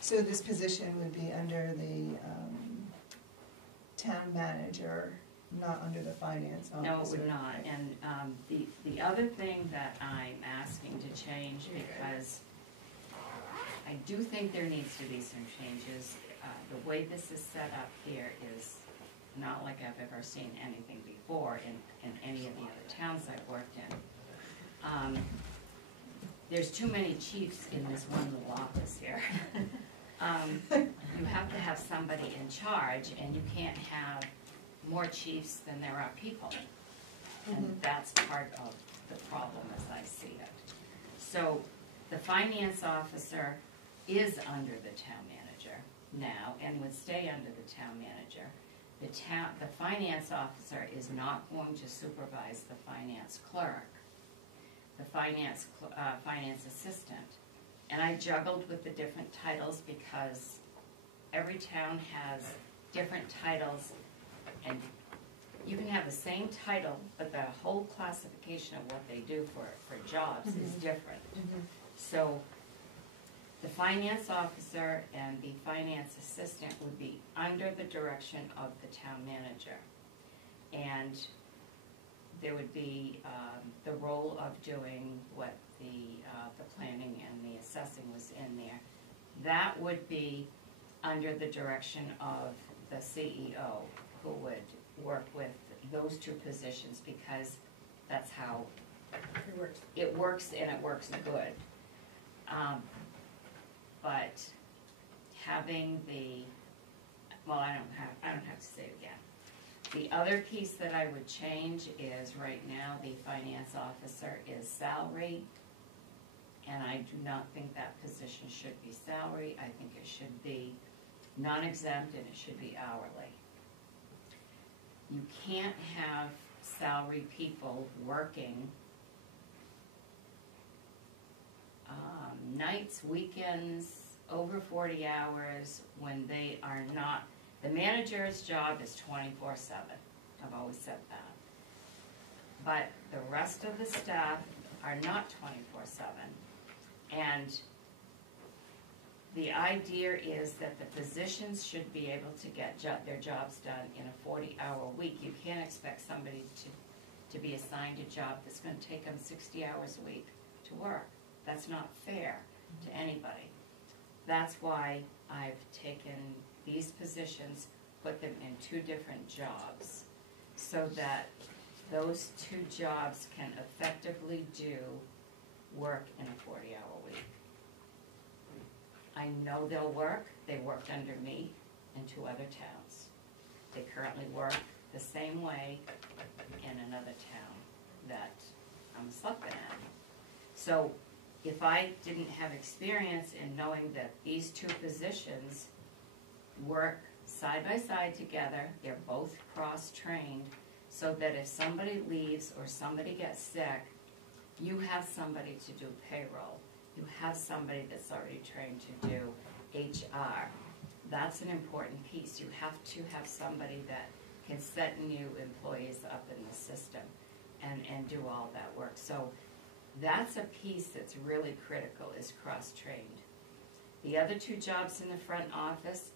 So this position would be under the town manager, not under the finance officer? No, it would not, and the other thing that I'm asking to change, because I do think there needs to be some changes. The way this is set up here is not like I've ever seen anything before in any of the other towns I've worked in. There's too many chiefs in this one little office here. You have to have somebody in charge, and you can't have more chiefs than there are people. And that's part of the problem as I see it. So the finance officer is under the town manager now and would stay under the town manager. The finance officer is not going to supervise the finance clerk, the finance assistant. And I juggled with the different titles because every town has different titles, and you can have the same title, but the whole classification of what they do for jobs is different. So the finance officer and the finance assistant would be under the direction of the town manager. And there would be the role of doing what the planning and the assessing was in there. That would be under the direction of the CEO, who would work with those two positions, because that's how it works, and it works good. But having I don't have to say it again. The other piece that I would change is right now the finance officer is salary, and I do not think that position should be salary. I think it should be non-exempt, and it should be hourly. You can't have salary people working nights, weekends, over 40 hours when they are not. The manager's job is 24/7. I've always said that. But the rest of the staff are not 24/7. And the idea is that the physicians should be able to get their jobs done in a 40-hour week. You can't expect somebody to be assigned a job that's going to take them 60 hours a week to work. That's not fair to anybody. That's why I've taken these positions, put them in two different jobs, so that those two jobs can effectively do work in a 40-hour week. I know they'll work. They worked under me in two other towns. They currently work the same way in another town that I'm a selectman at. So if I didn't have experience in knowing that these two positions work side by side together, they're both cross-trained, so that if somebody leaves or somebody gets sick, you have somebody to do payroll. You have somebody that's already trained to do HR. That's an important piece. You have to have somebody that can set new employees up in the system and do all that work. So That's a piece that's really critical, is cross-trained. The other two jobs in the front office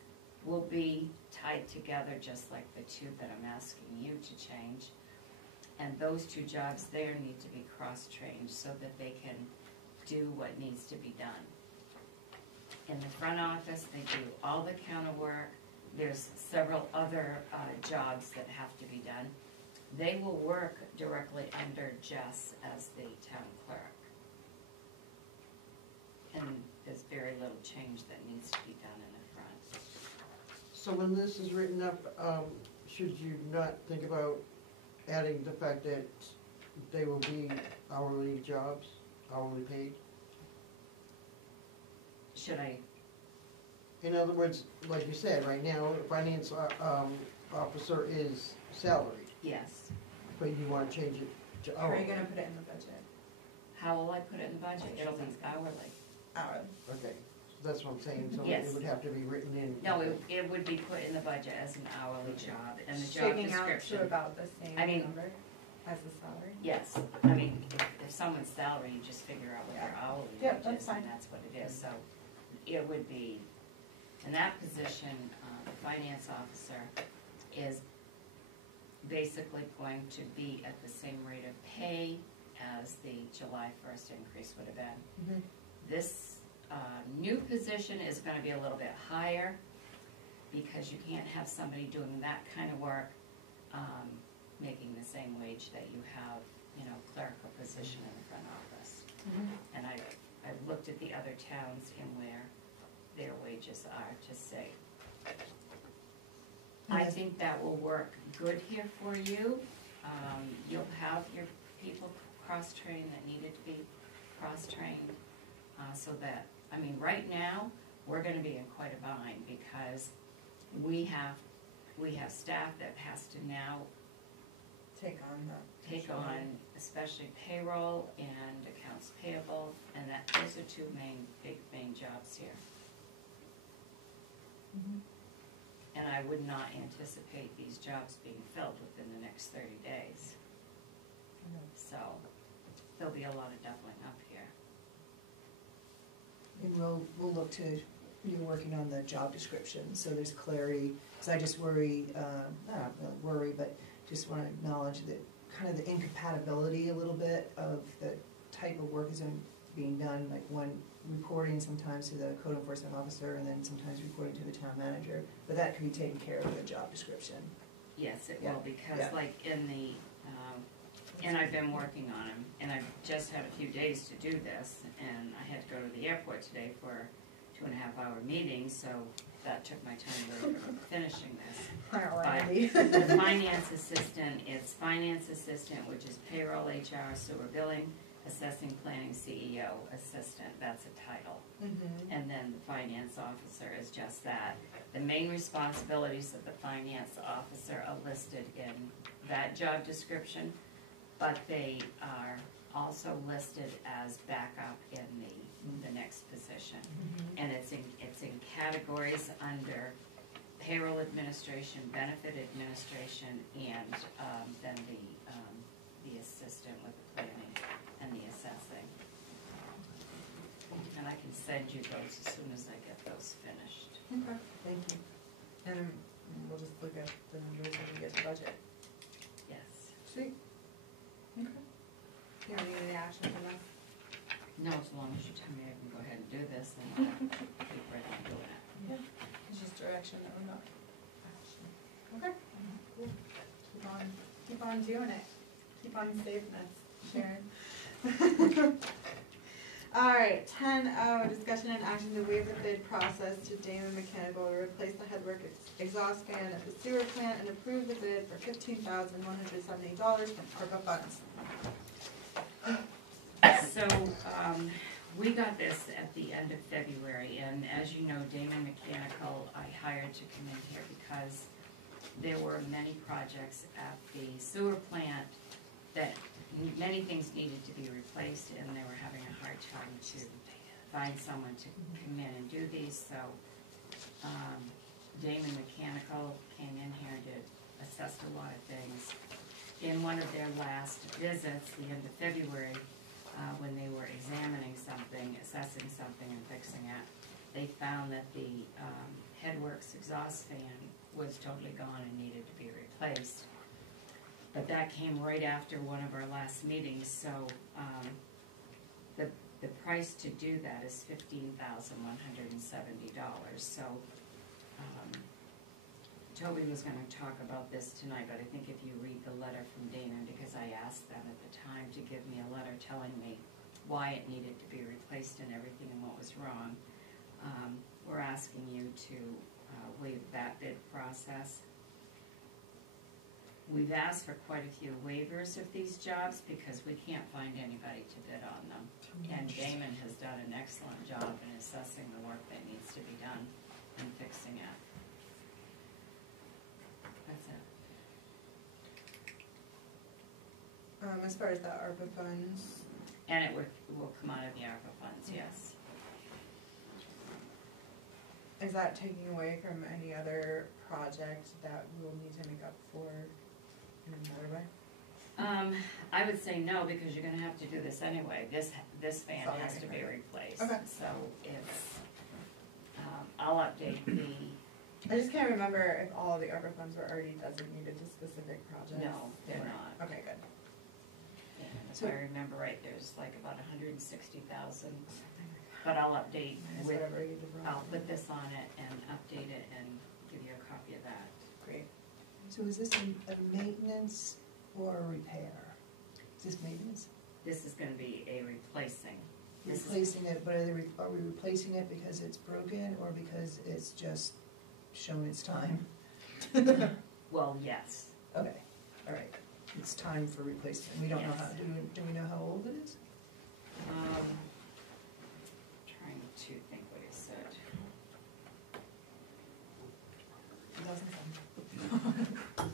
will be tied together just like the two that I'm asking you to change. And those two jobs there need to be cross-trained so that they can do what needs to be done. In the front office, they do all the counter work. There's several other jobs that have to be done. They will work directly under Jess as the town clerk. And there's very little change that needs to be done in the front. So when this is written up, should you not think about adding the fact that they will be hourly jobs, hourly paid? Should I? In other words, like you said, right now, the finance officer is salaried, Yes. but you wanna change it to How are hourly. you gonna put it in the budget? How will I put it in the budget? It'll be hourly. Hourly. Okay, so that's what I'm saying, so Yes. it would have to be written in. No, it would be put in the budget as an hourly job, and the job Shaking out description. to about the same I mean- number as the salary? Yes, I mean, if someone's salary, you just figure out what their hourly Yeah, wage that's is, fine. and that's what it is, so it would be, in that position, the finance officer is basically going to be at the same rate of pay as the July 1st increase would have been. Mhm. This new position is gonna be a little bit higher, because you can't have somebody doing that kind of work, making the same wage that you have, clerical position in the front office. And I've looked at the other towns and where their wages are to see. I think that will work good here for you. You'll have your people cross-trained that needed to be cross-trained, so that, right now, we're gonna be in quite a bind, because we have staff that has to now Take on take on especially payroll and accounts payable, and those are two main jobs here. And I would not anticipate these jobs being filled within the next 30 days. So, there'll be a lot of doubling up here. And we'll look to, you're working on the job description, so there's clarity, because I just worry, not really worry, but just want to acknowledge that kind of the incompatibility a little bit of the type of work is being done, like one reporting sometimes to the code enforcement officer and then sometimes reporting to the town manager, but that can be taken care of in the job description. Yes, it Yeah, will, because yeah. like in the, and I've been working on them, and I've just had a few days to do this, and I had to go to the airport today for a 2.5-hour meeting, so that took my time really finishing this. But the finance assistant, it's finance assistant, which is payroll, HR, sewer billing, assessing, planning, CEO, assistant, that's a title. And then the finance officer is just that. The main responsibilities of the finance officer are listed in that job description, but they are also listed as backup in the next position. And it's in categories under payroll administration, benefit administration, and then the assistant with the planning and the assessing. And I can send you those as soon as I get those finished. Okay, thank you. And we'll just look at the numbers when we get to budget. Yes. Sweet. Okay. You don't need any action from us? No, as long as you tell me I can go ahead and do this, then I'll keep right on doing it. Yeah. It's just direction that we're not action. Okay. Cool. Keep on doing it. Keep on saving us, Sharon. All right, 10O, discussion and action to waive the bid process to Damon Mechanical to replace the headwork exhaust fan at the sewer plant and approve the bid for $15,170 from ARPA funds. So, we got this at the end of February, and as you know, Damon Mechanical, I hired to come in here because there were many projects at the sewer plant that many things needed to be replaced, and they were having a hard time to find someone to come in and do these, so Damon Mechanical came in here and assessed a lot of things. In one of their last visits, the end of February, when they were examining something, assessing something and fixing it, they found that the Headworks exhaust fan was totally gone and needed to be replaced. But that came right after one of our last meetings, so the price to do that is $15,170. So Toby was going to talk about this tonight, but I think if you read the letter from Damon, because I asked them at the time to give me a letter telling me why it needed to be replaced and everything and what was wrong, we're asking you to waive that bid process. We've asked for quite a few waivers of these jobs because we can't find anybody to bid on them. And Damon has done an excellent job in assessing the work that needs to be done and fixing it. That's it. As far as the ARPA funds, And it will come out of the ARPA funds, yes. is that taking away from any other project that we'll need to make up for in another way? I would say no, because you're gonna have to do this anyway. This fan has to be replaced. Okay. So it's, I'll update the, I just can't remember if all the ARPA funds were already designated to specific projects. no, they're not. Okay, good. And if I remember right, there's like about 160,000, but I'll update Minus with, whatever you did wrong. I'll put this on it and update it and give you a copy of that. Great. So is this a maintenance or a repair? Is this maintenance? This is gonna be a replacing. This is- Replacing it, but are we replacing it because it's broken or because it's just shown its time? Well, yes. Okay, all right. It's time for replacement. We don't know Yes. how, do we know how old it is? Trying to think what he said. 2007.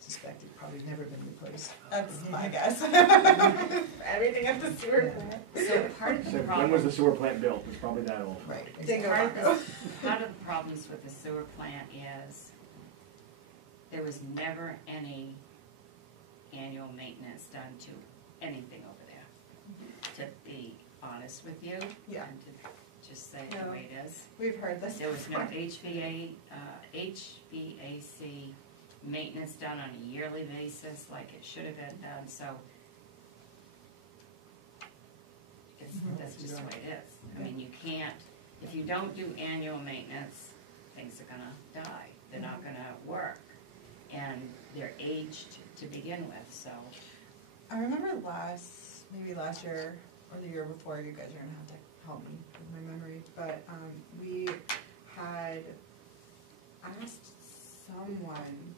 Suspect it probably never been replaced. That's my guess. Everything at the sewer plant. So part of So the when problem. was the sewer plant built? It's probably that old. Right. Dingo Part of Bongo. the- part of the problems with the sewer plant is there was never any annual maintenance done to anything over there, to be honest with you. Yeah. And to just say it the No. way it is. We've heard this. There was no before. HVAC maintenance done on a yearly basis like it should have been done, so that's just the way it is. I mean, you can't, if you don't do annual maintenance, things are gonna die. They're not gonna work. And they're aged to begin with, so. I remember maybe last year or the year before, you guys are gonna have to help me with my memory, but we had asked someone,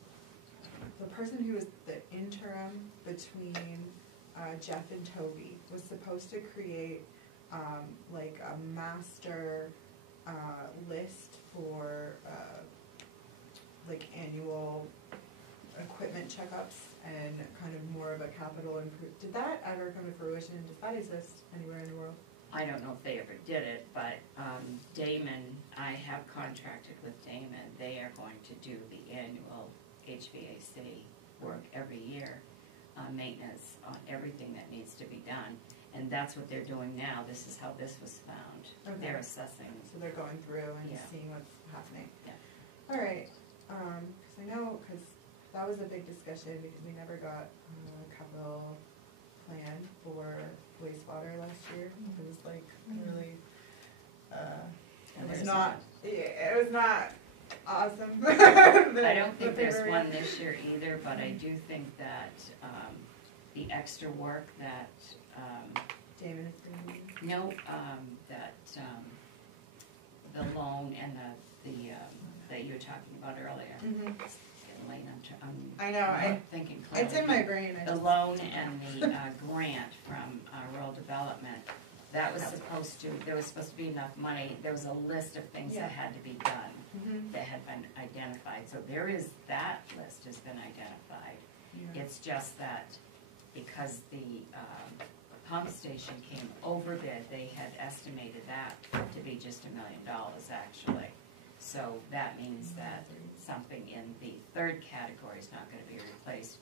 the person who was the interim between Jeff and Toby was supposed to create like a master list for like annual equipment checkups and kind of more of a capital improve. Did that ever come to fruition? Does that exist anywhere in the world? I don't know if they ever did it, but Damon, I have contracted with Damon. They are going to do the annual HVAC work every year, maintenance on everything that needs to be done. And that's what they're doing now. This is how this was found. Okay. They're assessing. So they're going through and Yeah. seeing what's happening. Yeah. All right, because I know, because that was a big discussion because we never got a capital plan for wastewater last year. It was like really, And it was there's not, it was not awesome. I don't think there's one this year either, but I do think that the extra work that, Damon is doing. that the loan and the that you were talking about earlier. Mhm. It's getting late, I know, I'm thinking clearly. it's in my brain. I The just- loan and the grant from rural development, that was supposed to, there was supposed to be enough money, there was a list of things Yeah. that had to be done Mhm. that had been identified. So there is, that list has been identified. Yeah. It's just that because the pump station came over bid, they had estimated that to be just $1 million actually. So that means that something in the third category is not gonna be replaced.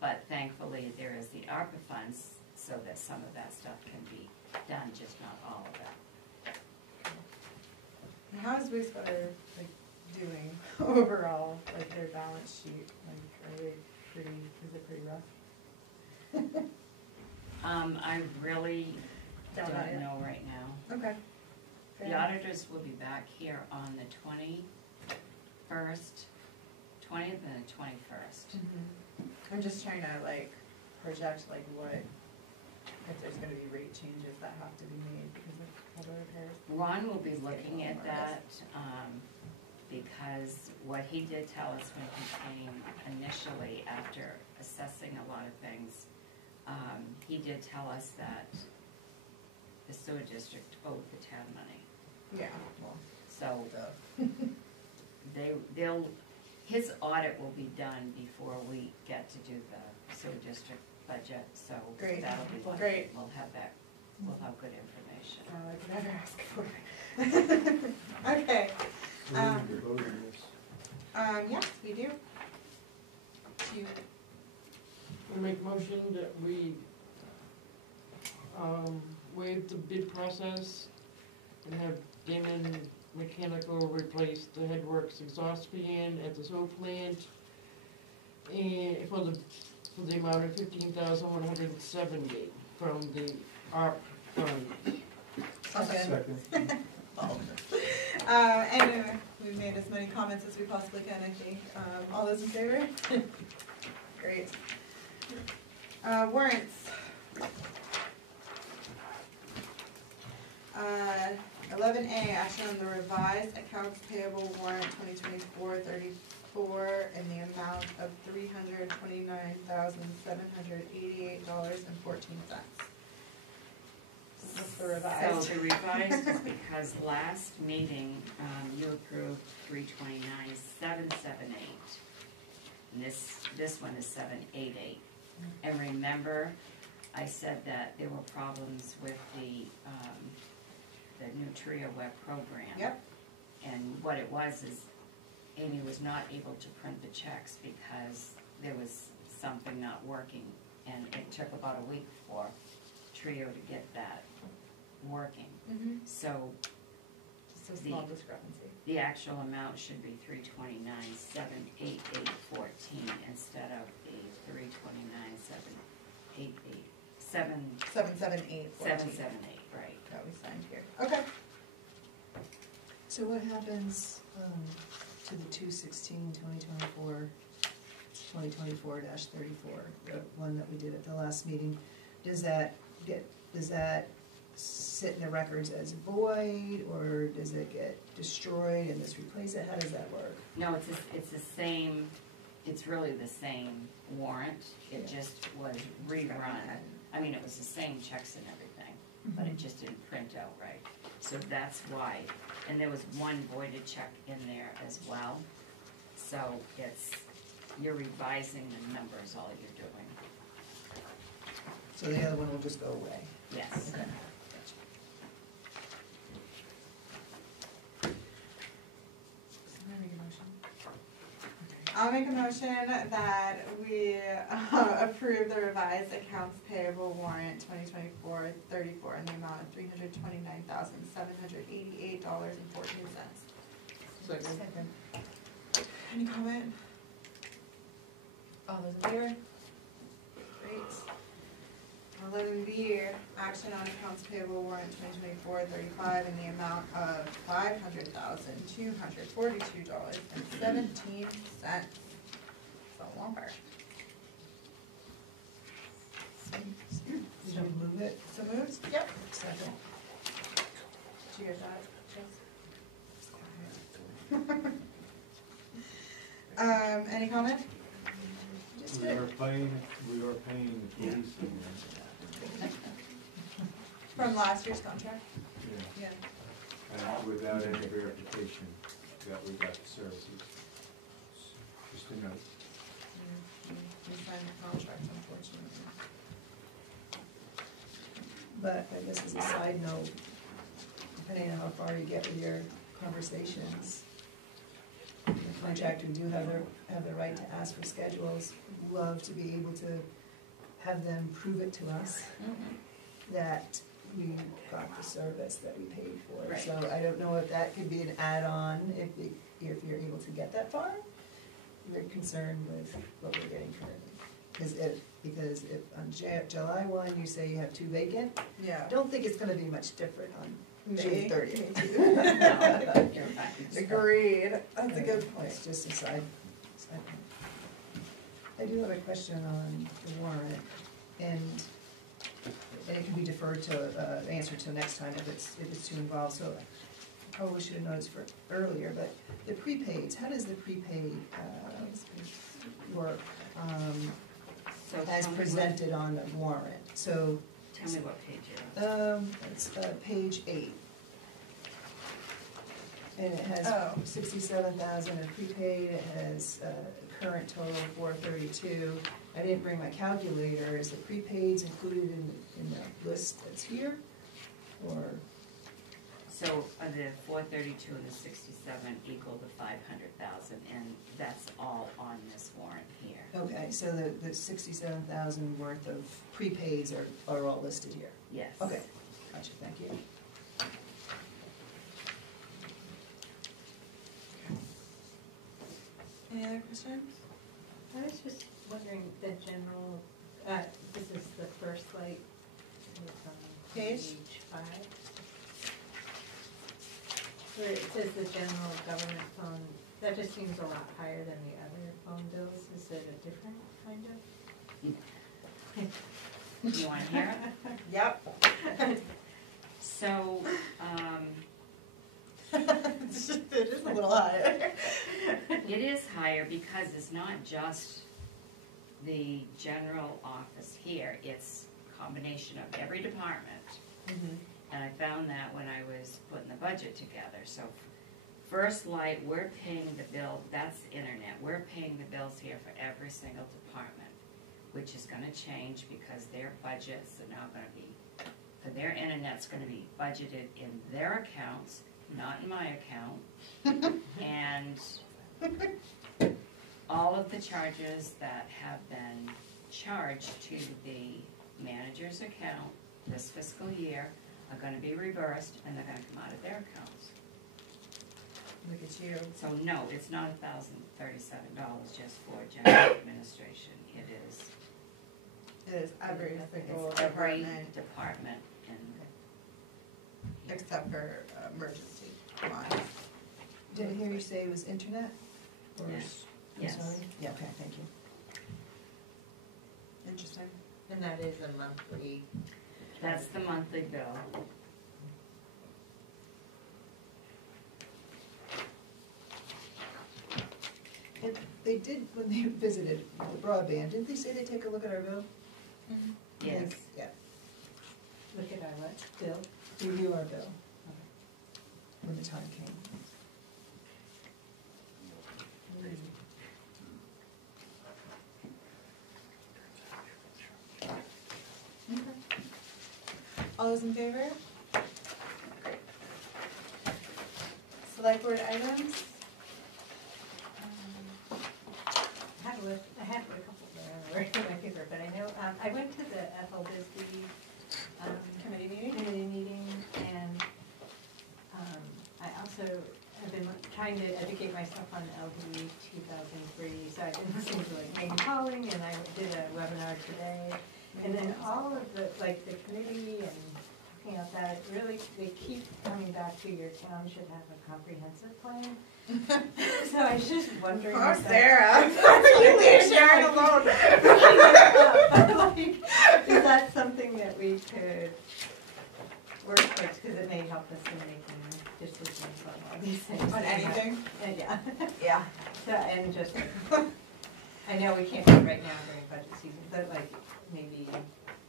but thankfully there is the ARPA funds so that some of that stuff can be done, just not all of it. How is wastewater like doing overall, like their balance sheet? Like, are they pretty? Is it pretty rough? I really Don't don't know yet. know right now. Okay. The Fair. auditors will be back here on the 21st, 20th and the 21st. I'm just trying to like project like what, if there's gonna be rate changes that have to be made because of other repairs. Ron will be looking at that, because what he did tell us when he came initially after assessing a lot of things, he did tell us that the sewer district owed the town money. Yeah, well, So they'll, his audit will be done before we get to do the sewer district budget, so Great. that'll be fun. Great. We'll have that, we'll have good information. I could never ask for it. Okay, We need to vote on this. yes, we do. Do you, I make motion that we, waive the bid process and have Damon Mechanical replace the Headworks exhaust fan at the sewer plant, and for the amount of $15,170 from the ARP fund. Second. and we've made as many comments as we possibly can, I think. All those in favor? Great. Warrants. 11A, action on the revised accounts payable warrant 2024-34 in the amount of $329,788.14. What's the revised? So the revised is because last meeting, you approved 329,778. And this one is 788. And remember, I said that there were problems with the Nutria Web program. Yep. And what it was is Amy was not able to print the checks because there was something not working. And it took about a week for Trio to get that working. Mm-hmm. So Just a small discrepancy. the actual amount should be 329,788.14 instead of the 329,788. 778. 778, right. That we signed here. Okay. So what happens, to the 2024, the one that we did at the last meeting? Does that sit in the records as void, or does it get destroyed and just replace it? How does that work? No, it's the same, it's really the same warrant. It just was rerun. I mean, it was the same checks and everything, but it just didn't print out right. So that's why. And there was one voided check in there as well. So you're revising the numbers, all you're doing. So the other one will just go away? Yes. Okay. I'll make a motion that we approve the revised accounts payable warrant 2024-34 in the amount of $329,788.14. Second. Any comment? All those in favor? Great. 11B, action on accounts payable warrant 2024-35 in the amount of $500,242.17. So lumber. Did you move it? So moved? Yep. Second. Did you get that? Any comment? Just We good. are paying the police and, From last year's contract? yeah, Yeah. and without any verification that we got the services. Just a note. We signed the contract, unfortunately. But I guess as a side note, depending on how far you get with your conversations, if contractor do have the right to ask for schedules. Love to be able to have them prove it to us that we got the service that we paid for. Right. So I don't know if that could be an add-on if you're able to get that far. We're concerned with what we're getting currently. Because if on July 1 you say you have 2 vacant, Yeah. I don't think it's gonna be much different on May. June 30th. No, you're fine. Agreed. That's a good point. It's just a side point. I do have a question on the warrant, and it can be deferred to, answer till next time if it's too involved, so I probably should have noticed for earlier, but the prepaids, how does the prepaid, work, So as tell me presented on the warrant? So, Tell me what page you're on. it's, page 8. And it has Oh. 67,000 in prepaid, it has current total 432. I didn't bring my calculator, is the prepaids included in the list that's here? Or, So the 432 and the 67 equal the 500,000, and that's all on this warrant here. okay, so the 67,000 worth of prepaids are all listed here? Yes. Okay, gotcha, thank you. Any other questions? I was just wondering, the general, this is the first light, it's on Page? page 5. Where it says the general government phone, that just seems a lot higher than the other phone bills. Is it a different kind of? You want to hear it? Yep. So, It is a little higher. it is higher because it's not just the general office here, it's a combination of every department. And I found that when I was putting the budget together. So First Light, we're paying the bill, that's internet, we're paying the bills here for every single department, which is gonna change because their budgets are now gonna be, for their internet's gonna be budgeted in their accounts, not in my account. And all of the charges that have been charged to the manager's account this fiscal year are gonna be reversed, and they're gonna come out of their accounts. Look at you. So no, it's not $1,037 just for general administration. It is It is every single it's every department, department in. except for emergency lines. Did I hear you say it was internet? Or Yes. I'm Yes. sorry? Yeah, okay, thank you. Interesting. And that is a monthly. That's the monthly bill. And they did, when they visited the broadband, didn't they say they'd take a look at our bill? Yes. Yeah, Look at our what? Bill? review our bill. When the time came. All those in favor? Select board items? I had a couple there in my paper, but I know, I went to the Bethel Bisbee Committee meeting? committee meeting, and I also have been trying to educate myself on LD 2003, so I've been listening to like Amy Calling, and I did a webinar today, and then all of the, like the committee and talking about that, really, they keep coming back to your town should have a comprehensive plan. So I was just wondering. Poor if that- Sarah. You leave Sharon alone. But like, is that something that we could work towards, because it may help us in making decisions on all these things. On anything? And yeah, Yeah. so, and just, I know we can't do it right now during budget season, but like, maybe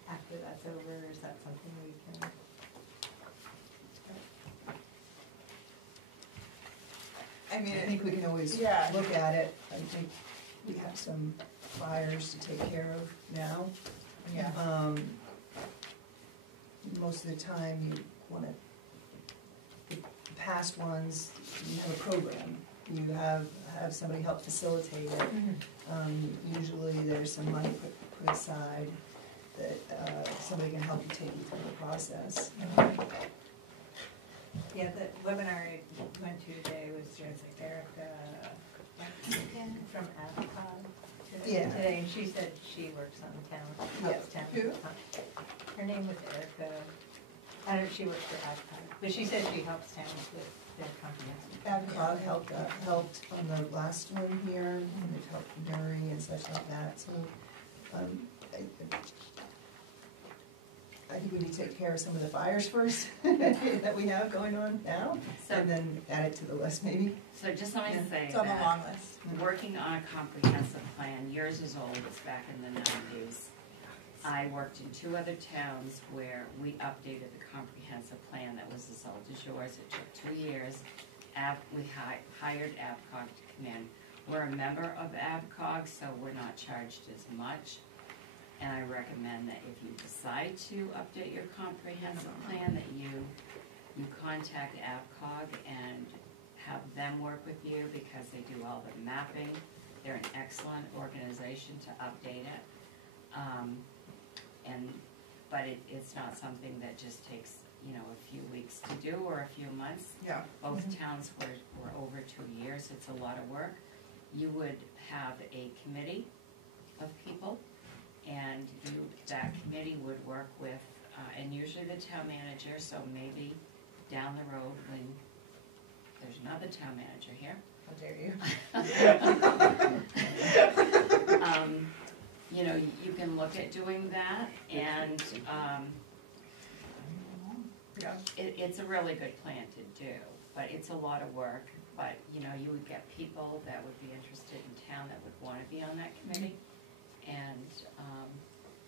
after that's over, is that something we can? I mean, I think we can always Yeah. look at it. I think we have some fires to take care of now. yeah. Most of the time, you wanna, the past ones, you have a program you have somebody help facilitate it. Usually there's some money put aside that somebody can help you take you through the process. Yeah, the webinar I went to today was with Erica from AVCOG today, and she said she works on the town, helps town. Who? Her name was Erica, I don't know if she works for AVCOG, but she said she helps towns with their comprehensive. AVCOG helped on the last one here, and it helped during and such like that, so, I think we need to take care of some of the fires first that we have going on now, So- and then add it to the list maybe. So just let me say It's on the that, long list. working on a comprehensive plan, yours is old, it's back in the 90s. I worked in 2 other towns where we updated the comprehensive plan that was as old as yours. It took 2 years. We hired AVCOG to come in. We're a member of AVCOG, so we're not charged as much. And I recommend that if you decide to update your comprehensive plan, that you contact AVCOG and have them work with you, because they do all the mapping. They're an excellent organization to update it. But it's not something that just takes, a few weeks to do or a few months. Yeah. Both towns were over 2 years. It's a lot of work. You would have a committee of people, and that committee would work with, and usually the town manager, so maybe down the road when there's another town manager here. How dare you? You can look at doing that, and Yeah. it's a really good plan to do, but it's a lot of work. But, you would get people that would be interested in town that would want to be on that committee. And,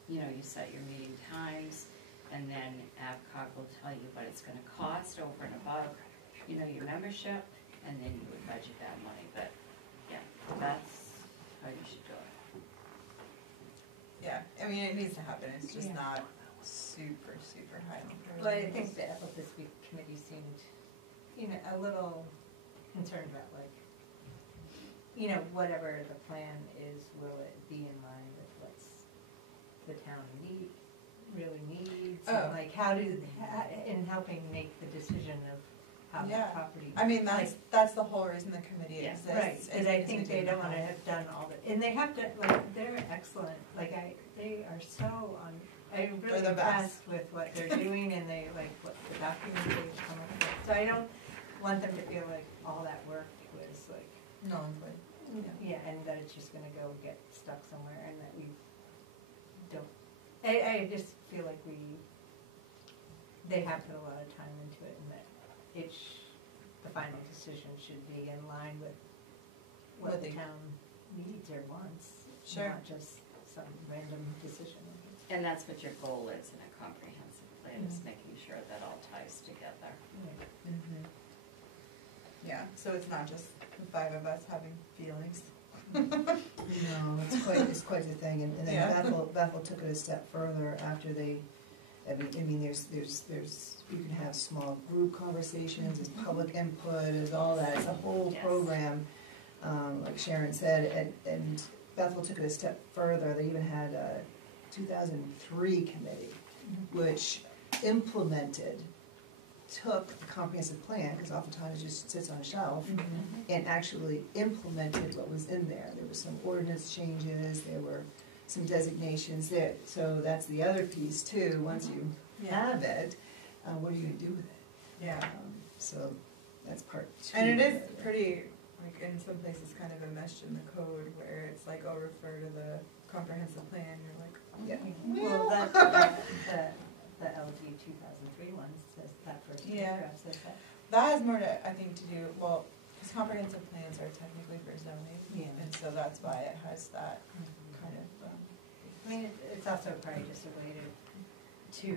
you set your meeting times, and then AVCOG will tell you what it's gonna cost over and above, your membership, and then you would budget that money. But, yeah, that's how you should do it. Yeah, I mean, it needs to happen, it's just Yeah. not super, super high on the Well, I priority think list. the Ethel this week committee seemed, a little concerned about whatever the plan is, will it be in line with what's the town really needs? Oh. And how in helping make the decision of how the Yeah. property. I mean, that's the whole reason the committee Yeah. exists. Right, is because I because think we they didn't don't wanna have- have done all the, and they have to, they're excellent, they are so on, I'm They're really the best. impressed with what they're doing, and they, what the documents they've come up with. So I don't want them to feel like all that work was No, it's like, yeah, and that it's just gonna go get stuck somewhere, and that we don't, I just feel like they have put a lot of time into it, and that the final decision should be in line with what What the they- town needs or wants, Sure. not just some random decision. And that's what your goal is in a comprehensive plan, is making sure that all ties together. mhm. Yeah, so it's not just the 5 of us having feelings. No, it's quite the thing, and then Yeah. Bethel took it a step further after they, I mean, there's, you can have small group conversations, there's public input, there's all that, it's a whole Yes. program, like Sharon said, and Bethel took it a step further, they even had a 2003 committee, which took the comprehensive plan, because oftentimes it just sits on a shelf, and actually implemented what was in there. There were some ordinance changes, there were some designations there, so that's the other piece too, once you have it, what are you gonna do with it? Yeah. So that's part 2. And it is pretty, in some places, kind of enmeshed in the code, where it's like, oh, refer to the comprehensive plan, you're like, Yeah. Well, the LG 2003 one says that first Yeah. paragraph says that. that has more to, I think, to do, well, because comprehensive plans are technically for zoning, Yeah. and so that's why it has that kind of, I mean, it's also probably just a way to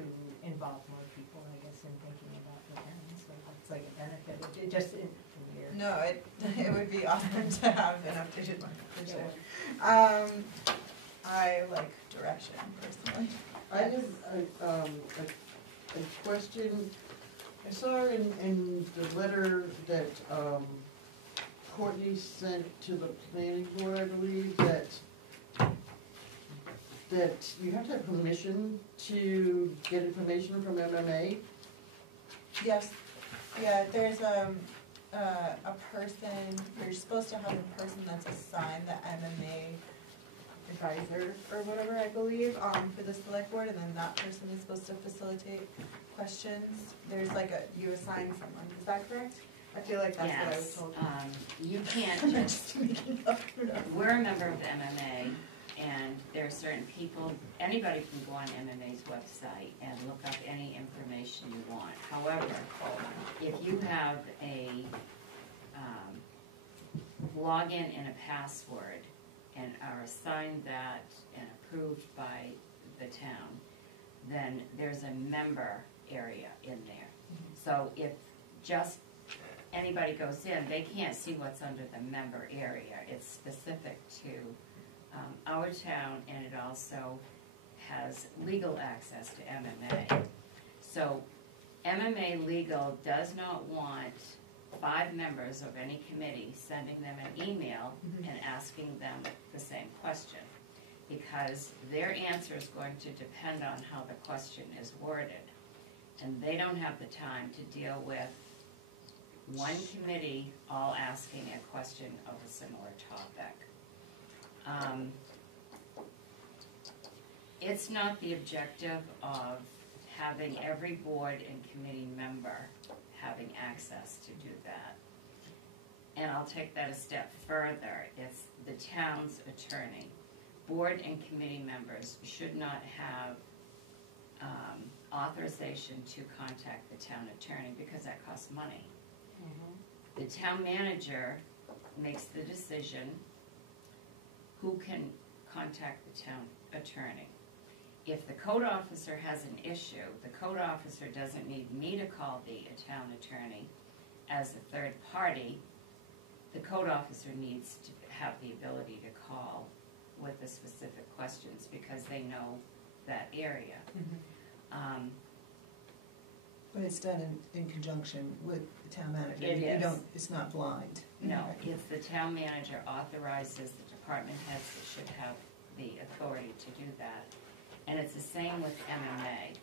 involve more people, I guess, in thinking about the town, so it's like a benefit, it just, from your. no, it would be awesome to have an updated one, for sure. I like direction, personally. I have a question. I saw in the letter that Courtney sent to the planning board, I believe, that you have to have permission to get information from MMA? Yes, yeah, there's a person, you're supposed to have a person that's assigned the MMA advisor or whatever, I believe, for the select board, and then that person is supposed to facilitate questions. There's like you assign someone, is that correct? I feel like that's what I was told. You can't I'm just, just making up. we're a member of the MMA, and there are certain people, anybody can go on MMA's website and look up any information you want. However, if you have a login and a password and are assigned that and approved by the town, then there's a member area in there. So if just anybody goes in, they can't see what's under the member area. It's specific to our town, and it also has legal access to MMA. So MMA Legal does not want 5 members of any committee sending them an email and asking them the same question, because their answer is going to depend on how the question is worded. And they don't have the time to deal with one committee all asking a question of a similar topic. It's not the objective of having every board and committee member having access to do that. And I'll take that a step further. It's the town's attorney. Board and committee members should not have authorization to contact the town attorney, because that costs money. The town manager makes the decision who can contact the town attorney. If the code officer has an issue, the code officer doesn't need me to call the town attorney as a third party. The code officer needs to have the ability to call with the specific questions, because they know that area. But it's done in conjunction with the town manager. It You is. don't, it's not blind. No, it's the town manager authorizes the department heads that should have the authority to do that. And it's the same with MMA.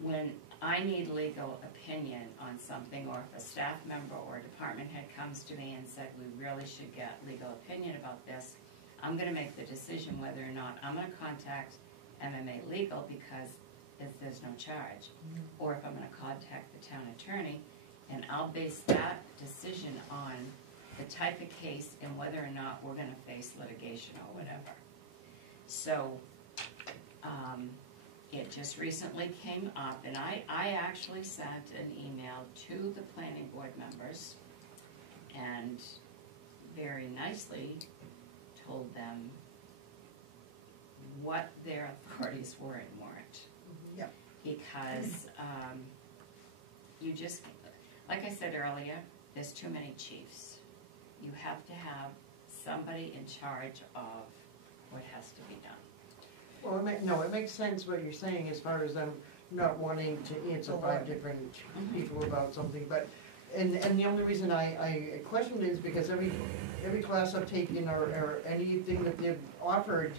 When I need legal opinion on something, or if a staff member or a department head comes to me and said, we really should get legal opinion about this, I'm gonna make the decision whether or not I'm gonna contact MMA Legal, because there's no charge, or if I'm gonna contact the town attorney, and I'll base that decision on the type of case and whether or not we're gonna face litigation or whatever. So, it just recently came up, and I actually sent an email to the planning board members and very nicely told them what their authorities were and weren't. Yep. Because you just, like I said earlier, there's too many chiefs. You have to have somebody in charge of what has to be done. Well, it makes sense what you're saying as far as them not wanting to answer 5 different people about something, but, and the only reason I questioned it is because every class I've taken or anything that they've offered,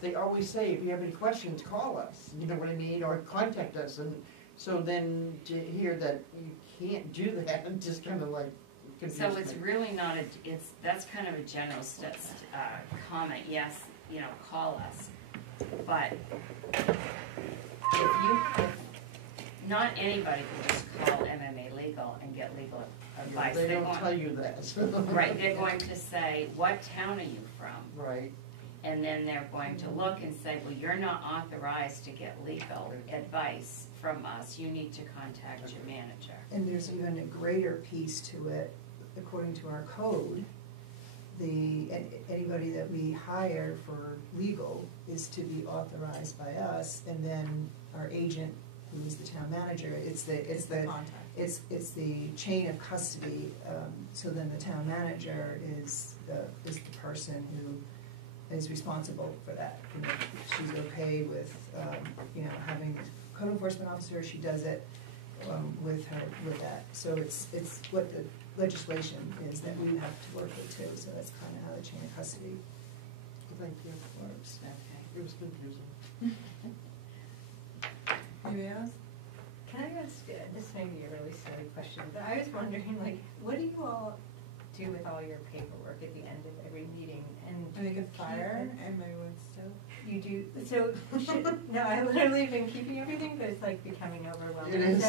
they always say, if you have any questions, call us, you know what I mean, or contact us, and so then to hear that you can't do that, I'm just kind of like confused. So it's really not that's kind of a general comment, yes, you know, call us. But if not anybody can just call MMA Legal and get legal advice. They don't tell you that. Right, they're going to say, what town are you from? Right. And then they're going to look and say, well, you're not authorized to get legal advice from us. You need to contact your manager. And there's even a greater piece to it, according to our code. Anybody that we hire for legal is to be authorized by us, and then our agent, who is the town manager, it's the chain of custody. So then the town manager is the person who is responsible for that. You know, she's okay with having a code enforcement officer. She does it with with her with that. So it's what the legislation is that we have to work with too, so that's kind of how the chain of custody Thank you. works. Okay. It was confusing. Anybody else? Can I ask, this may be a really silly question, but I was wondering, like, what do you all do with all your paperwork at the end of every meeting? And I make a keep fire it- and my wood stove. You do, so, no, I literally been keeping everything, but it's like becoming overwhelming. It is. So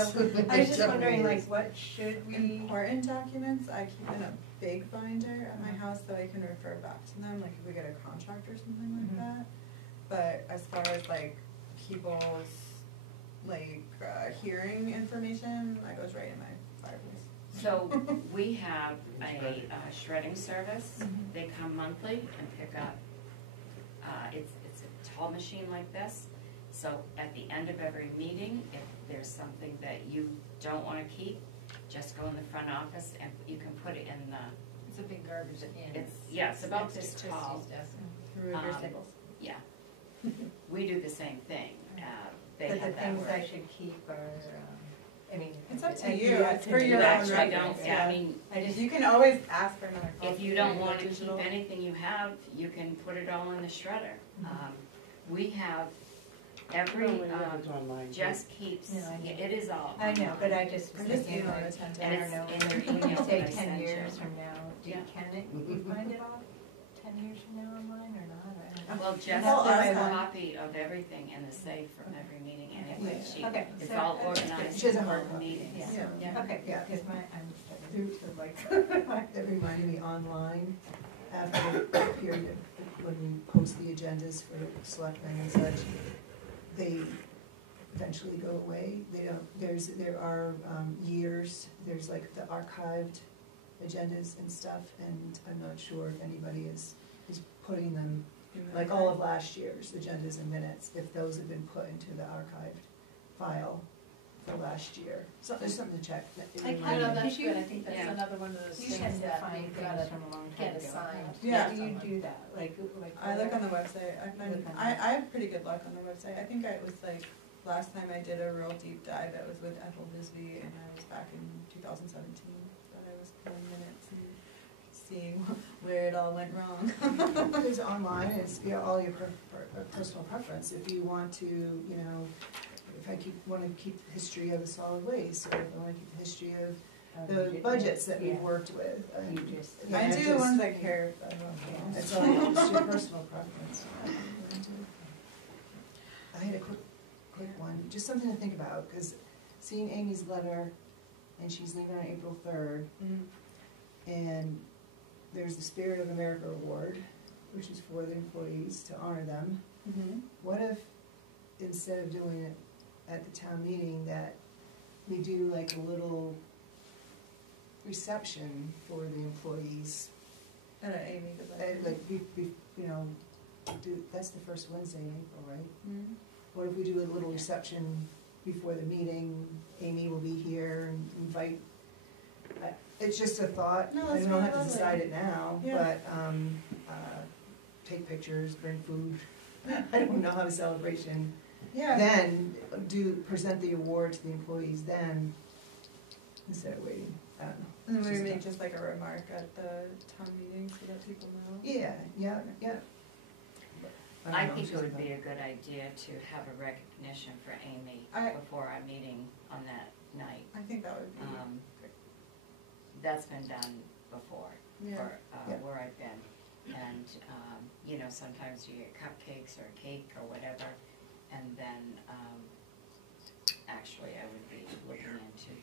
I was just It wondering, definitely like, is. what should we? Important documents, I keep in a big binder at my house so I can refer back to them, like if we get a contract or something like Mhm. that. But as far as like people's like hearing information, that goes right in my fireplace. So we have a shredding service. They come monthly and pick up, it's a tall machine like this. So at the end of every meeting, if there's something that you don't want to keep, just go in the front office and you can put it in the, It's a big garbage in. it's about this tall. Through your staples. Yeah. We do the same thing. They But the have that things I word. should keep are, I mean. It's up to I you. do It's to for do your You that. own actually reference, don't, yeah. I mean, I just, You can always ask for another copy. if you don't or want to digital. keep anything you have, you can put it all in the shredder. We have every, No, we have it online. Just keeps, No, I know. it is all. I know, but I just was I just thinking, emailed like, it to I him. don't know, And it's in your when you email say that I 10 sent you. years from now, Yeah. can you find it all 10 years from now online or not? I don't know. Well, Jess Well, has a awesome. copy of everything in the safe from every meeting anyway. She, Okay, it's so- all organized She has a in all hard the copy. meetings. Yeah, okay, Yeah. because I'm starting to like. That reminded me online, after the period, when we post the agendas for selectmen and such, they eventually go away. They don't, there are years, there's like the archived agendas and stuff, and I'm not sure if anybody is putting them, like all of last year's agendas and minutes, if those have been put into the archived file for last year. So there's something to check. It I reminded know me. that's good, I think that's Yeah. another one of those You tend to find things from a long time get ago. assigned. Yeah. Do you do that, like? I look on the website. Look on I have pretty good luck on the website. I think it was like, last time I did a real deep dive, it was with Ethel Bisbee, and I was back in 2017. But I was pulling minutes and seeing where it all went wrong. It's online, it's, you know, all your personal preference, if you want to, you know, if I wanna keep the history of the solid waste, or if I wanna keep the history of the budgets that we've Yeah. worked with. You just. Yeah, I it do the just- ones I care about. Yeah, it's all, it's your personal preference. I had a quick one, just something to think about, cause seeing Amy's letter, and she's leaving on April 3rd, and there's the Spirit of America Award, which is for the employees to honor them. What if, instead of doing it at the town meeting, that we do like a little reception for the employees? Amy, Like, you know, that's the first Wednesday in April, right? What if we do a little reception before the meeting? Amy will be here and invite, it's just a thought. No, I that's don't have to lovely. decide it now, Yeah. but, take pictures, bring food. I don't know how the celebration. Yeah. Then present the award to the employees then, instead of waiting. I don't know. And then we Just make a- just like a remark at the town meeting so that people know. Yeah. I think it would be a good idea to have a recognition for Amy before our meeting on that night. I think that would be. That's been done before, Yeah. for, Yeah. where I've been. And, you know, sometimes you get cupcakes or cake or whatever, and then, actually I would be looking into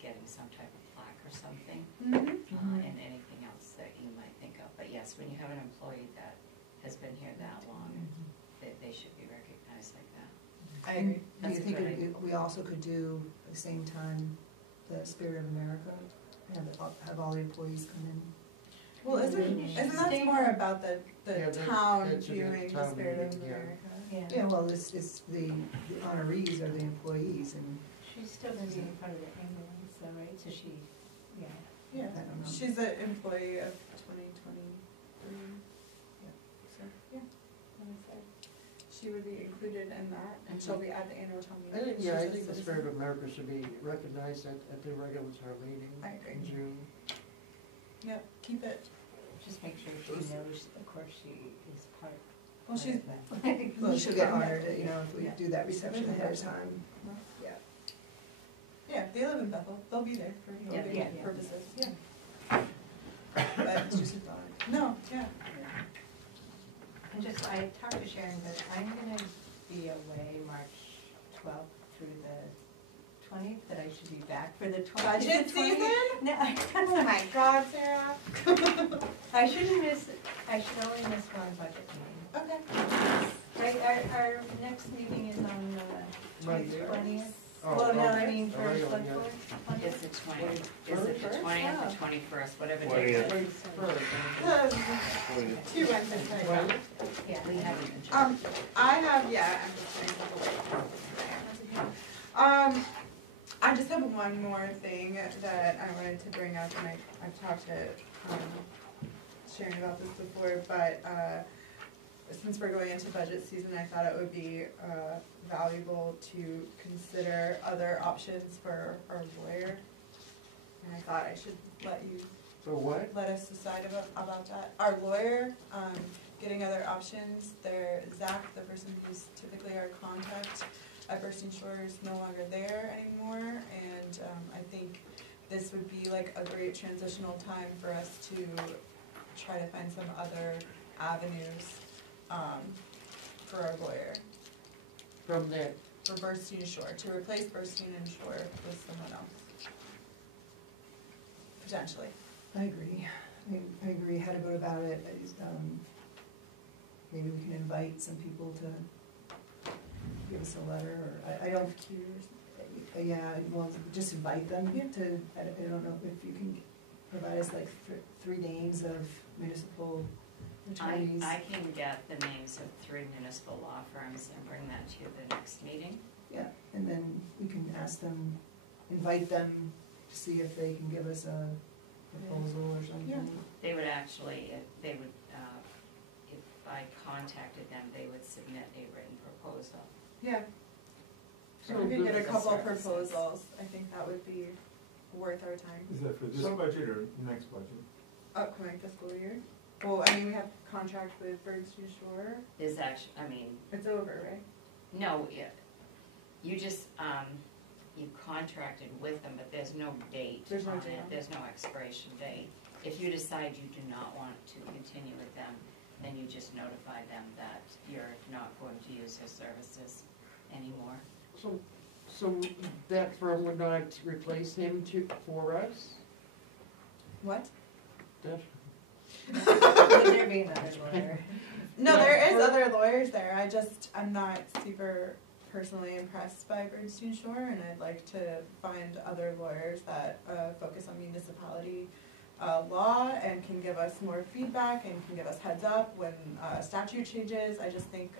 getting some type of plaque or something, and anything else that you might think of. But yes, when you have an employee that has been here that long, they should be recognized like that. I agree. Do That's you a think good it- we also could do at the same time the Spirit of America? Have all the employees come in? Well, isn't that more about the Yeah, town that's a viewing the town Spirit of meeting, yeah. America? Yeah, well, it's the honorees are the employees, and She's still gonna be in front of the ambulance, though, right? So she, yeah. Yeah, I don't know. she's an employee of 2023. Yeah. So, yeah. she would be included in that, and she'll be at the annual town I meeting. think, yeah, I She's a think the citizen. Spirit of America should be recognized at the regular town meeting I agree. in June. Yep, keep it. Just make sure she knows, of course, she is part Well, she's, of that. Well, she'll get honored, you know, if we do that reception ahead of time. Yeah. yeah, they live in Bethel, they'll be there for Yeah, voting yeah. purposes, yeah. But it's just a thought. No, yeah. And just, I talked to Sharon, but I'm gonna be away March 12th through the 20th, but I should be back for the 20th. Budget season? No, Oh my God, Sarah. I shouldn't miss, I should only miss one budget meeting. Okay. Right, our next meeting is on Monday. the 20th. Oh, Well, no, okay. I mean for Oh, yeah, select yeah. board. Is it 20, is it the 20th, the 21st, whatever day it is? 2 Wednesdays, right now. Yeah. We haven't. I have, yeah, I'm just trying to I just have one more thing that I wanted to bring up, and I've talked to Sharon about this before, but since we're going into budget season, I thought it would be valuable to consider other options for our lawyer. And I thought I should let you, For what? let us decide about that. Our lawyer, getting other options, Zach, the person who's typically our contact at Bursting Shore, is no longer there anymore, and I think this would be like a great transitional time for us to try to find some other avenues for our lawyer, From there. for Bursting Shore, to replace Bursting and Shore with someone else. Potentially. I agree. I agree how to go about it. Maybe we can invite some people to give us a letter, or I don't, yeah, well, just invite them to, I don't know if you can provide us like 3 names of municipal attorneys. I can get the names of 3 municipal law firms and bring that to the next meeting. Yeah, and then we can ask them, invite them to see if they can give us a proposal or something. Yeah. They would actually, if I contacted them, they would submit a written proposal. Yeah. So So we could get a the couple services. proposals, I think that would be worth our time. Is that for this budget or next budget? Upcoming fiscal year. Well, I mean, we have contract with Bursting Shore, Is actually, I mean, it's over, right? no, you just, you contracted with them, but there's no date There's no on date it, on it. there's no expiration date. If you decide you do not want to continue with them, then you just notify them that you're not going to use their services anymore. So that firm would not replace him for us? What? That, Would there be another lawyer? No, Yeah, there is for- other lawyers there, I'm not super personally impressed by Bursting Shore, and I'd like to find other lawyers that focus on municipality law and can give us more feedback and can give us heads up when statute changes. I just think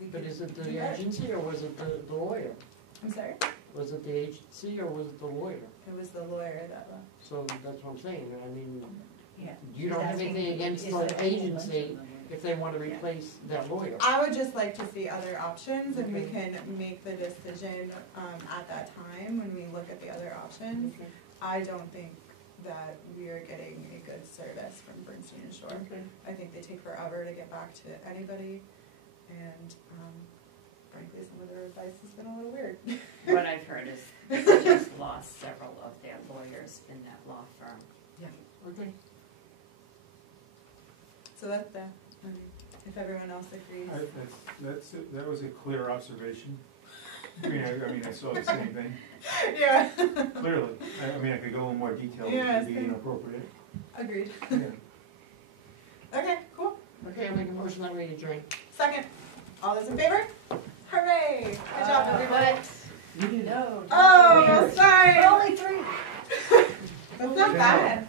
we could but is it do the that. agency or was it the lawyer? I'm sorry? Was it the agency or was it the lawyer? It was the lawyer that left. So that's what I'm saying, I mean, Yeah. you don't have She's anything asking, against is the there- agency if they want to replace that lawyer. I would just like to see other options, and we can make the decision at that time when we look at the other options. Okay. I don't think that we are getting a good service from Bernstein and Shore. Okay. I think they take forever to get back to anybody, and frankly, some of their advice has been a little weird. What I've heard is they just lost several of their lawyers in that law firm. Okay. So that's the, if everyone else agrees. That was a clear observation. I mean, I saw the same thing, Yeah. clearly. I mean, I could go in more detail, Yeah, which would be same. inappropriate. Agreed. Yeah. Okay, cool. Okay, I'll make a motion that we adjourn. Second. All those in favor? Hooray! Good job, everybody. No. Oh, sorry. Only 3. That's not bad.